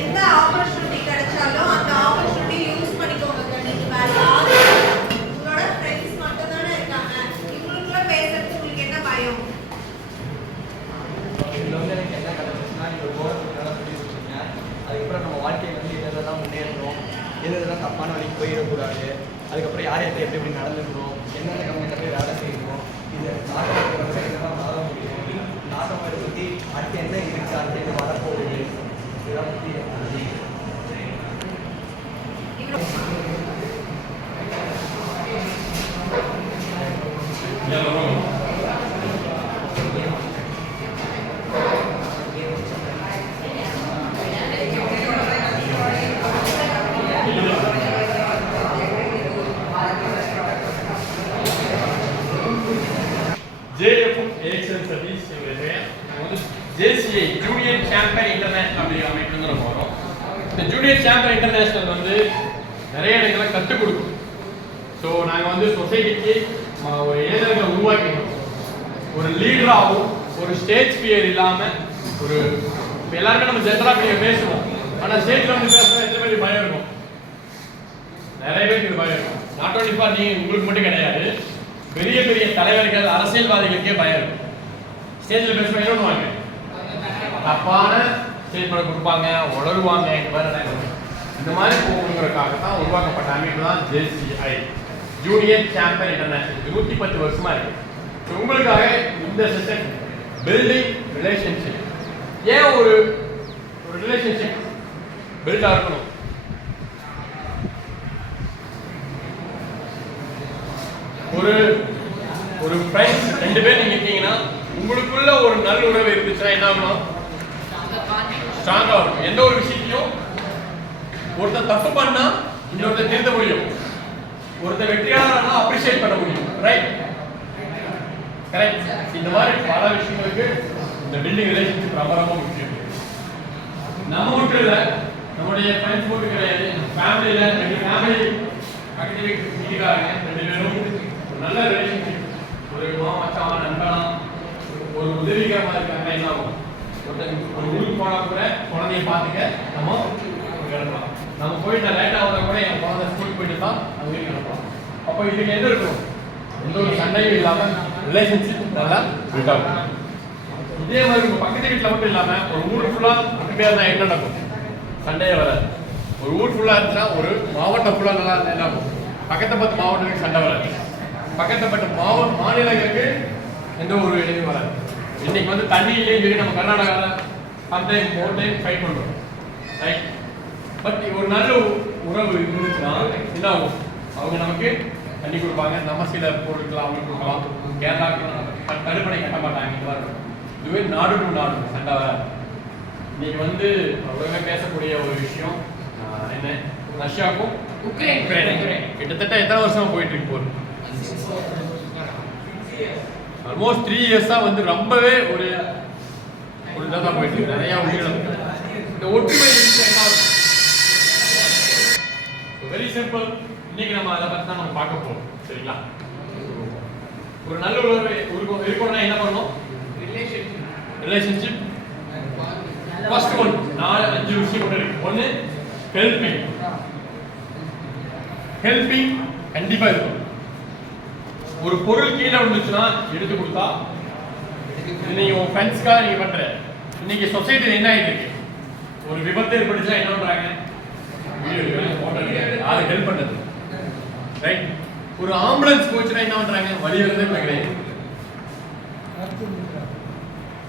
எந்த ஆப்பர்ச்சுனிட்டி கிடைச்சாலும் அந்த ஆப்பர்ச்சுனிட்டி யூஸ் பண்ணிக்கோங்க. நீங்க வேற யாரும் உங்களோட ஃப்ரெண்ட்ஸ் மட்டும் தானே இருக்காங்க. இவங்களுக்குள்ள பேசுறதுக்கு உங்களுக்கு என்ன பயம்? இதில் வந்து எனக்கு என்ன கிடைச்சிச்சுன்னா நீங்கள் போகிறதுக்கு சொல்லி கொடுத்தீங்க. அதுக்கப்புறம் நம்ம வாழ்க்கையை வந்து இதெல்லாம் முன்னேறணும், எதெல்லாம் தப்பான வழிக்கு போயிடக்கூடாது, அதுக்கப்புறம் யார் யார்கிட்ட எப்படி எப்படி நடந்துக்கணும், எந்தெந்த கம்பெனியில் போய் வேலை செய்யணும், இது நாட்டை இதெல்லாம் மாற முடியும், நாட்டை பற்றி அடுத்து என்ன இருக்குது, அடுத்து என்ன வரப்போகுது, இதெல்லாம் பற்றி JCI ஜூனியர் சாம்பியன் இன்டர்நேஷனல் அப்படிங்கிற அமைப்புங்கிற போகிறோம். இந்த ஜூனியர் சாம்பியன் இன்டர்நேஷனல் வந்து நிறைய இடங்களை கற்றுக் கொடுக்கும். ஸோ நாங்கள் வந்து சொசைட்டிக்கு ஒரு இளைஞர்களை உருவாக்கிக்கணும். ஒரு லீடராகவும் ஒரு ஸ்டேஜ் ஃபியர் இல்லாமல் ஒரு இப்போ எல்லாருமே நம்ம ஜென்ரலாக பேசுவோம், ஆனால் ஸ்டேஜில் வந்து பேசுகிறோம் எத்தனை பேருக்கு பயம் இருக்கும்? நிறைய பேருக்கு இது பயம் இருக்கும். நாட் ஓன்லி ஃபார் உங்களுக்கு மட்டும் கிடையாது, பெரிய பெரிய தலைவர்கள் அரசியல்வாதிகளுக்கே பயம் இருக்கும். ஸ்டேஜில் பேசுவாங்க என்ன பண்ணுவாங்க, தப்பான ஸ்டேட்மெண்ட் கொடுப்பாங்க, உளருவாங்க. இந்த மாதிரி போகணுங்கிறதுக்காக தான் உருவாக்கப்பட்ட அமைப்பு தான் JCI, ஜூனியர் சாம்பியன் இன்டர்நேஷனல். 110 வருஷமா இருக்கு. உங்களுக்காக இந்த செஷன் பில்டிங் ரிலேஷன்ஷிப். ஏன் ஒரு ரிலேஷன்ஷிப் பில்ட் ஆகணும்? ஒரு ஃப்ரெண்ட்ஸ் 2 பேர் நீங்க இருக்கீங்கன்னா உங்களுக்குள்ள ஒரு நல்ல உறவு இருந்துச்சுன்னா என்ன ஆகணும்? ஸ்ட்ராங்கா இருக்கும். எந்த ஒரு விஷயத்தையும் ஒருத்தர் தப்பு பண்ணா இன்னொருத்தர் திருத்த முடியும், ஒருத்தர் வெற்றியாளரானா அப்ரிஷியேட் பண்ண முடியும். ரைட்? கரெக்ட். இந்த மாதிரி பல விஷயங்களுக்கு இந்த பில்டிங் ரிலேஷன்ஷிப் ரொம்ப ரொம்ப முக்கியம். நம்ம மட்டும் இல்ல, நம்முடைய ஃப்ரெண்ட்ஸ் மட்டும் கிடையாது, ஃபேமிலியில 2 ஃபேமிலி பக்கத்து வீட்டுக்காரங்க 2 பேரும் ஒரு நல்ல ரிலேஷன்ஷிப், ஒரு மச்சான் நண்பனா ஒரு உதவிகரமா இருக்காங்க. என்ன ஆகும்? ஒரு ஊருக்கு போனா கூட குழந்தைய பார்த்துக்க நம்ம கிளம்பலாம். நம்ம போயிட்டு லேட் ஆகுறத கூட என் குழந்தை ஸ்கூலுக்கு போயிட்டு தான் அவங்க வீட்டுக்கு கிளம்பலாம். அப்போ இதுக்கு என்ன இருக்கும்? எந்த ஒரு சண்டையும் இல்லாம ரிலேஷன்ஷிப் நல்லா பில்ட் ஆகும். இதே மாதிரி உங்க பக்கத்து வீட்டில் மட்டும் இல்லாம ஒரு ஊர் ஃபுல்லா அப்படியே இருந்தா என்ன நடக்கும்? சண்டையே வராது. ஒரு ஊர் ஃபுல்லா இருந்துச்சுன்னா ஒரு மாவட்டம் ஃபுல்லா நல்லா இருந்தா என்ன ஆகும்? பக்கத்து 10 மாவட்டங்களுக்கு சண்டை வராது, பக்கத்துப்பட்ட மாநிலங்களுக்கு எந்த ஒரு இடையும் வராது. இன்னைக்கு வந்து தண்ணி இல்லைன்னு சொல்லி நம்ம கர்நாடகாவில் சம்டைம் 4 டைம் ஃபைட் பண்ணுறோம். ரைட்? பட் ஒரு நல்ல உறவு இருந்துச்சுன்னா என்ன ஆகும்? அவங்க நமக்கு தண்ணி கொடுப்பாங்க, நம்ம சில பொருட்கள் அவங்களுக்கு கொடுக்கலாம். கேரளாவுக்கு தடுப்பணை கட்ட மாட்டாங்க. இந்த மாதிரி இதுவே நாடு டு நாடு சண்டை வராது. இன்னைக்கு வந்து உலகமே பேசக்கூடிய ஒரு விஷயம் என்ன? ரஷ்யாவுக்கும் உக்ரைன் கிட்டத்தட்ட எத்தனை வருஷமா போயிட்டு இருக்கு போர்? ஆல்மோஸ்ட் 3 இயர்ஸா வந்து ரொம்பவே ஒரு இதாக தான் போயிட்டு இருக்கு. நிறைய உயிரிழப்பு. இந்த ஒற்றுமை என்ன ஆகும்? Very simple. இன்னைக்கு நம்ம அதை பத்தி தான் நம்ம பார்க்க போறோம். சரிங்களா? ஒரு நல்ல உறவு இருக்கணும்னா என்ன பண்ணணும்? ரிலேஷன்ஷிப் ஃபர்ஸ்ட் ஒன் 4-5 விஷயம் இருக்கு. ஒன்னு ஹெல்பிங் கண்டிப்பா இருக்கும். ஒரு பொருள் கீழே விழுந்துச்சுன்னா எடுத்து கொடுத்தா, நீங்க உங்க ஃப்ரெண்ட்ஸ்க்காக நீங்க பண்ற. இன்னைக்கு சொசைட்டில என்ன ஆயிட்டு இருக்கு? ஒரு விபத்து ஏற்பட்டுச்சா என்ன பண்றாங்க? அது ஹெல்ப் பண்றது. ரைட்? ஒரு ஆம்புலன்ஸ் போச்சுன்னா என்ன பண்றாங்க? வழி வரதே கிடையாது.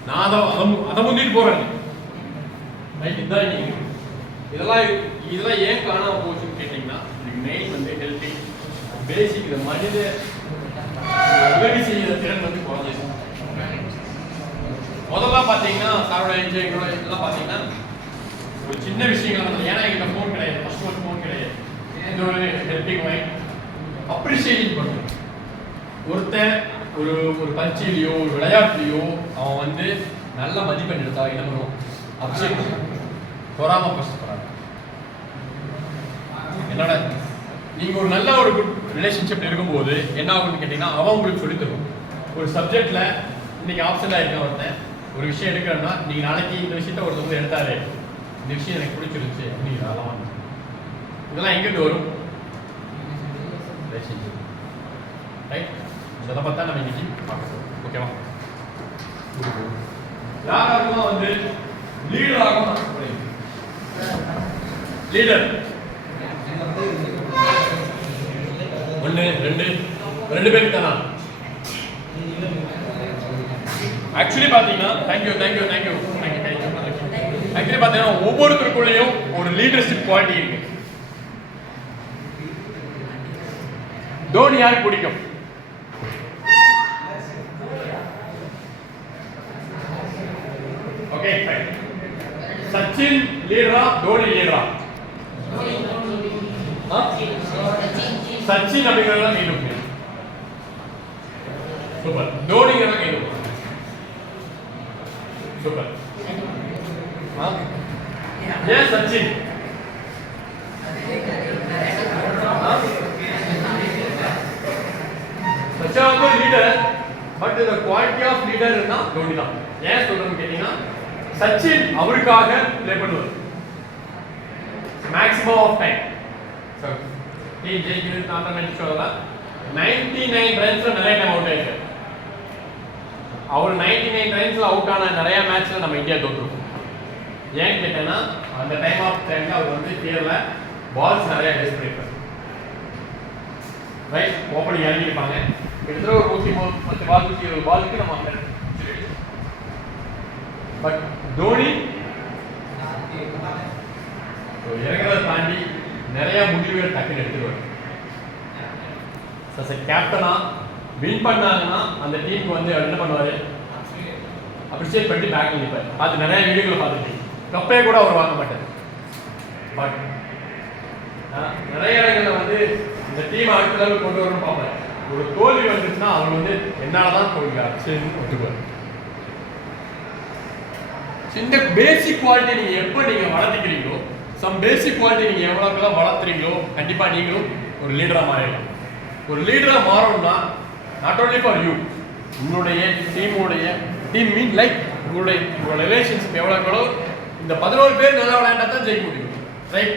நான் அதை முந்திட்டு போறேன். ரைட்? இதெல்லாம் ஏன் காணாம போச்சுன்னு கேட்டீங்கன்னா, இதுக்கு மெயின் வந்து ஹெல்பிங் பேசிக். இந்த மனித உதவி செய்யற திறன் வந்து குறைஞ்சிருக்கு. முதல்ல பாத்தீங்கன்னா சாரோட என்ஜாய்களோ இதெல்லாம் பாத்தீங்கன்னா ஒரு சின்ன விஷயங்கள் வந்து, ஏன்னா எங்கிட்ட ஃபோன் கிடையாது, ஃபர்ஸ்ட் ஒரு ஃபோன் கிடையாது. இந்த ஒரு ஹெல்பிங் மைண்ட் அப்ரிஷியேட்டிங் பண்ணும். ஒருத்தன் ஒரு பரீட்சையிலையோ ஒரு விளையாட்டுலையோ அவன் வந்து நல்ல மதிப்பெண் எடுத்தா என்ன பண்ணுவோம்? அப்ரிஷியேட் பண்ணுவோம். பொறாம கஷ்டப்படுறாங்க. என்னோட நீங்க ஒரு நல்ல ஒரு குட் ரிலேஷன்ஷிப் இருக்கும்போது என்ன ஆகும்னு கேட்டீங்கன்னா, அவன் உங்களுக்கு சொல்லி தருவோம். ஒரு சப்ஜெக்ட்ல இன்னைக்கு ஆப்ஷன்ல இருக்க ஒருத்தன் ஒரு விஷயம் எடுக்கிறேன்னா, நீங்க நாளைக்கு இந்த விஷயத்த ஒருத்தவங்க எடுத்தாரு, இந்த விஷயம் எனக்கு பிடிச்சிருச்சு அப்படிங்கிறதெல்லாம் இதெல்லாம் எங்கிட்டு வரும்? ரிலேஷன்ஷிப். ரைட்? இதை பார்த்தா நம்ம இன்னைக்கு பார்க்க போறோம். ஓகேவா? யாராருக்கும் வந்து லீடர் ஆகும். லீடர் 2 பேருக்கு தானா? ஆக்சுவலி பாத்தீங்கன்னா ஆக்சுவலி பாத்தீங்கன்னா ஒவ்வொருத்தருக்குள்ளேயும் ஒரு லீடர்ஷிப் குவாலிட்டி இருக்கு. தோனி யாருக்கு பிடிக்கும்? Okay fine. சச்சின் லீடரா தோனி லீடரா? சச்சின் அப்படிங்கிறதா லீடர். சூப்பர். தோனிங்கிறதா லீடர். சூப்பர். ஏன் சச்சின்? சச்சின் வந்து லீடர், பட் இந்த குவாலிட்டி ஆஃப் லீடர்னா தோனி தான். ஏன் சொல்றேன்னு கேட்டீங்கன்னா, சச்சின் அவருக்காக ப்ளே பண்ணுவார் மேக்ஸிமம் ஆஃப் டைம். டீம் ஜெயிக்கிறது நான் நினைச்சு சொல்லலாம். 99 ரன்ஸ்ல நிறைய டைம் அவுட் ஆயிருக்கு. அவர் 99 டைம்ஸ்ல அவுட் ஆன நிறைய மேட்ச்ல நம்ம இந்தியா தோற்றுருக்கோம். ஏன்னு கேட்டேன்னா அந்த டைம் ஆஃப் டைம்ல அவர் வந்து கிளியர்ல பால்ஸ் நிறைய வேஸ்ட் பண்ணிருப்பாரு. ரைட், ஓப்பனிங் இறங்கிருப்பாங்க. கிட்டத்தட்ட ஒரு 110 பால் 120 பாலுக்கு நம்ம பட் தோனி இறங்குறத தாண்டி நிறைய முடிவுகள் டக்குன்னு எடுத்துருவாரு. கேப்டனா வின் பண்ணாங்கன்னா அந்த டீமுக்கு வந்து என்ன பண்ணுவாரு, அப்ரிஷியேட் பண்ணி பேக் நிற்பார். அது நிறைய வீடியோக்களை பார்த்துருக்கீங்க. கப்பே கூட அவர் வாங்க மாட்டார். பட் நிறைய இடங்களில் வந்து இந்த டீம் அடுத்த லெவல் கொண்டு வரணும்னு பார்ப்பாரு. ஒரு தோல்வி வந்துச்சுன்னா அவர் வந்து என்னாலதான் தோல்வி ஆச்சுன்னு ஒத்துக்குவார். இந்த பேசிக் குவாலிட்டி நீங்க எப்போ நீங்க வளர்த்துக்கிறீங்களோ, சம் பேசிக் குவாலிட்டி நீங்க எவ்வளவுக்கெல்லாம் வளர்த்துறீங்களோ கண்டிப்பா நீங்களும் ஒரு லீடரா மாறிடலாம். ஒரு லீடரா மாறணும்னா நாட் ஓன்லி ஃபார் யூ, உங்களுடைய டீம் மீன் லைக் உங்களுடைய ரிலேஷன்ஷிப் எவ்வளோ இந்த 11 பேர் நல்லா விளையாண்டா தான் ஜெயிக்க முடியும். ரைட்,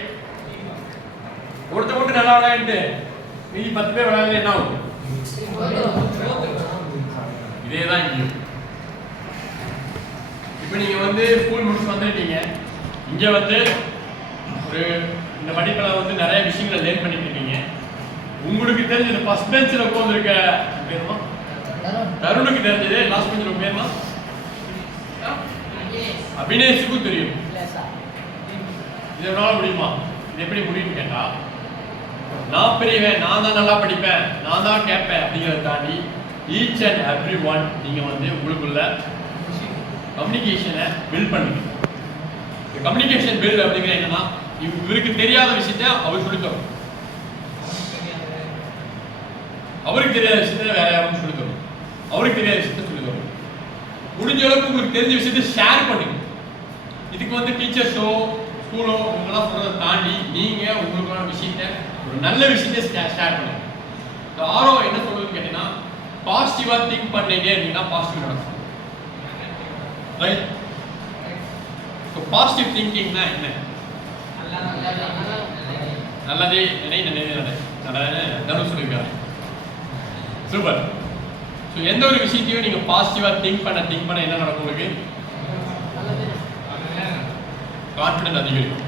ஒருத்த மட்டும் நல்லா விளையாண்டு மீதி 10 பேர் விளையாண்டு என்ன ஆகும்? இதே தான் இங்கேயும். இப்போ நீங்கள் வந்து ஸ்கூல் முடிச்சு வந்துட்டீங்க, இங்கே வந்து ஒரு இந்த படிப்பில் வந்து நிறைய விஷயங்களை லேர்ன் பண்ணிட்டு இருக்கீங்க. உங்களுக்கு தெரிஞ்சது ஃபர்ஸ்ட் பெஞ்சில் உட்காந்துருக்க பேருமா தருணுக்கு தெரிஞ்சது, லாஸ்ட் பெஞ்சில் பேருமா அபினேஷுக்கும் தெரியும். இதனால முடியுமா? இது எப்படி முடியும்னு கேட்டா, நான் பெரியவன், நான் தான் நல்லா படிப்பேன், நான் தான் கேட்பேன் அப்படிங்கிறத தாண்டி ஈச் அண்ட் எவ்ரி ஒன் நீங்கள் வந்து உங்களுக்குள்ள கம்யூனிகேஷனை பில்ட் பண்ணுங்க. கம்யூனிகேஷன் பில்ட் அப்படிங்கிற என்னன்னா, இவருக்கு தெரியாத விஷயத்த அவர் சொல்லித்தரும், அவருக்கு தெரியாத விஷயத்த வேற யாரும் சொல்லித்தரும், அவருக்கு தெரியாத விஷயத்த சொல்லித்தரும். முடிஞ்ச அளவுக்கு உங்களுக்கு தெரிஞ்ச விஷயத்த ஷேர் பண்ணுங்க. இதுக்கு வந்து டீச்சர்ஸோ ஸ்கூலோ உங்களெல்லாம் சொல்றதை தாண்டி நீங்க உங்களுக்கான விஷயத்த, ஒரு நல்ல விஷயத்த ஷேர் பண்ணுங்க. ஆரோ என்ன சொல்றதுன்னு கேட்டீங்கன்னா, பாசிட்டிவா திங்க் பண்ணிட்டே இருந்தீங்கன்னா பாசிட்டிவ் நடக்கும். ரைட், ஸோ பாசிட்டிவ் திங்கிங்னா என்ன? நல்லதே தனு சொல்லியிருக்காரு. சூப்பர். ஸோ எந்த ஒரு விஷயத்தையும் நீங்க பாசிட்டிவா திங்க் பண்ண என்ன நடக்கும்? உங்களுக்கு கான்ஃபிடன்ஸ் அதிகரிக்கும்.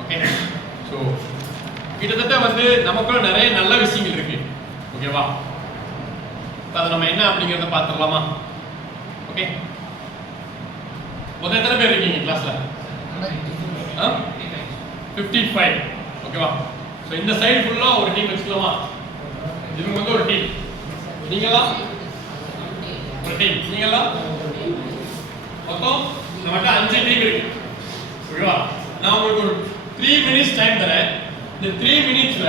ஓகே, ஸோ கிட்டத்தட்ட வந்து நமக்குள்ள நிறைய நல்ல விஷயங்கள் இருக்கு. ஓகேவா? அதை நம்ம என்ன அப்படிங்கிறத பார்த்துடலாமா? ஓகே, மொத்தம் எத்தனை பேர் இருக்கீங்க கிளாஸ்ல? 55. ஓகேவா? ஸோ இந்த சைடு ஃபுல்லா ஒரு டீம் வச்சுக்கலாமா? இது வந்து ஒரு டீம், நீங்களாம் ஒரு டீம், நீங்களாம் மொத்தம் நம்மகிட்ட 5 டீம் இருக்கு. ஓகேவா? நான் உங்களுக்கு ஒரு 3 minutes டைம் தரேன். இந்த 3 minutesல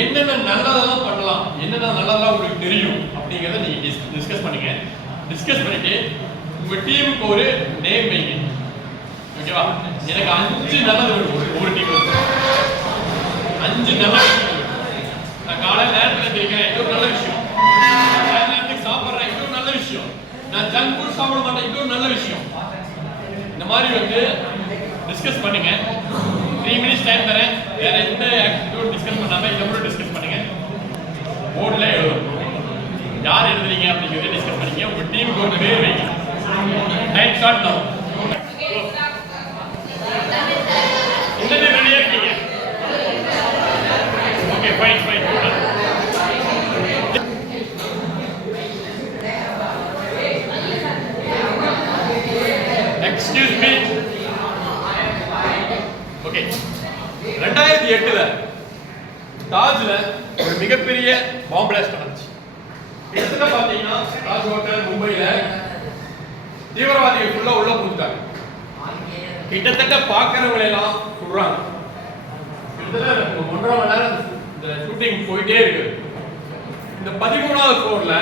என்னென்ன நல்லதெல்லாம் பண்ணலாம், என்னென்ன நல்லதெல்லாம் உங்களுக்கு தெரியும் அப்படிங்கிறத நீங்க டிஸ்கஸ் பண்ணுங்க. டிஸ்கஸ் பண்ணிட்டு உங்க டீமுக்கு ஒரு நேம் வைங்க. ஓகேவா? எனக்கு 5 நல்லது வேணும். ஒரு டீம் 5 நல்ல விஷயம். நான் காலையில் நேரத்தில் தெரிவிக்கிறேன், இது ஒரு நல்ல விஷயம். நான் நேரத்துக்கு சாப்பிட்றேன், இது ஒரு நல்ல விஷயம். நான் ஜங்க் ஃபுட் சாப்பிட மாட்டேன், இது ஒரு நல்ல விஷயம். இந்த மாதிரி வந்து டிஸ்கஸ் பண்ணுங்க. 3 minutes டைம் தரேன். வேற எந்த ஆக்டிவிட்டியும் டிஸ்கஸ் பண்ணாம இதை மட்டும் டிஸ்கஸ் பண்ணுங்க. போர்டில் எழுதணும். யார் எழுதுறீங்க அப்படிங்கிறத டிஸ்கஸ் பண்ணிங்க. உங்க டீமுக்கு ஒரு பேர் வைங்க. Time start now. இந்த டீம் ரெடியா இருக்கீங்க? Okay, fine. Excuse me. Okay, 2008ல தாஜ்ல ஒரு மிகப்பெரிய பாம்பு பிளாஸ்ட் நடந்துச்சு. கிட்டத்தட்ட பாத்தீங்கன்னா தாஜ் ஹோட்டல் மும்பைல தீவிரவாதிகள் ஃபுல்லா உள்ள புகுந்தாங்க. கிட்டத்தட்ட பாக்குறவங்களை எல்லாம் சொல்றாங்க. கிட்டத்தட்ட 1.5 மணி நேரம் இந்த ஷூட்டிங் போயிட்டே இருக்கு. இந்த 13வது ஃப்ளோர்ல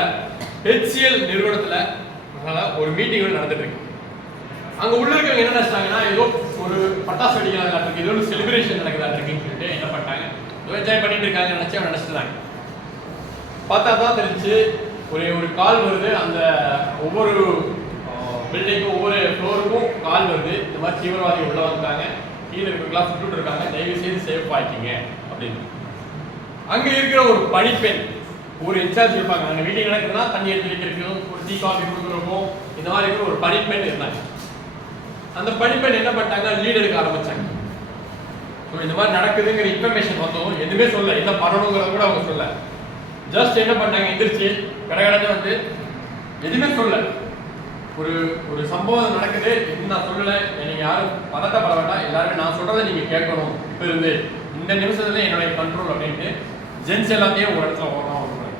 HCL நிறுவனத்துல ஒரு மீட்டிங் நடந்துட்டு இருக்கு. அங்க உள்ள இருக்கவங்க என்ன நினைச்சாங்கன்னா, ஏதோ ஒரு பட்டாசு வெடிக்கிறதா இருக்கு, ஏதோ ஒரு செலிப்ரேஷன் நடக்குதா இருக்குன்னு சொல்லிட்டு என்ன பண்ணிட்டாங்க, என்ஜாய் பண்ணிட்டு இருக்காங்க நினைச்சிட்டாங்க. பார்த்தா தான் தெரிஞ்சு ஒரு கால் வருது. அந்த ஒவ்வொரு பில்டிங்கும் ஒவ்வொரு ஃப்ளோருக்கும் கால் வருது. இந்த மாதிரி தீவிரவாதி உள்ள வந்தாங்க, கீழே இருக்கிறவங்களாம் சுட்டுட்டு இருக்காங்க, தயவு செய்து சேஃப் ஆக்கிங்க அப்படின்னு. அங்க இருக்கிற ஒரு பணிப்பெண் ஒரு இன்சார்ஜ் இருப்பாங்க. அங்கே மீட்டிங் நடக்குதுன்னா தண்ணி எடுத்து வைக்கிறதுக்கும் ஒரு டீ காஃபி கொடுக்குறதுக்கும் இந்த மாதிரி இருக்கிற ஒரு பணிப்பெண் இருந்தாங்க. அந்த பணிப்பெண் என்ன பண்ணிட்டாங்க, லீட் எடுக்க ஆரம்பிச்சாங்க. ஸோ இந்த மாதிரி நடக்குதுங்கிற இன்ஃபர்மேஷன் வந்தோம், எதுவுமே சொல்ல, என்ன பண்ணணுங்கிறத கூட அவங்க சொல்ல. ஜஸ்ட் என்ன பண்ணாங்க, எந்திரிச்சு கடகடன்னு வந்து எதுவுமே சொல்ல. ஒரு ஒரு சம்பவம் நடக்குது, இது நான் சொல்லலை, நீங்கள் யாரும் பதட்டப்பட வேண்டாம், எல்லாருமே நான் சொல்கிறத நீங்கள் கேட்கணும், இப்போ இருந்து இந்த நிமிஷத்துல என்னுடைய கண்ட்ரோல் அப்படின்ட்டு ஜென்ஸ் எல்லாத்தையும் ஒரு இடத்துல ஓரமாக ஓடுறாங்க,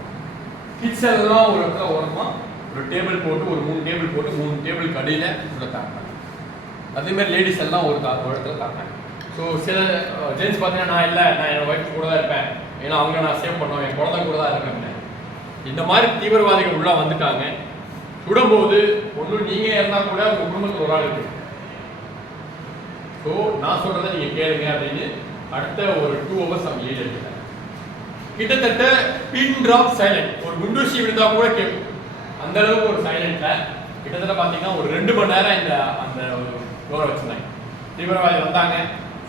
கிட்ஸ் எல்லாம் ஒரு இடத்துல ஓரமாக ஒரு டேபிள் போட்டு ஒரு 3 டேபிள் போட்டு 3 டேபிள் கடையில் உள்ள தாண்டாங்க. அதேமாதிரி லேடிஸ் எல்லாம் ஒரு இடத்துல தாண்டாங்க. ஸோ சில ஜென்ஸ் பார்த்தீங்கன்னா நான் இல்லை, நான் என்னோட ஒய்ஃப் கூட தான் இருப்பேன், ஏன்னா அவங்க நான் சேவ் பண்ணுவேன், என் குழந்தை கூட தான் இருப்பேன். இந்த மாதிரி தீவிரவாதிகள் உள்ளே வந்துட்டாங்க. சுடும்போது ஒன்றும் நீங்கள் இருந்தால் கூட உங்கள் குடும்பத்தில் ஒரு ஆள் இருக்கு. ஸோ நான் சொல்கிறத நீங்கள் கேளுங்க அப்படின்னு அடுத்த ஒரு 2 hours அவங்க லீட் எடுத்துட்டாங்க. கிட்டத்தட்ட பின் ட்ராப் சைலண்ட், ஒரு குண்டூசி விழுந்தா கூட கேட்கும் அந்த அளவுக்கு ஒரு சைலண்ட்ல கிட்டத்தட்ட பார்த்தீங்கன்னா ஒரு 2 மணி நேரம் இந்த அந்த டோரை வச்சுருந்தாங்க. தீவிரவாதி வந்தாங்க,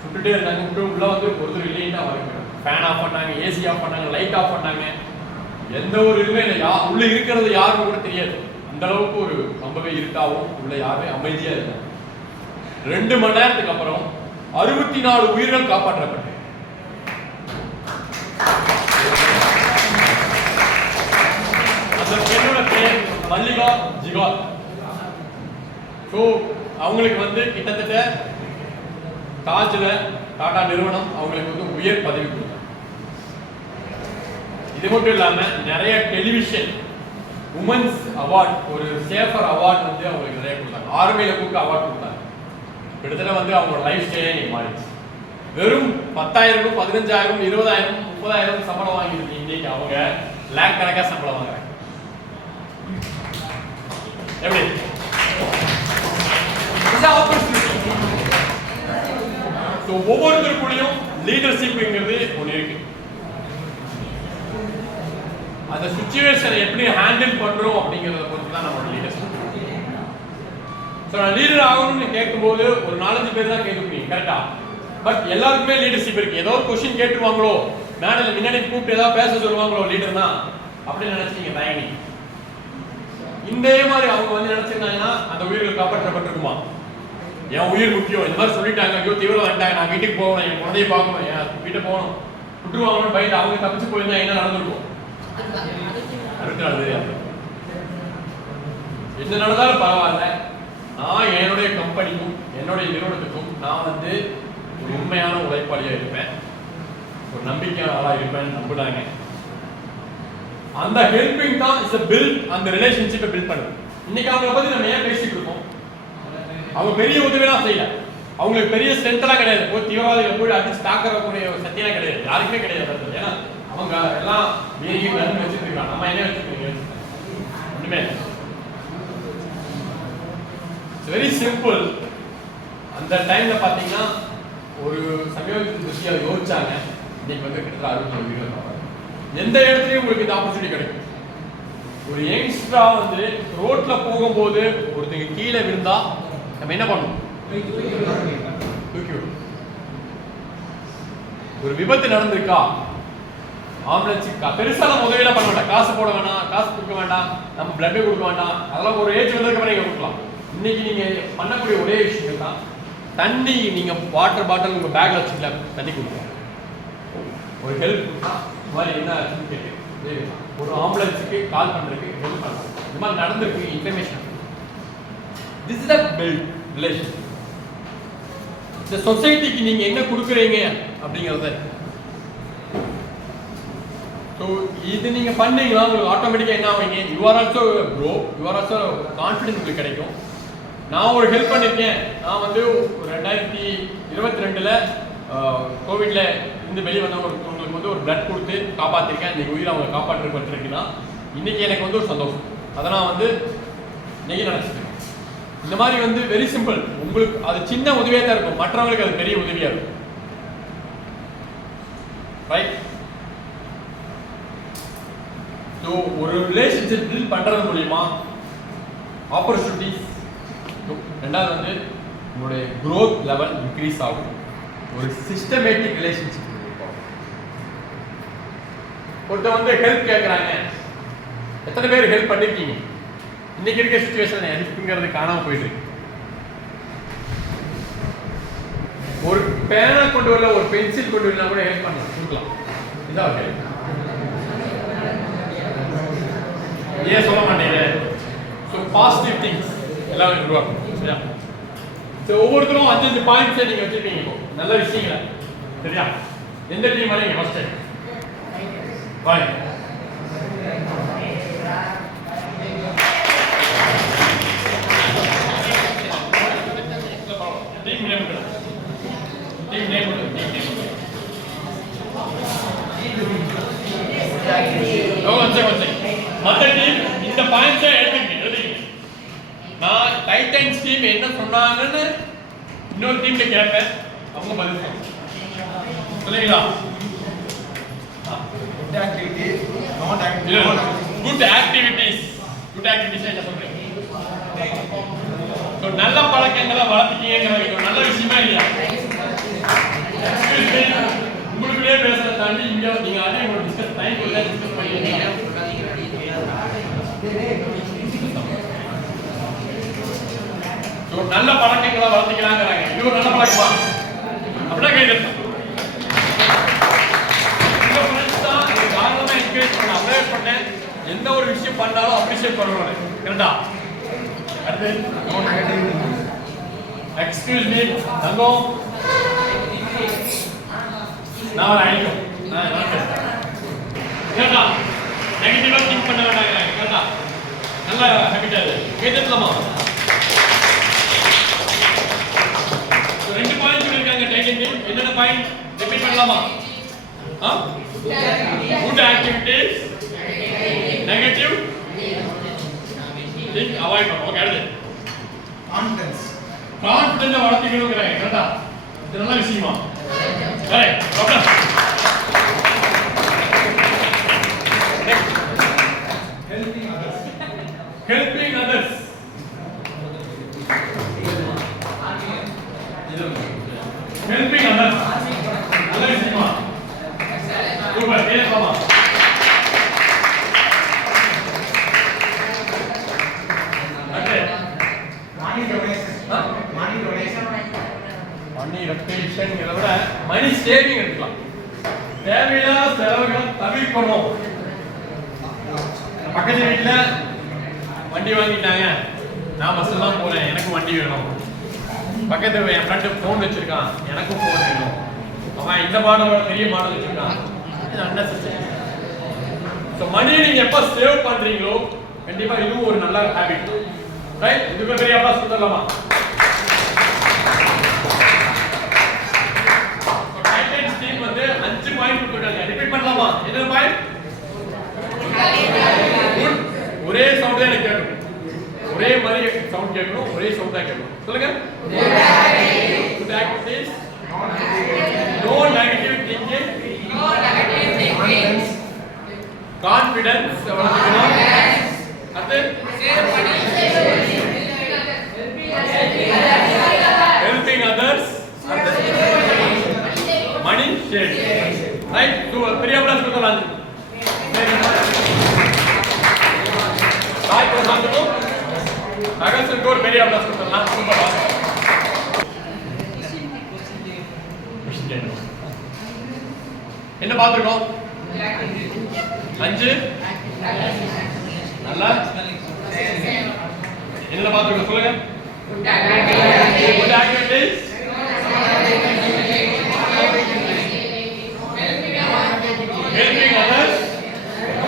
சுட்டுட்டே இருந்தாங்க. உள்ள வந்து ஒருத்தர் இல்லைன்னா வருங்க, ஃபேன் ஆஃப் பண்ணாங்க, ஏசி ஆஃப் பண்ணாங்க, லைட் ஆஃப் பண்ணாங்க, எந்த ஒரு இதுவுமே இல்லை. உள்ள இருக்கிறது யாருன்னு கூட தெரியாது, அந்த அளவுக்கு ஒரு ரொம்பவே இருட்டாவும் உள்ள யாருமே அமைதியா இருந்தாங்க. 2 மணி நேரத்துக்கு அப்புறம் 64 உயிர்கள் காப்பாற்றப்பட்டது. அந்த பெண்ணோட பேர் மல்லிகா ஜிகால். ஸோ அவங்களுக்கு வந்து கிட்டத்தட்ட தாஜ்ல டாடா நிறுவனம் அவங்களுக்கு வந்து உயர் பதவி கொடுத்தாங்க. இது மட்டும் இல்லாம நிறைய டெலிவிஷன் உமன்ஸ் அவார்ட், ஒரு சேஃபர் அவார்ட் வந்து அவங்களுக்கு நிறைய கொடுத்தாங்க. ஆர்மியில கூப்பிட்டு அவார்ட் கொடுத்தாங்க. கிட்டத்தட்ட வந்து அவங்களோட லைஃப் ஸ்டைலே நீங்க மாறிடுச்சு. வெறும் 10,000, 15,000, 20,000, 30,000 சம்பளம் வாங்கிருக்கு. இன்னைக்கு அவங்க லேக் கணக்கா சம்பளம் வாங்குறாங்க. எப்படி ஒவ்வொருத்தருக்குள்ளயும் லீடர்ஷிப்ங்கிறது ஒன்று இருக்கு. அந்த சிச்சுவேஷனை எப்படி ஹேண்டில் பண்றோம் அப்படிங்கறத பொறுத்து தான் நம்மளோட லீடர்ஷிப். ஸோ நான் லீடர் ஆகணும்னு கேட்கும்போது ஒரு 4-5 பேர் தான் கேட்க முடியும், கரெக்டா? பட் எல்லாருக்குமே லீடர்ஷிப் இருக்கு. ஏதோ ஒரு கொஸ்டின் கேட்டுருவாங்களோ, மேடல முன்னாடி கூப்பிட்டு ஏதாவது பேச சொல்லுவாங்களோ லீடர் தான் அப்படின்னு நினைச்சீங்க தயங்கி. இந்த மாதிரி அவங்க வந்து நினைச்சிருந்தாங்கன்னா அந்த உயிர்கள் காப்பாற்றப்பட்டிருக்குமா? என் உயிர் முக்கியம், இந்த மாதிரி சொல்லிட்டாங்க, ஐயோ தீவிரம் வந்துட்டாங்க, நான் வீட்டுக்கு போகணும், என் குழந்தைய பார்க்கணும், என் வீட்டை போகணும், விட்டுருவாங்கன்னு பயந்து அவங்க தப்பிச்சு போயிருந்தா என்ன நடந்திருக்கும்? என்ன நடந்தாலும் பரவாயில்ல, நான் என்னுடைய கம்பெனிக்கும் என்னுடைய நிறுவனத்துக்கும் நான் வந்து ஒரு உண்மையான உழைப்பாளியா இருப்பேன், ஒரு நம்பிக்கையான ஆளா இருப்பேன் நம்புனாங்க. அந்த ஹெல்பிங் தான் இஸ் பில்ட், அந்த ரிலேஷன்ஷிப்பை பில்ட் பண்ணுது. இன்னைக்கு அவங்களை பத்தி நம்ம ஏன் பேசிட்டு இருக்கோம்? அவங்க பெரிய உதவியெல்லாம் செய்யல, அவங்களுக்கு பெரிய ஸ்ட்ரென்த்லாம் கிடையாது, போய் தீவிரவாதிகள் போய் அடிச்சு தாக்கக்கூடிய சக்தியெல்லாம் கிடையாது, யாருக்குமே கிடையாது. ஏன்னா அவங்க எல்லாம் வீரிய கண்ணு வச்சுட்டு இருக்காங்க, நம்ம என்ன வச்சுருக்கீங்க? ஒண்ணுமே வெரி சிம்பிள். அந்த டைம்ல பாத்தீங்கன்னா ஒரு சமயோஜித திருஷ்டியா யோசிச்சாங்க, இன்னைக்கு வந்து கிட்டத்தட்ட 60 உயிர்கள் காப்பாங்க. எந்த இடத்துலயும் உங்களுக்கு இந்த ஆப்பர்ச்சுனிட்டி கிடைக்கும். ஒரு யங்ஸ்டரா வந்து ரோட்ல போகும்போது ஒருத்தங்க கீழே விழுந்தா நம்ம என்ன பண்ணணும்? தூக்கி விடும். ஒரு விபத்து நடந்திருக்கா, ஆம்புலன்ஸுக்கா பெருசாலாம் உதவியெல்லாம் பண்ண வேண்டாம், காசு போட வேண்டாம், காசு கொடுக்க வேண்டாம், நம்ம பிளட் கொடுக்க வேண்டாம், அதெல்லாம் ஒரு ஏஜ் வந்ததுக்கு அப்புறம் நீங்க கொடுக்கலாம். இன்னைக்கு நீங்க பண்ணக்கூடிய ஒரே விஷயம் தான் தண்ணி. நீங்க வாட்டர் பாட்டில் உங்க பேக்ல வச்சுக்கல, தண்ணி கொடுக்கலாம். ஒரு ஹெல்ப் இந்த மாதிரி என்ன ஆச்சுன்னு கேட்டு ஒரு ஆம்புலன்ஸுக்கு கால் பண்றதுக்கு ஹெல்ப் பண்ணலாம். இந்த மாதிரி நடந்திருக்கு information. This is the build relation. இந்த சொசைட்டிக்கு நீங்க என்ன கொடுக்குறீங்க அப்படிங்கறத. ஸோ இது நீங்க பண்ணீங்களா உங்களுக்கு ஆட்டோமேட்டிக்கா என்ன ஆவீங்க? You are also grow, you are also confidence உங்களுக்கு கிடைக்கும். நான் ஒரு ஹெல்ப் பண்ணியிருக்கேன். நான் வந்து 2022 கோவிட்ல இருந்து வெளியே வந்தவங்களுக்கு வந்து ஒரு பிளட் கொடுத்து காப்பாற்றிருக்கேன். இன்னைக்கு உயிரை அவங்க காப்பாற்றப்பட்டிருக்குன்னா இன்னைக்கு எனக்கு வந்து ஒரு சந்தோஷம். அதை நான் வந்து இன்னைக்கு நினைச்சிருக்கேன். இந்த மாதிரி வந்து வெரி சிம்பிள். உங்களுக்கு அது சின்ன உதவியாக தான் இருக்கும், மற்றவங்களுக்கு அது பெரிய உதவியாக இருக்கும். ரைட்? ஸோ ஒரு ரிலேஷன்ஷிப் பில்ட் பண்றது மூலியமா ஆப்பர்ச்சுனிட்டிஸ், ரெண்டாவது வந்து உங்களுடைய growth லெவல் இன்க்ரீஸ் ஆகும். ஒரு சிஸ்டமேட்டிக் ரிலேஷன்ஷிப் இருக்கும். ஒருத்தர் வந்து ஹெல்ப் கேட்குறாங்க. எத்தனை பேர் ஹெல்ப் பண்ணிருக்கீங்க? இன்னைக்கு இருக்க சுச்சுவேஷன் ஹெல்ப்ங்கிறது காணாம போயிட்டு இருக்கு. ஒரு பேனா கொண்டு வரல, ஒரு பென்சில் கொண்டு வரலாம் கூட ஹெல்ப் பண்ணலாம், கொடுக்கலாம். இதான் ஹெல்ப். ஏன் சொல்ல மாட்டேங்க? ஸோ பாசிட்டிவ் திங்ஸ் எல்லாம் உருவாக்கணும். சரியா? ஸோ ஒவ்வொருத்தரும் 5 பாயிண்ட்ஸை நீங்கள் வச்சுருக்கீங்க. இப்போ நல்ல விஷயங்கள. சரியா? எந்த டீம் வரீங்க ஃபர்ஸ்ட்? பாய். டீம் நேம் கொடுங்க. டீம் நேம் கொடுங்க. Team name. ஓகே. மற்ற டீம் இந்த பாயிண்ட்ஸை எழுதிங்க. நான் டைட்டன்ஸ் டீம் என்ன சொன்னாங்கன்னு இன்னொரு டீம்ல கேட்பேன், அவங்க பதில் சொல்லுங்களா? குட் ஆக்டிவிட்டிஸ் என்ன சொல்றீங்க? நல்ல பழக்கங்களை வளர்த்துக்கீங்க. நல்ல விஷயமா இல்லையா? உங்களுக்குள்ளே பேசுறத தாண்டி இங்க நீங்க அதே ஒரு டிஸ்கஸ் டைம் உள்ள டிஸ்கஸ் பண்ணிருக்கீங்க. நல்ல பழக்கங்களை வளர்த்துக்கலாங்கிறாங்க. இது ஒரு நல்ல பழக்கமா? அப்படின்னா கை தட்டணும். இந்த ஃப்ரெண்ட்ஸ் தான் காரணமா என்கரேஜ் பண்ண, அப்ளேட் பண்ணேன். எந்த ஒரு விஷயம் பண்ணாலும் அப்ரிஷியேட் பண்ணுவாங்க. கரெக்டா? அடுத்து நோ நெகட்டிவ். எக்ஸ்கியூஸ் மீ தங்கம், நான் ஐடியும் கரெக்டா? நெகட்டிவா திங்க் பண்ண வேண்டாம். கரெக்டா? நல்ல ஹேபிட் அது. கை தட்டலாமா? 2 பாயிண்ட் சொல்லிருக்காங்க டைட்டில் டீம். என்னென்ன பாயிண்ட் ரிப்பீட் பண்ணலாமா? Good activities, negative think avoid பண்ணு. ஓகே, அடுத்து கான்ஃபிடன்ஸ் வளர்த்துக்கணும்ங்கறாங்க. கரெக்ட்டா? இது நல்ல விஷயமா? Correct. Okay. Helping others. Helping others. நல்ல விஷயமா? சூப்பர். கேட்கலாமா? மணி ரொட்டேஷன்ங்கிறத விட மணி சேவிங் எடுக்கலாம். தேவையில்லாத செலவுகளை தவிர்க்கணும். பக்கத்து வீட்டுல வண்டி வாங்கிட்டாங்க, நான் பஸ்ல தான் போறேன், எனக்கு வண்டி வேணும். பக்கத்து என் ஃப்ரெண்டு ஃபோன் வச்சிருக்கான், எனக்கும் ஃபோன் வேணும். அவன் இந்த மாடலோட பெரிய மாடல் வச்சிருக்கான். இது அன்னெசசரி. ஸோ மணி நீங்க எப்ப சேவ் பண்றீங்களோ கண்டிப்பா இதுவும் ஒரு நல்ல ஹேபிட். ரைட்? இதுக்கு பெரிய அப்ளாஸ் கொடுத்துடலாமா? டைட்டன்ஸ் டீம் வந்து 5 பாயிண்ட் கொடுத்துருக்காங்க. ரிப்பீட் பண்ணலாமா? என்ன பாயிண்ட்? ஒரே சவுண்ட் தான் எனக்கு கேட்கணும். ஒரே மாதிரி சவுண்ட் கேட்கணும். ஒரே சவுண்ட் தான் கேட்கணும். சொல்லுங்க. Good activities, no negative thinking, confidence வளர்த்துக்கணும். அது helping others, money sharing. Right? பெரிய அப்ளாஸ் கொடுக்கலாம். சாய் பிரசாந்துக்கும் நகர்சனுக்கு ஒரு பெரிய அப்ளாஸ் கொடுத்துடலாம். சூப்பர். என்ன பார்த்துருக்கோம்? 5 நல்லா என்ன பார்த்துருக்கோம்? சொல்லுங்க. Good activities, helping others,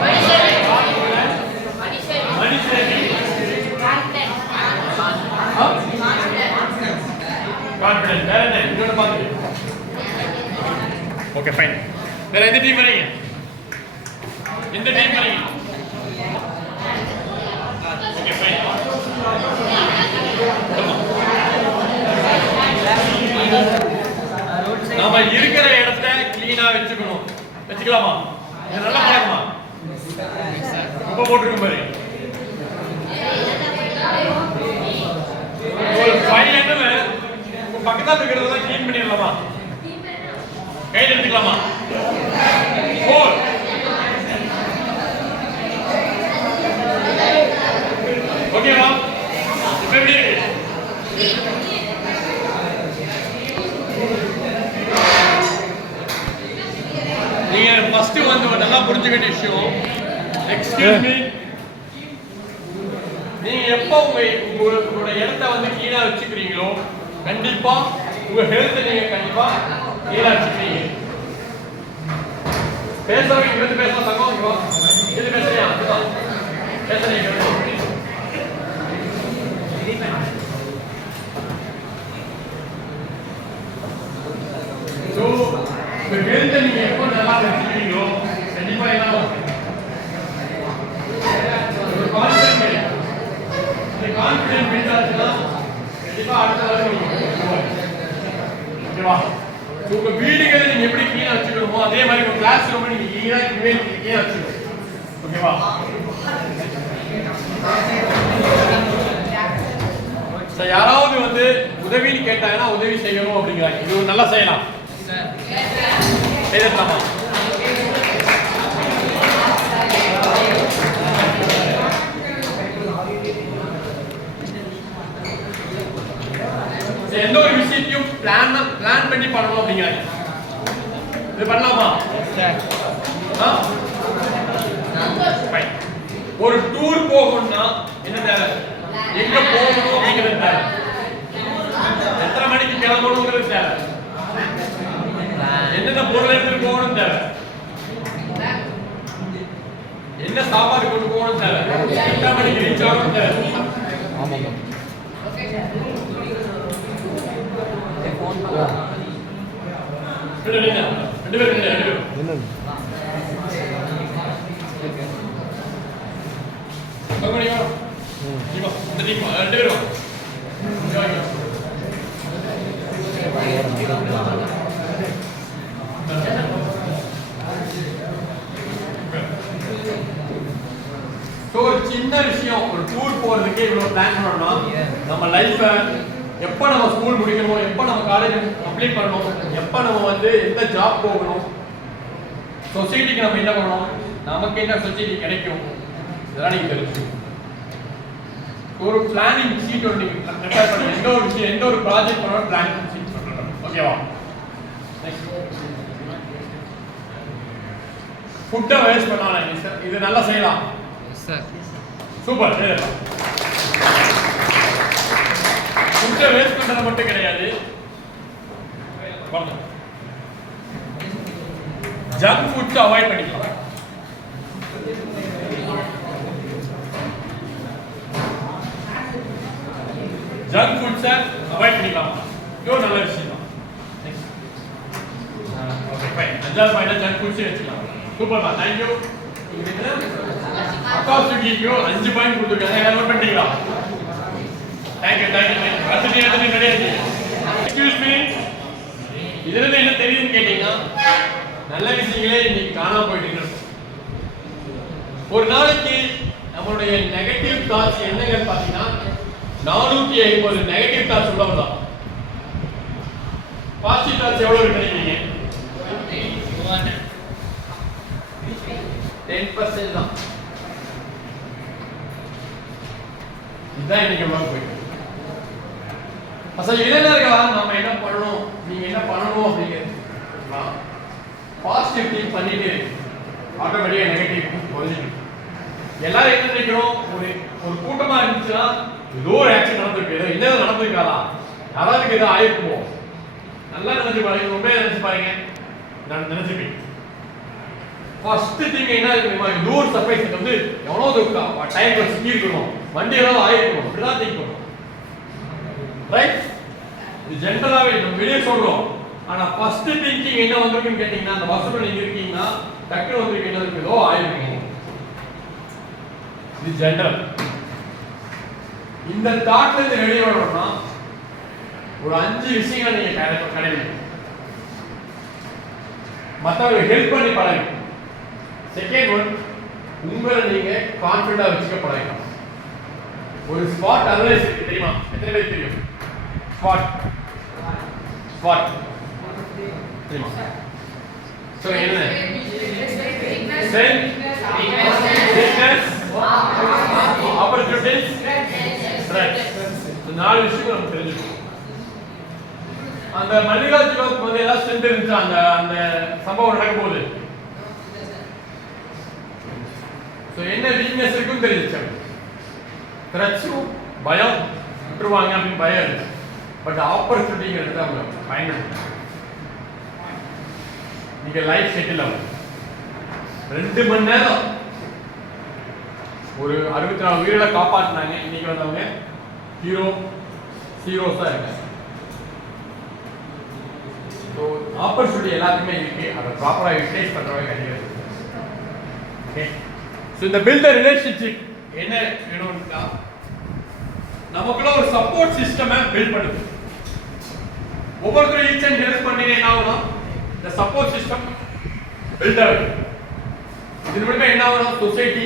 money saving, confidence. வேற என்ன? இன்னொன்று பார்த்துட்டு. Okay, fine. வேற எந்த டீம் வரீங்க? எந்த டீம் வரீங்க? Okay, fine. நாம இருக்கிற இடத்த கிளீனா வச்சுக்கணும். வச்சுக்கலாமா? இது நல்ல பழக்கமா? குப்பை போட்டுருக்கும் பாரு. ஒரு ஃபைல் என்ன பக்கத்துல இருக்கிறதெல்லாம் கிளீன் பண்ணிடலாமா? கையில் எடுத்துக்கலாமா? 4 ஓகேவா? இப்ப எப்படி இருக்கு? நீங்க ஃபர்ஸ்ட் வந்து நல்லா புரிஞ்சுக்க வேண்டிய விஷயம், எக்ஸ்கியூஸ் மீ, நீங்க எப்போ உங்களோட இடத்த வந்து கிளீனா வச்சுக்கிறீங்களோ கண்டிப்பா உங்க ஹெல்த் நீங்க கண்டிப்பா கிளீனா வச்சுக்கிறீங்க. பேசுறவங்க இங்க வந்து பேசலாம், தங்கம் இங்க வா. இது பேசுறியா? பேசுறீங்க. ஸோ உங்க ஹெல்த்தை நீங்க எப்போ நல்லா வச்சுக்கிறீங்களோ கண்டிப்பா என்ன ஆகும்? ஒரு கான்ஃபிடன்ட் கிடைக்கும். இந்த கான்ஃபிடன்ட் பில்ட் ஆச்சுன்னா கண்டிப்பா அடுத்த லெவலுக்கு ஓகேவா? உங்க வீடுகளை நீங்க எப்படி கிளீனா வச்சுக்கணுமோ அதே மாதிரி உங்க கிளாஸ் ரூம் நீங்க கிளீனா வச்சுக்கணும். ஓகேவா? யாராவது வந்து உதவின்னு கேட்டாங்கன்னா உதவி செய்யணும் அப்படிங்கிறாங்க. இது ஒரு நல்லா செய்யலாம். செய்யலாமா? எந்த ஒரு விஷயத்தையும் பிளான் பண்ணி பண்ணணும் அப்படிங்கிறாங்க. இது பண்ணலாமா? ஒரு டூர் போகணும்னா என்ன தேவை? எங்க போகணும் அப்படிங்கிறது தேவை. எத்தனை மணிக்கு கிளம்பணுங்கிறது தேவை. என்னென்ன பொருள் எடுத்துட்டு போகணும் தேவை. என்ன சாப்பாடு கொண்டு போகணும் தேவை. எத்தனை மணிக்கு ரீச் ஆகணும் தேவை. ரெண்டு பேரும் ஒரு சின்ன விஷயம், ஒரு டூர் போறதுக்கே இவ்வளவு பிளான் பண்ணணும்னா நம்ம லைஃப எப்ப நம்ம ஸ்கூல் முடிக்கணும், எப்ப நம்ம காலேஜ் அப்ளை பண்ணணும், எப்ப நம்ம வந்து எந்த ஜாப் போகணும், சொசைட்டிக்கு நம்ம என்ன பண்ணணும், நமக்கு என்ன சொசைட்டி கிடைக்கும், இதெல்லாம் நீங்க தெரிஞ்சு ஒரு பிளானிங் ஷீட் ஒன்று நீங்க ப்ரிப்பேர் பண்ணுங்க. எந்த ஒரு விஷயம், எந்த ஒரு ப்ராஜெக்ட் பண்ணாலும் பிளானிங் ஷீட் பண்ணுங்க. ஓகேவா? ஃபுட்டை வேஸ்ட் பண்ணாலும் சார் இது நல்லா செய்யலாம் சார். சூப்பர். ஃபுட்டை வேஸ்ட் பண்றது மட்டும் கிடையாது, ஜங்க் ஃபுட்ஸ் அவாய்ட் பண்ணிக்கலாம். ஜங்க் ஃபுட்ஸை அவாய்ட் பண்ணிக்கலாம். இது ஒரு நல்ல விஷயம் தான். Okay fine. அஞ்சாவது பாயிண்ட் ஜங்க் ஃபுட்ஸே வச்சுக்கலாம். சூப்பர்மா, தேங்க் யூ. அக்கா சுகிக்கு 5 பாயிண்ட் கொடுத்துருக்காங்க. என்ன நோட் பண்ணிட்டீங்களா? Thank you. அடுத்து கிடையாது. எக்ஸ்கியூஸ் மீ, இதுல இருந்து என்ன தெரியுதுன்னு கேட்டீங்கன்னா நல்ல விஷயங்களே இன்னைக்கு காணாம போயிட்டு இருக்கு. ஒரு நாளைக்கு நம்மளுடைய நெகட்டிவ் தாட்ஸ் என்னங்க பாத்தீங்கன்னா 450 நெகட்டிவ் தாட்ஸ் உள்ளவங்க. பாசிட்டிவ் தாட்ஸ் எவ்வளவு நினைக்கிறீங்க? 10% தான். இதுதான் இன்னைக்கு எவ்வளவு போயிட்டு. அசல் இளைஞர்களா நம்ம என்ன பண்ணணும், நீங்க என்ன பண்ணணும் அப்படிங்கிறது பாசிட்டிவ் திங்க் பண்ணிட்டு ஆட்டோமேட்டிக்கா நெகட்டிவ் பாசிட்டிவ். எல்லாரும் என்ன நினைக்கிறோம், ஒரு கூட்டமா இருந்துச்சுன்னா ஏதோ ஒரு ஆக்ஷன் நடந்திருக்கு, ஏதோ என்ன நடந்திருக்காதா, யாராவது ஏதோ ஆயிருக்குமோ, நல்லா நினைச்சு பாருங்க, ரொம்ப நினைச்சு பாருங்க, நான் நினைச்சுப்பேன். ஃபர்ஸ்ட் திங் என்ன இருக்குமா, ஏதோ ஒரு சர்ப்ரைஸ் வந்து எவ்வளவு டைம்ல சிக்கி இருக்கணும், வண்டி ஏதாவது ஆயிருக்கணும், அப்படிதான் திங்க் பண்ணுவோம். ரைட்? இது ஜெனரலாவே நம்ம வெளியே சொல்றோம். ஆனா ஃபர்ஸ்ட் திங்கிங் என்ன வந்திருக்குன்னு கேட்டீங்கன்னா, அந்த வசூல் நீங்க இருக்கீங்கன்னா டக்குனு வந்திருக்கு என்ன இருக்கு, ஏதோ ஆயிருக்கும். இது ஜெனரல். இந்த தாட்ல இருந்து வெளியே வரணும்னா ஒரு 5 விஷயங்களை நீங்க கடைபிடிக்கணும். மற்றவங்களுக்கு ஹெல்ப் பண்ணி பழகணும். செகண்ட் ஒன், உங்களை நீங்க கான்ஃபிடண்டா வச்சுக்க பழகணும். ஒரு ஸ்பாட் அனலைஸ் இருக்கு தெரியுமா? எத்தனை பேருக்கு தெரியும் ஸ்பாட்? தெரியுமா? சோ என்ன? strength, weakness, opportunities, இந்த 4 விஷயம் நமக்கு தெரிஞ்சிருக்கும். அந்த மல்லிகா ஜீவாவுக்கு வந்து ஏதாவது ஸ்ட்ரென்த் இருந்துச்சா அந்த அந்த சம்பவம் நடக்கும் போது? என்ன வீக்னஸ் இருக்குன்னு தெரிஞ்சிச்சு. த்ரெட்ஸும் பயம் விட்டுருவாங்க அப்படின்னு பயம் இல்லை. பட் ஆப்பர்ச்சுனிட்டிங்கிறது அவங்க பயன்படுத்த நீங்க லைஃப் செட்டில் ஆகும். 2 மணி நேரம் ஒரு 64 உயிர்களை காப்பாற்றினாங்க. இன்னைக்கு வந்தவங்க ஹீரோஸா இருக்காங்க. ஸோ ஆப்பர்ச்சுனிட்டி எல்லாத்துக்குமே இருக்கு. அதை ப்ராப்பராக யூட்டிலைஸ் பண்றவங்க கண்டிப்பாக. ஓகே, ஸோ இந்த பில்ட் த ரிலேஷன்ஷிப் என்ன வேணும்னா நமக்குள்ள ஒரு சப்போர்ட் சிஸ்டமை பில்ட் பண்ணுது. ஒவ்வொருத்தரும் ஈச் அண்ட் ஹெல்ப் பண்ணினா என்ன ஆகும்? இந்த சப்போர்ட் சிஸ்டம் பில்ட் ஆகும். இது மூலமா என்ன ஆகும்? சொசைட்டி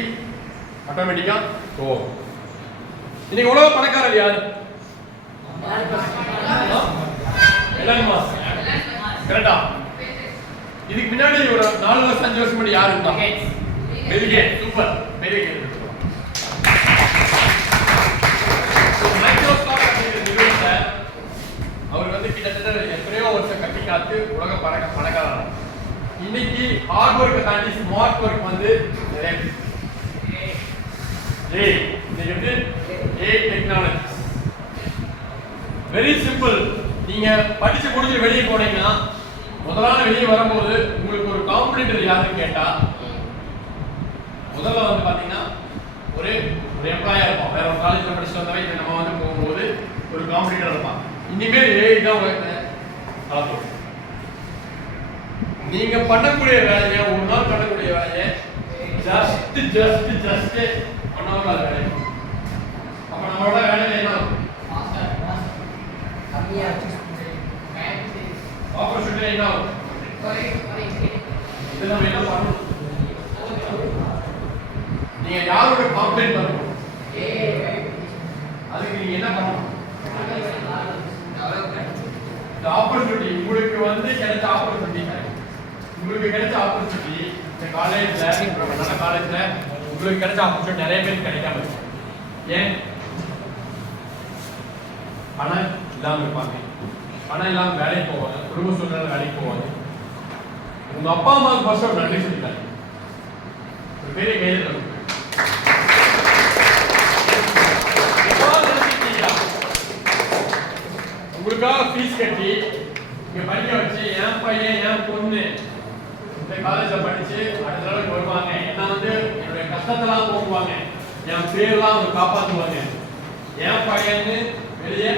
ஆட்டோமேட்டிக்கா இன்னைக்கு உலக பணக்காரர் யாரு? Elon Musk. கரெக்டா? இதுக்கு முன்னாடி ஒரு 4 வருஷம் 5 வருஷம் முன்னாடி யாரு இருந்தா? Bill Gates. சூப்பர், பெரிய கேட்ஸ். மைக்ரோசாஃப்ட் அப்படிங்கிற நிறுவனத்தை அவர் வந்து கிட்டத்தட்ட எத்தனையோ வருஷம் கட்டி காத்து உலக பணக்காரர். இன்னைக்கு ஹார்ட் ஒர்க்கை தாண்டி ஸ்மார்ட் ஒர்க் வந்து நிறைய இன்னைக்கு வந்து டெக்னாலஜி வெரி சிம்பிள். நீங்க படிச்சு முடிச்சு வெளியே போனீங்கன்னா முதல்ல வெளியே வரும்போது உங்களுக்கு ஒரு காம்படிட்டர் யாருன்னு கேட்டா முதல்ல வந்து பாத்தீங்கன்னா ஒரு எம்ப்ளாயா இருப்பான். வேற ஒரு காலேஜ்ல படிச்சுட்டு வந்தவன் இப்ப நம்ம வந்து போகும்போது ஒரு காம்படிட்டர் இருப்பான். இனிமேல் இதான் உங்களுக்கு நீங்க பண்ணக்கூடிய வேலையை ஒரு நாள் பண்ணக்கூடிய வேலையை ஜஸ்ட் பண்ணாமல் வேலை. அப்ப நம்மளோட வேலையில என்ன ஆப்பர்ச்சுனிட்டி என்ன ஆகும்? இது நம்ம என்ன பண்ணணும்? நீங்க யாரோட காம்பெட் பண்ணணும்? அதுக்கு நீங்க என்ன பண்ணணும்? இந்த ஆப்பர்ச்சுனிட்டி உங்களுக்கு வந்து கிடைச்ச ஆப்பர்ச்சுனிட்டி இந்த காலேஜ்ல நல்ல காலேஜ்ல உங்களுக்கு கிடைச்ச ஆப்பர்ச்சுனிட்டி நிறைய பேருக்கு கிடைக்காம இருக்கு. ஏன்? பணம் இல்லாம இருப்பாங்க, பணம் இல்லாம வேலைக்கு போவாங்க, குடும்ப சூழ்நிலை வேலைக்கு போவாங்க. உங்க அப்பா அம்மாவுக்கு ஃபர்ஸ்ட் ஒரு நன்றி சொல்லிட்டாங்க. ஒரு பெரிய கையில் உங்களுக்காக ஃபீஸ் கட்டி இங்க படிக்க வச்சு என் பையன் என் பொண்ணு இந்த காலேஜ்ல படிச்சு அடுத்த லெவலுக்கு வருவாங்க. என்ன வந்து என்னுடைய கஷ்டத்தெல்லாம் போக்குவாங்க, என் பேரெல்லாம் அவங்க காப்பாற்றுவாங்க, என் பையன்னு வெளியே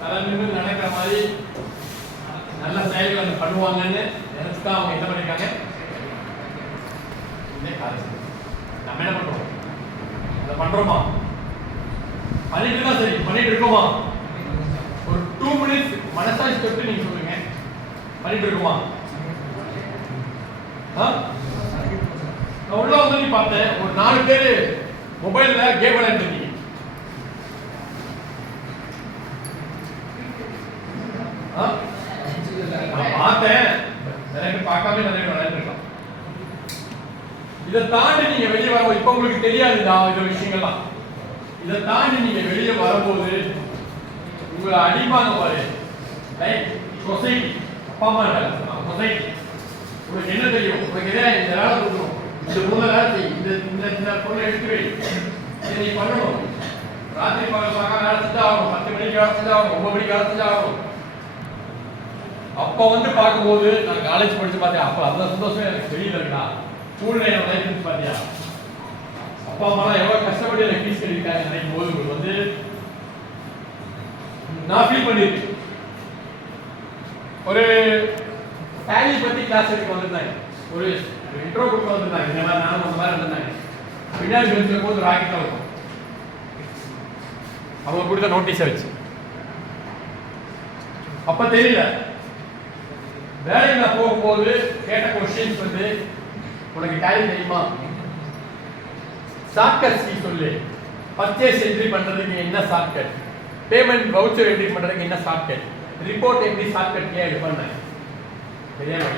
தலை நின்று நடக்கிற மாதிரி நல்ல செயல்களை பண்ணுவாங்கன்னு நினைச்சுதான் அவங்க என்ன பண்ணிருக்காங்க. இந்த காலேஜ் நம்ம என்ன பண்றோம்? அதை பண்றோமா? பண்ணிட்டு தான் சரி, பண்ணிட்டு இருக்கோமா? ஒரு 2 மினிட்ஸ் மனசாட்சி தொட்டு நீங்க சொல்லுங்க, பண்ணிட்டு இருக்குமா? நான் உள்ள வந்து பார்த்தேன், ஒரு 4 பேர் மொபைல்ல கேம் விளையாண்டு இருக்கீங்க. நான் பார்த்தேன், எனக்கு பார்க்காம நிறைய விளையாண்டு இருக்கலாம். இதை தாண்டி நீங்க வெளியே வரும்போது இப்ப உங்களுக்கு தெரியாதுதா இந்த விஷயங்கள்லாம். இதை தாண்டி நீங்க வெளியே வரும்போது உங்களை அடிப்பாங்க பாரு, லைக் சொசைட்டி, அப்பா அம்மா சொசைட்டி. உங்களுக்கு என்ன தெரியும்? உங்களுக்கு எதாவது இந்த வேலை கொடுக்கணும், இந்த மூணு வேலை செய், இந்த பொருளை எடுத்து வை, இதை நீ பண்ணணும். ராத்திரி பார்க்க வேலை செஞ்சா ஆகணும், 10 மணிக்கு வேலை செஞ்சா ஆகணும், 9 மணிக்கு வேலை செஞ்சா ஆகணும். அப்ப வந்து பார்க்கும்போது நான் காலேஜ் படிச்சு பார்த்தேன். அப்ப அந்த சந்தோஷம் எனக்கு தெரியல இருக்கா. ஸ்கூல்ல என்னோட லைஃப் பாத்தியா, அப்பா அம்மா எவ்வளவு கஷ்டப்பட்டு எனக்கு ஃபீஸ் கட்டிருக்காங்க நினைக்கும் போது உங்களுக்கு வந்து நான் ஃபீல் பண்ணிருக்கேன். ஒரு டேலி பத்தி கிளாஸ் எடுக்க வந்திருந்தாங்க, ஒரு இன்ட்ரோ கொடுக்க வந்திருந்தாங்க. இந்த மாதிரி நானும் அந்த மாதிரி வந்திருந்தாங்க. பின்னாடி பெஞ்சில் போது ராக்கெட்டாக இருக்கும். அவங்க கொடுத்த நோட்டீஸை வச்சு அப்ப தெரியல. வேலையில போகும்போது கேட்ட கொஸ்டின்ஸ் வந்து, உனக்கு டேலி தெரியுமா? ஷார்ட்கட்ஸ் நீ சொல்லு. பர்ச்சேஸ் என்ட்ரி பண்றதுக்கு என்ன ஷார்ட்கட்? பேமெண்ட் வவுச்சர் என்ட்ரி பண்றதுக்கு என்ன ஷார்ட்கட்? ரிப்போர்ட் எப்படி ஷார்ட்கட் ஏன் இது பண்ணேன் தெரியாம.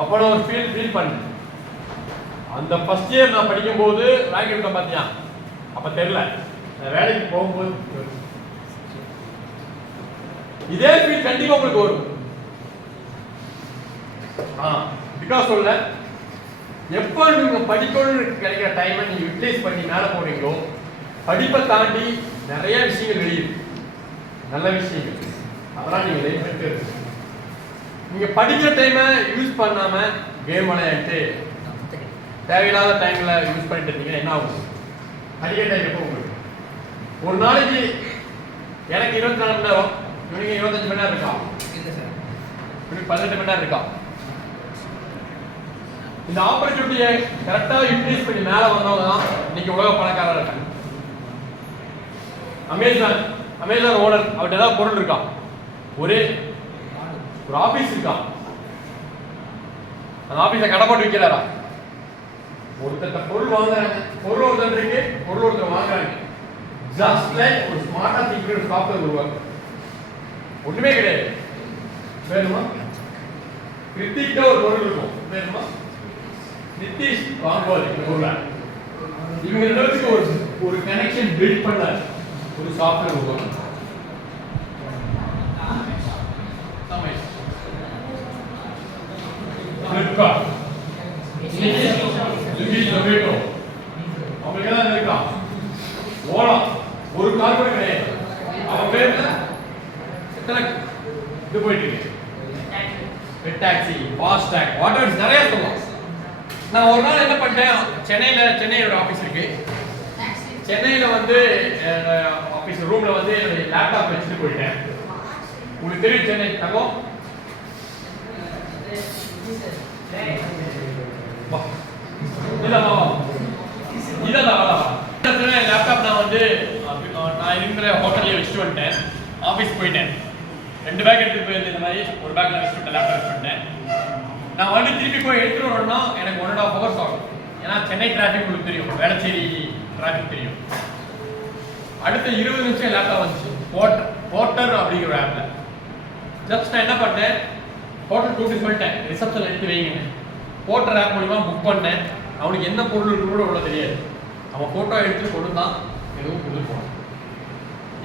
அப்போ நான் ஒரு ஃபீல் பண்ணேன். அந்த ஃபர்ஸ்ட் இயர் நான் படிக்கும்போது ராக்கெட் பாத்தியா அப்போ தெரியல, நான் வேலைக்கு போகும்போது இதே ஃபீல் கண்டிப்பாக உங்களுக்கு வரும். பிகாஸ் சொல்ல எப்போ நீங்கள் படிக்கணும்னு கிடைக்கிற டைமை நீங்கள் யூட்டிலைஸ் பண்ணி மேலே போறீங்களோ, படிப்பை தாண்டி நிறைய விஷயங்கள் வெளியிருக்கு, நல்ல விஷயங்கள். அதெல்லாம் நீங்கள் லைஃப் பண்ணிட்டு நீங்கள் படிக்கிற டைமை யூஸ் பண்ணாமல் கேம் விளையாட்டு தேவையில்லாத டைமில் யூஸ் பண்ணிட்டு இருந்தீங்கன்னா என்ன ஆகும்? படிக்கிற டைம் எப்போ உங்களுக்கு ஒரு நாளைக்கு எனக்கு 24 மணி நேரம், இவனுக்கு 25 மணி நேரம் இருக்கா, இவனுக்கு 18 மணி நேரம் இருக்கா? இந்த ஆப்பர்ச்சுனிட்டியை கரெக்டாக யூட்டிலைஸ் பண்ணி மேலே வந்தவங்க தான் இன்னைக்கு உலக பணக்காரர் இருக்காங்க. அமேசான் ஓனர் அவர்கிட்ட ஏதாவது பொருள் இருக்கா? ஒரு ஆபீஸ் இருக்கா? அந்த ஆபீஸை கடை போட்டு விற்கிறாரா? ஒருத்தர் பொருள் வாங்குறாங்க, பொருள் ஒருத்தர் வாங்குறாங்க. ஜஸ்ட் லைக் ஒரு ஸ்மார்ட்டா திங்கிற சாஃப்ட்வேர் உருவாக்கு. ஒண்ணுமே கிடையாது. வேணுமா? கிருத்திக்க ஒரு பொருள் இருக்கும். வேணுமா? நிதிஷ் வாங்குவார் இந்த பொருளை. இவங்க ரெண்டு பேருக்கு ஒரு கனெக்ஷன் பில்ட் பண்ண ஒரு சாஃப்ட்வேர் உருவாக்கு. ஃபிளிப்கார்ட், ஸ்விக்கி, ஜொமேட்டோ, அவங்களுக்கு எல்லாம் இருக்கா? ஓலா, ஒரு கார் கூட கிடையாது. அவன் பேர்ல எத்தனை இது போயிட்டு இருக்கு? Pet taxi, fast tag, water நிறைய சொல்லலாம். நான் ஒரு நாள் என்ன பண்ணிட்டேன், சென்னையோட ஆஃபீஸ் இருக்கு. சென்னையில் வந்து ஆஃபீஸ் ரூமில் வந்து என்னுடைய லேப்டாப் வச்சுட்டு போயிட்டேன். உங்களுக்கு தெரியும் சென்னை தங்கம் லேப்டாப் நான் வந்து நான் இருக்கிற ஹோட்டல்லே வச்சுட்டு வந்துட்டேன். ஆஃபீஸ் போயிட்டேன். 2 பேக் எடுத்துட்டு போயிருந்தேன். இந்த மாதிரி ஒரு பேக்ல வச்சுட்டு லேப்டாப் வச்சுட்டேன். நான் வந்து திருப்பி போய் எடுத்துட்டு வரணும்னா எனக்கு 1.5 hours ஆகும். ஏன்னா சென்னை டிராஃபிக் உங்களுக்கு தெரியும், வேளச்சேரி டிராஃபிக் தெரியும். அடுத்த 20 நிமிஷம் லேப்டாப் வந்துச்சு. போர்ட்டர் அப்படிங்கிற ஆப்ல ஜஸ்ட் நான் என்ன பண்ணேன், போர்ட்டர் கூப்பிட்டு சொல்லிட்டேன் ரிசப்ஷன் எடுத்து வைங்க. போர்ட்டர் ஆப் மூலியமா புக் பண்ணேன். அவனுக்கு என்ன பொருள் இருக்கு கூட அவ்வளோ தெரியாது. அவன் ஃபோட்டோ எடுத்து கொடுத்தான், எதுவும் கொடுத்து போனான்.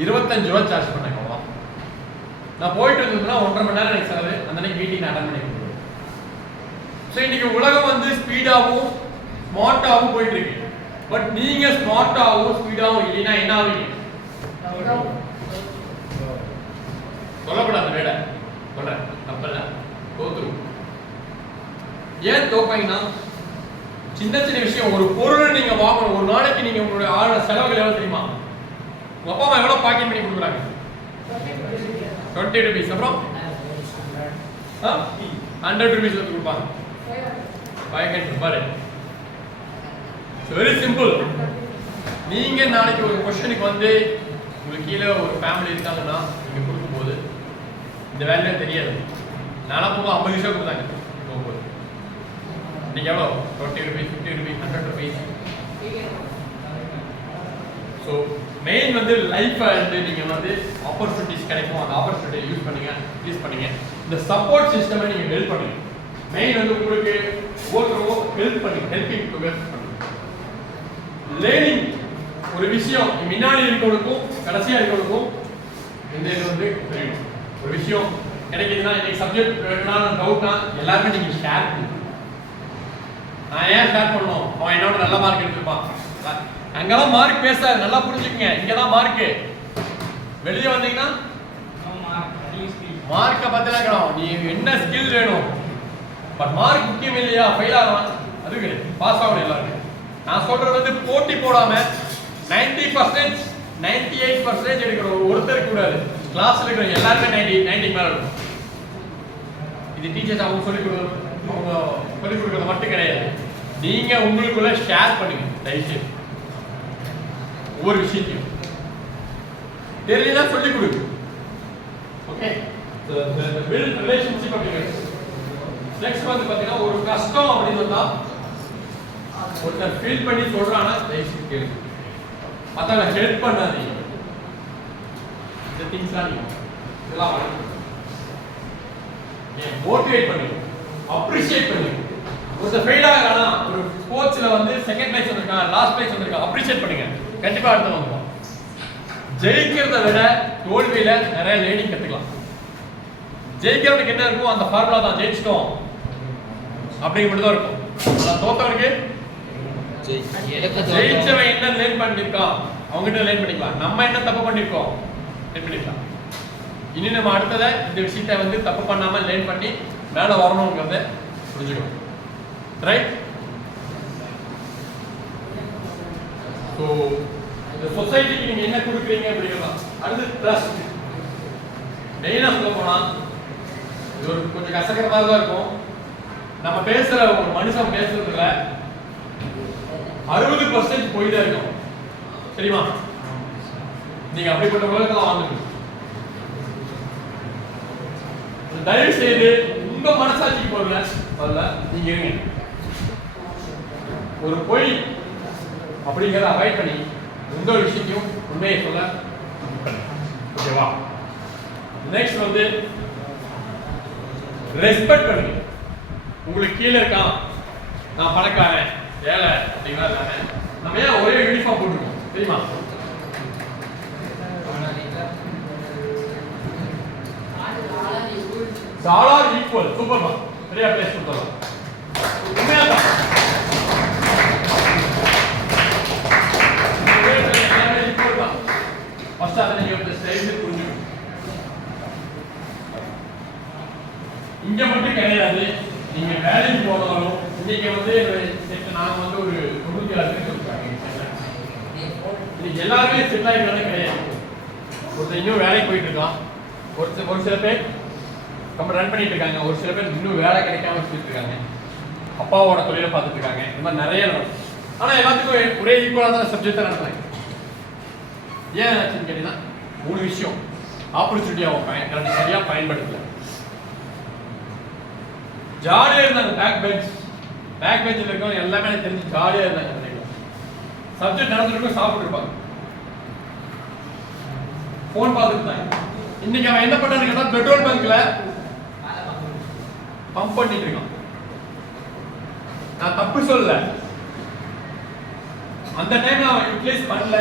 25 ரூபா சார்ஜ் பண்ணேன். அவ்வளோ நான் போயிட்டு இருந்ததுன்னா 1.5 மணி நேரம் எனக்கு செலவு. அந்த அன்னைக்கு மீட்டிங் அட்டன் பண்ணி கொடுத்துருவேன். ஸோ இன்னைக்கு உலகம் வந்து ஸ்பீடாகவும் ஸ்மார்ட்டாகவும் போயிட்டு இருக்கு. பட் நீங்க ஸ்மார்ட்டாகவும் ஸ்பீடாகவும் இல்லைன்னா என்ன ஆவீங்க? சொல்லப்படாத வேலை சொல்றேன், தப்பல்ல, தோத்துரு. ஏன் தோப்பீங்கன்னா சின்ன சின்ன விஷயம். ஒரு பொருள் நீங்க வாங்கணும், ஒரு நாளைக்கு நீங்க உங்களுடைய செலவுகள் எவ்வளவு தெரியுமா? உங்க அப்பா அம்மா எவ்வளவு பாக்கெட் பண்ணி கொடுக்குறாங்க? 20 rupees. அப்புறம் 100 rupees வந்து கொடுப்பாங்க. பாக்கெட் பாரு. Very simple. நீங்க நாளைக்கு ஒரு கொஸ்டினுக்கு வந்து உங்களுக்கு கீழே ஒரு ஃபேமிலி இருக்காங்கன்னா நீங்க கொடுக்கும்போது இந்த வேல்யூ தெரியாது. நானா போக 50 ரூபா கொடுத்தாங்க போகும்போது. இன்னைக்கு எவ்வளோ? 20 rupees, 50 rupees, 100 rupees. So main வந்து லைஃப் வந்து நீங்க வந்து ஆப்பர்ச்சுனிட்டிஸ் கிடைக்கும், அந்த ஆப்பர்ச்சுனிட்டியை யூஸ் பண்ணுங்க. இந்த சப்போர்ட் சிஸ்டமை நீங்க பில்ட் பண்ணுங்க. மெயின் வந்து உங்களுக்கு ஒவ்வொருத்தரும் ஹெல்பிங் டு வெல்த் பண்ணுங்க. லேர்னிங் ஒரு விஷயம் முன்னாடி இருக்கவனுக்கும் கடைசியா இருக்கவனுக்கும் இந்த இது வந்து தெரியும். ஒரு விஷயம் கிடைக்குதுன்னா இன்னைக்கு சப்ஜெக்ட் டவுட்னா எல்லாருமே நீங்க ஷேர் பண்ணுங்க. நான் ஏன் ஷேர் பண்ணணும்? அவன் என்னோட நல்ல மார்க் எடுத்துருப்பான். அங்கெல்லாம் மார்க் பேசாது, நல்லா புரிஞ்சுக்கங்க. இங்கதான் மார்க்கு. வெளியே வந்தீங்கன்னா மார்க்கை பத்திலாம் நீ என்ன ஸ்கில் வேணும். பட் மார்க் முக்கியம் இல்லையா? ஃபெயில் ஆகலாம், அது கிடையாது. பாஸ் ஆகணும் எல்லாருமே. நான் சொல்றது வந்து போட்டி போடாம 90%, 98% எடுக்கிற ஒருத்தர் கூடாது. கிளாஸ்ல இருக்கிற எல்லாருமே 90 மேல இருக்கும். இது டீச்சர்ஸ் அவங்க சொல்லிக் கொடுக்கறது மட்டும் கிடையாது. நீங்க உங்களுக்குள்ள ஷேர் பண்ணுங்க. தயவுசெய்து ஒவ்வொரு விஷயத்தையும் தெரியல சொல்லிக் கொடுங்க. ஓகே, பில்ட் ரிலேஷன்ஷிப் அப்படிங்கிறது. நெக்ஸ்ட் வந்து பாத்தீங்கன்னா ஒரு கஷ்டம் அப்படின்னு வந்தா ஒருத்தர் ஃபீல் பண்ணி சொல்றானா தயவுசெய்து கேளுங்க. மத்தவங்க ஹெல்ப் பண்ணாதீங்க. இந்த திங்ஸ்லாம் நீங்க இதெல்லாம் மோட்டிவேட் பண்ணுங்க, அப்ரிஷியேட் பண்ணுங்க. ஒருத்தர் ஃபெயில் ஆகறானா, ஒரு ஸ்போர்ட்ஸ்ல வந்து செகண்ட் பிளேஸ் வந்திருக்கான், லாஸ்ட் பிளேஸ் வந்திருக்கான், அப்ரிஷியேட் பண்ணுங்க. கண்டிப்பா அடுத்து வந்துடும். ஜெயிக்கிறத விட தோல்வியில நிறைய லேர்னிங் கத்துக்கலாம். ஜெயிக்கிறவனுக்கு என்ன இருக்கும், அந்த ஃபார்முலா தான், ஜெயிச்சிட்டோம் அப்படிங்கிற மட்டும் தான் இருக்கும். ஆனா தோத்தவனுக்கு ஜெயிச்சவன் என்ன லேர்ன் பண்ணிருக்கான் அவங்ககிட்ட லேர்ன் பண்ணிக்கலாம். நம்ம என்ன தப்பு பண்ணிருக்கோம் லேர்ன் பண்ணிக்கலாம். இனி நம்ம அடுத்ததை இந்த விஷயத்தை வந்து தப்பு பண்ணாம லேர்ன் பண்ணி மேல வரணுங்கிறத புரிஞ்சுக்கணும். ரைட்? ஸோ இந்த சொசைட்டிக்கு நீங்க என்ன கொடுக்குறீங்க அப்படிங்கிறதா. அடுத்து ட்ரஸ்ட். மெயினா சொல்ல போனா இது ஒரு கொஞ்சம் கஷ்டகரமா தான் இருக்கும். நம்ம பேசுற ஒரு மனுஷன் பேசுறதுல 60% போய் தான் இருக்கும். சரிமா? நீங்க அப்படிப்பட்ட உலகத்துல வாழ்ந்துட்டு தயவு செய்து உங்க மனசாட்சிக்கு போகல நீங்க இருங்க. ஒரு பொய் அப்படிங்கிறத அவாய்ட் பண்ணி உங்க விஷயத்தையும் உண்மையை சொல்ல. ஓகேவா? நெக்ஸ்ட் வந்து ரெஸ்பெக்ட் பண்ணுங்க. உங்களுக்கு கீழே இருக்கான், நான் பணக்காரன் வேலை அப்படிங்களா தானே, நம்ம ஏன் ஒரே யூனிஃபார்ம் போட்டுருக்கோம் தெரியுமா? all are equal. சூப்பர் பா, சரியா பேச சொல்றோம். உண்மையா தான் ஃபர்ஸ்ட் அதை நீங்க இந்த ஸ்டைல் புரிஞ்சுக்கணும். இங்க மட்டும் கிடையாது, நீங்க வேலைக்கு போனாலும் இன்னைக்கு வந்து நாங்க வந்து ஒரு 96 பேர் சொல்றாங்க. இன்னைக்கு எல்லாருமே செட்டில் ஆகிடுறது கிடையாது. ஒருத்தர் இன்னும் வேலைக்கு போயிட்டு இருக்கான், ஒரு சில பேர் கம்பெனி ரன் பண்ணிட்டு இருக்காங்க, ஒரு சில பேர் இன்னும் வேலை கிடைக்காம வச்சுட்டு இருக்காங்க, அப்பாவோட தொழிலை பார்த்துட்டு இருக்காங்க. இந்த மாதிரி நிறைய நடக்கும். ஆனா எல்லாத்துக்கும் ஒரே ஈக்குவலா தான் சப்ஜெக்ட் நடத்துறாங்க. ஏன் ஆச்சுன்னு கேட்டீங்கன்னா 3 விஷயம். ஆப்பர்ச்சுனிட்டியா கரெக்டாக சரியா பயன்படுத்தல. ஜாலியா இருந்தாங்க பேக் பெஞ்சில் இருக்கவங்க எல்லாமே எனக்கு தெரிஞ்சு ஜாலியா இருந்தாங்க. சப்ஜெக்ட் நடந்துருக்கும், சாப்பிட்டு இருப்பாங்க, போன் பார்த்துட்டு இருந்தாங்க. இன்னைக்கு அவன் என்ன பண்றான்னு கேட்டா பெட்ரோல் பங்க்ல பம்ப் பண்ணிட்டு இருக்கான். நான் தப்பு சொல்லல, அந்த டைம்ல அவன் யூட்டிலைஸ் பண்ணல.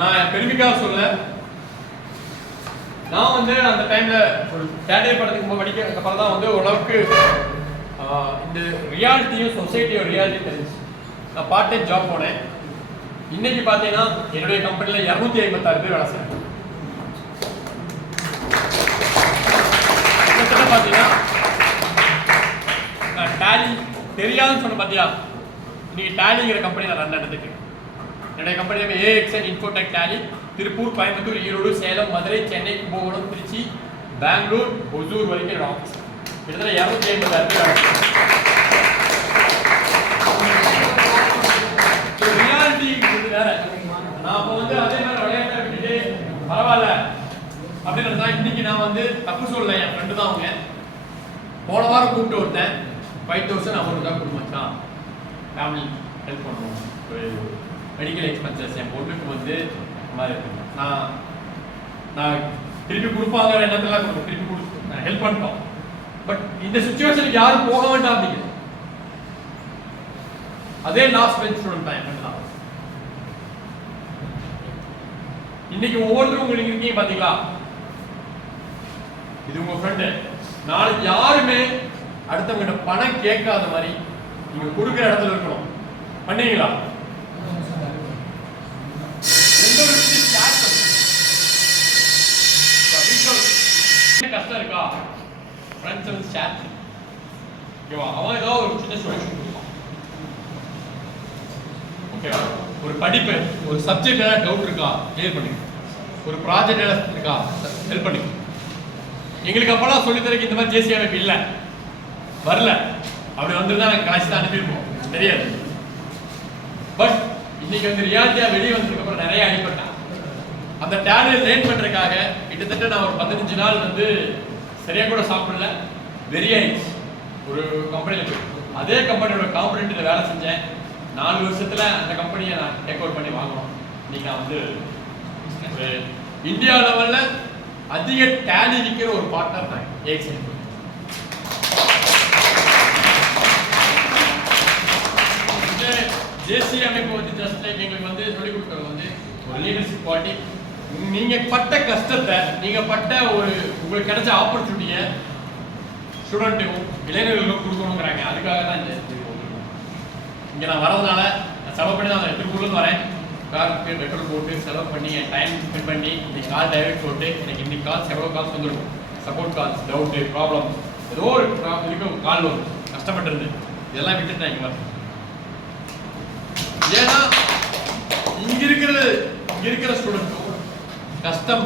நான் பெருமைக்காக சொல்ல, நான் வந்து அந்த டைம்ல ஒரு தேர்ட் இயர் படத்துக்கு படிக்கிறதுக்கு அப்புறம் தான் வந்து ஓரளவுக்கு இந்த ரியாலிட்டியும் சொசைட்டியும் ரியாலிட்டி தெரிஞ்சு நான் பார்ட் டைம் ஜாப் போனேன். இன்னைக்கு பார்த்தீங்கன்னா என்னுடைய கம்பெனியில் 256 பேர் வேலை செய்யறாங்க. பார்த்தீங்கன்னா நான் டேலி தெரியாதுன்னு சொன்ன பார்த்தியா, இன்னைக்கு டேலிங்கிற கம்பெனி நான் ரன் நடந்துட்டு. என்னுடைய company AXN infotech Tally Tiruppur, Coimbatore, Erode, Salem, Madurai, Chennai, Kumbakonam, Tiruchi, Bangalore, Hosur வரைக்கும் என்னோட ஆஃபீஸ். கிட்டத்தட்ட 256 பேர் வேலை செய்யறாங்க. ரியாலிட்டி வேற. நான் இப்போ வந்து அதே மாதிரி விளையாட்டை விட்டுட்டு பரவாயில்ல அப்படின்னு தான். இன்னைக்கு நான் வந்து தப்பு சொல்லலை, என் ஃப்ரெண்டு தான் அவங்க. போன வாரம் கூப்பிட்டு ஒருத்தன் 5000 அமௌண்ட் தான் கொடுமாச்சான், ஃபேமிலி ஹெல்ப் பண்ணுவோம், மெடிக்கல் எக்ஸ்பென்சஸ் என் பொண்ணுக்கு வந்து மாதிரி நான் திருப்பி கொடுப்பாங்க எண்ணத்தெல்லாம் திருப்பி கொடுத்து ஹெல்ப் பண்ணிட்டோம். பட் இந்த சிச்சுவேஷனுக்கு யாரும் போக வேண்டாம் அப்படிங்கிறது. அதே லாஸ்ட் பெஞ்ச் ஸ்டூடெண்ட் தான் என் தான். இன்னைக்கு ஒவ்வொருத்தரும் உங்களுக்கு இருக்கீங்க பாத்தீங்களா, இது உங்க ஃப்ரெண்டு. நாளைக்கு யாருமே அடுத்தவங்க பணம் கேட்காத மாதிரி நீங்க கொடுக்குற இடத்துல இருக்கணும். பண்ணீங்களா? கஷ்டம் இருக்கா, ஃப்ரெண்ட்ஸ் வந்து ஷேர் ஓகேவா? அவன் ஏதாவது ஒரு சின்ன சொல்யூஷன் கொடுப்பான். ஓகேவா? ஒரு படிப்பு, ஒரு சப்ஜெக்ட் ஏதாவது டவுட் இருக்கா கிளியர் பண்ணிக்கணும். ஒரு ப்ராஜெக்ட் ஏதாவது இருக்கா ஹெல்ப் பண்ணிக்கணும். எங்களுக்கு அப்பெல்லாம் சொல்லித்தரக்கு இந்த மாதிரி ஜேசி அமைப்பு இல்லை, வரல. அப்படி வந்துருந்தா நாங்கள் காசு தான் அனுப்பியிருப்போம், தெரியாது. பட் இன்னைக்கு வந்து ரியாலிட்டியா வெளியே வந்ததுக்கு அப்புறம் நிறைய அடிப்பட்டான். அந்த டேலண்ட் லேர்ன் பண்றதுக்காக கிட்டத்தட்ட நான் ஒரு 15 நாள் வந்து சரியா கூட சாப்பிடல, வெரி ஆயிடுச்சு. ஒரு கம்பெனியில் போய் அதே கம்பெனியோட காம்பனண்ட்ல வேலை செஞ்சேன். 4 வருஷத்துல அந்த கம்பெனியை நான் டேக் ஓவர் பண்ணி வாங்கணும். இன்னைக்கு நான் வந்து இந்தியா லெவல்ல அதிக டேலி விற்கிற ஒரு பார்ட்னர் தான் AXN. ஜேசி அமைப்பு வந்து ஜஸ்ட் லைக் எங்களுக்கு வந்து சொல்லிக் கொடுக்குறது வந்து ஒரு லீடர்ஷிப் குவாலிட்டி. நீங்க பட்ட கஷ்டத்தை, நீங்க பட்ட ஒரு உங்களுக்கு கிடைச்ச ஆப்பர்ச்சுனிட்டியை ஸ்டூடெண்ட்டுக்கும் இளைஞர்களுக்கும் கொடுக்கணுங்கிறாங்க. அதுக்காக தான் இங்கே நான் வரதுனால நான் செலவு பண்ணி தான் திருப்பூர்லேருந்து வரேன். காருக்கு பெட்ரோல் போட்டு செலவு பண்ணி என் டைம் ஸ்பெண்ட் பண்ணி இன்னைக்கு கால் டைவர்ட் போட்டு எனக்கு இன்னைக்கு கால்ஸ் எவ்வளோ கால்ஸ் வந்துருக்கும், சப்போர்ட் கால்ஸ், டவுட்டு, ப்ராப்ளம், ஏதோ ஒரு இதுக்கும் கால் வரும், கஷ்டப்பட்டுருந்து இதெல்லாம் விட்டுட்டு நான் இங்கே வரேன். ஏன்னா இங்க இருக்கிற ஸ்டூடெண்ட்டும் கஷ்டம்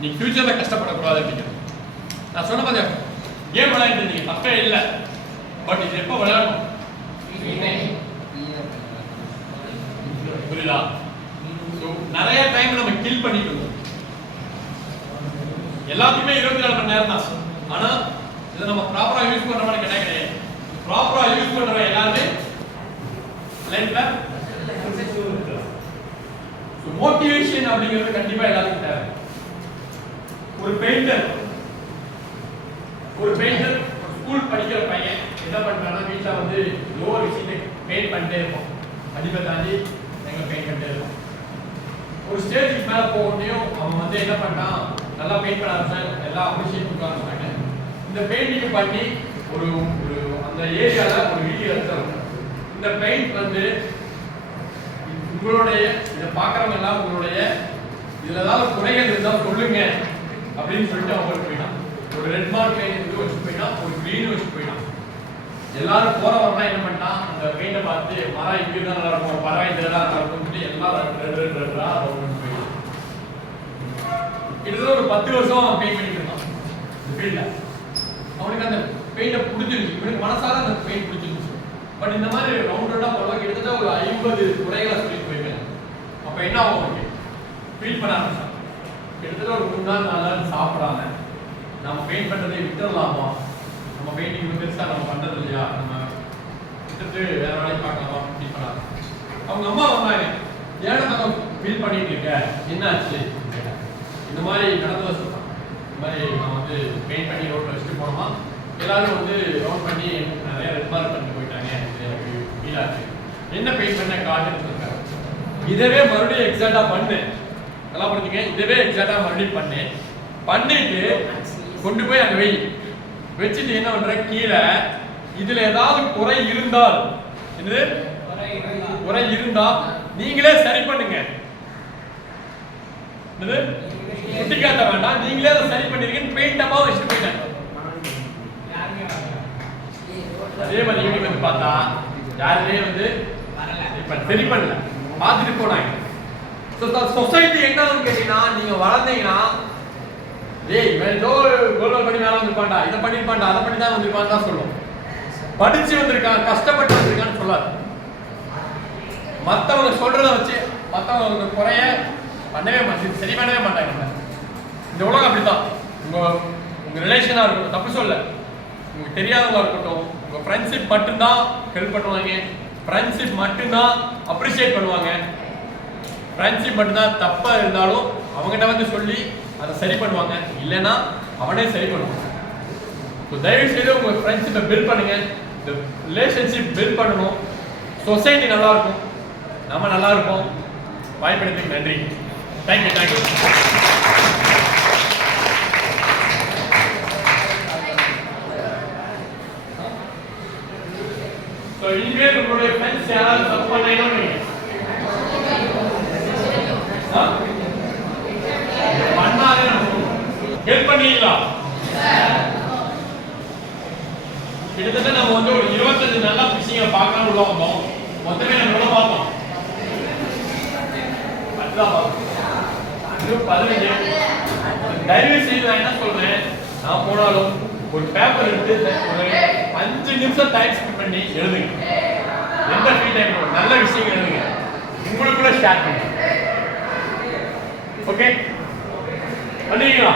நீ ஃபியூச்சர்ல கஷ்டப்படக்கூடாது அப்படிங்கிறது. நான் சொன்ன மாதிரி கேம் விளையாண்டு இருந்தீங்க, தப்பே இல்லை. பட் இது எப்போ விளையாடணும் புரியுதா? ஸோ நிறைய டைம் நம்ம கில் பண்ணிக்கணும். எல்லாத்தையுமே 24 மணி நேரம் தான். ஆனா இதை நம்ம ப்ராப்பரா யூஸ் பண்ற மாதிரி கிடையாது. ப்ராப்பரா யூஸ் பண்ற எல்லாருமே லைஃப்ல மோட்டிவேஷன் அப்படிங்கிறது கண்டிப்பா எல்லாருக்கும் தேவை. ஒரு பெயிண்டர் ஸ்கூல் படிக்கிற பையன் என்ன பண்றான்னா வீட்டுல வந்து ஏதோ ஒரு விஷயத்தை பெயிண்ட் பண்ணிட்டே இருப்போம், படிப்பை தாண்டி எங்க பெயிண்ட் பண்ணிட்டே இருப்போம். ஒரு ஸ்டேஜுக்கு மேல போகணும் அவன் வந்து என்ன பண்ணான், நல்லா பெயிண்ட் பண்ண ஆரம்பிச்சான், எல்லா அப்ரிஷியேட் கொடுக்க ஆரம்பிச்சாங்க. இந்த பெயிண்டிங் பண்ணி ஒரு அந்த ஏரியால ஒரு வீடியோ எடுத்தாங்க. இந்த பெயிண்ட் வந்து உங்களுடைய இதை பார்க்குறவங்க எல்லாம் உங்களுடைய இதில் ஏதாவது குறைகள் இருந்தால் சொல்லுங்க அப்படின்னு சொல்லிட்டு அவங்களுக்கு போயிட்டான். ஒரு ரெட் மார்க் பெயிண்ட் இது வச்சு போயிட்டான், ஒரு க்ரீன் வச்சு போயிட்டான். எல்லாரும் போறவரெல்லாம் என்ன பண்ணிட்டான், அந்த பெயிண்டை பார்த்து மரம் இப்படி தான் நல்லா இருக்கும், பறவை இந்த நல்லா இருக்கும்னு சொல்லி எல்லாம் ரெட்டா போயிட்டான். கிட்டத்தட்ட ஒரு 10 வருஷம் அவன் பெயிண்ட் பண்ணிட்டு இருக்கான் இந்த ஃபீல்டில். அவனுக்கு அந்த பெயிண்டை பிடிச்சிருச்சு, இவனுக்கு மனசார அந்த பெயிண்ட் பிடிச்சிருச்சு. பட் இந்த மாதிரி ரவுண்டா போடுறது கிட்டத்தட்ட ஒரு 50 குறைகளை சொல்லிட்டு போயிருக்கேன். அப்போ என்ன ஆகும், அவனுக்கு ஃபீல் பண்ண ஆரம்பிச்சான். கிட்டத்தட்ட ஒரு 3 நாள் 4 நாள் சாப்பிடாம நம்ம பெயிண்ட் பண்ணுறதை விட்டுடலாமா, நம்ம பெயிண்டிங் பெருசாக நம்ம பண்ணுறது இல்லையா, நம்ம விட்டுட்டு வேற வேலையை பார்க்கலாமா ஃபீல் பண்ணாங்க. அவங்க அம்மா வந்தாங்க, ஏன்னா நம்ம ஃபீல் பண்ணிட்டு இருக்க என்னாச்சு, இந்த மாதிரி நடந்து சொல்றான். இந்த மாதிரி நான் வந்து பெயிண்ட் பண்ணி ரோட்டில் வச்சுட்டு போனோமா, எல்லாரும் வந்து ரவுண்ட் பண்ணி நிறைய ரெட் மார்க் பண்ணிட்டு போயிட்டாங்க, எனக்கு ஃபீல் ஆச்சு. என்ன பெயிண்ட் பண்ண காட்டுன்னு சொல்லிருக்காரு. இதவே மறுபடியும் எக்ஸாக்டா பண்ணு, நல்லா புரிஞ்சுங்க, இதவே எக்ஸாக்டா மறுபடியும் பண்ணிட்டு கொண்டு போய் அங்கே வச்சுட்டு என்ன பண்ற, கீழே இதுல ஏதாவது குறை இருந்தால் குறை இருந்தா நீங்களே சரி பண்ணுங்க. சுட்டி காட்ட வேண்டாம், நீங்களே அதை சரி பண்ணிருக்கீங்க பெயிண்ட் டப்பா வச்சுட்டு போயிட்டாங்க. அதே மாதிரி யூனிக் வந்து பார்த்தா யாருமே வந்து சரி பண்ணல, பார்த்துட்டு போனாங்க. சொசைட்டி என்ன கேட்டீங்கன்னா, நீங்க வளர்ந்தீங்கன்னா ஏய் ஏதோ கோல்வல் பண்ணி மேலே வந்திருப்பான்டா, இதை பண்ணிருப்பான்டா, அதை பண்ணி தான் வந்திருப்பான்னு தான் சொல்லுவோம். படிச்சு வந்திருக்கான், கஷ்டப்பட்டு வந்திருக்கான்னு சொல்லாது. மற்றவங்க சொல்றதை வச்சு மற்றவங்க குறைய பண்ணவே மாட்டேன், சரி பண்ணவே மாட்டாங்க. இந்த உலகம் அப்படித்தான். உங்க ரிலேஷனா இருக்கட்டும், தப்பு சொல்ல, உங்களுக்கு தெரியாதவங்களா இருக்கட்டும், உங்க ஃப்ரெண்ட்ஷிப் மட்டும்தான் ஹெல்ப் பண்ணுவாங்க, ஃப்ரெண்ட்ஷிப் மட்டும்தான் அப்ரிஷியேட் பண்ணுவாங்க, ஃப்ரெண்ட்ஷிப் மட்டும்தான் தப்பா இருந்தாலும் அவங்ககிட்ட வந்து சொல்லி அதை சரி பண்ணுவாங்க, இல்லைன்னா அவனே சரி பண்ணுவான். ஸோ தயவு செய்து உங்கள் ஃப்ரெண்ட்ஷிப்பை பில்ட் பண்ணுங்க, இந்த ரிலேஷன்ஷிப் பில்ட் பண்ணணும். சொசைட்டி நல்லா இருக்கும், நம்ம நல்லா இருப்போம். வாய்ப்பெடுத்துக்கு நன்றி. Thank you thank you. ஸோ இனிமேல் உங்களுடைய ஃப்ரெண்ட்ஸ் யாராவது தப்பு பண்ணீங்கன்னா ஹெல்ப் பண்ணீங்களா? கிட்டத்தட்ட நம்ம வந்து ஒரு 25 நல்லா பிசிங்க பார்க்கலாம் உள்ள வந்தோம். மொத்தமே நம்ம எவ்வளோ பார்த்தோம்? 10 தான் பார்த்தோம். 15. தயவு செய்து நான் என்ன சொல்றேன், நான் போனாலும் ஒரு பேப்பர் எடுத்து ஒரு 5 நிமிஷம் டைம் ஸ்பெண்ட் பண்ணி எழுதுங்க. எந்த ஃப்ரீ டைம் நல்ல விஷயம் எழுதுங்க, உங்களுக்குள்ள ஷேர் பண்ணுங்க. ஓகே, பண்ணிங்களா?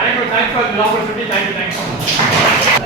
Thank you for the opportunity. Thank you so much.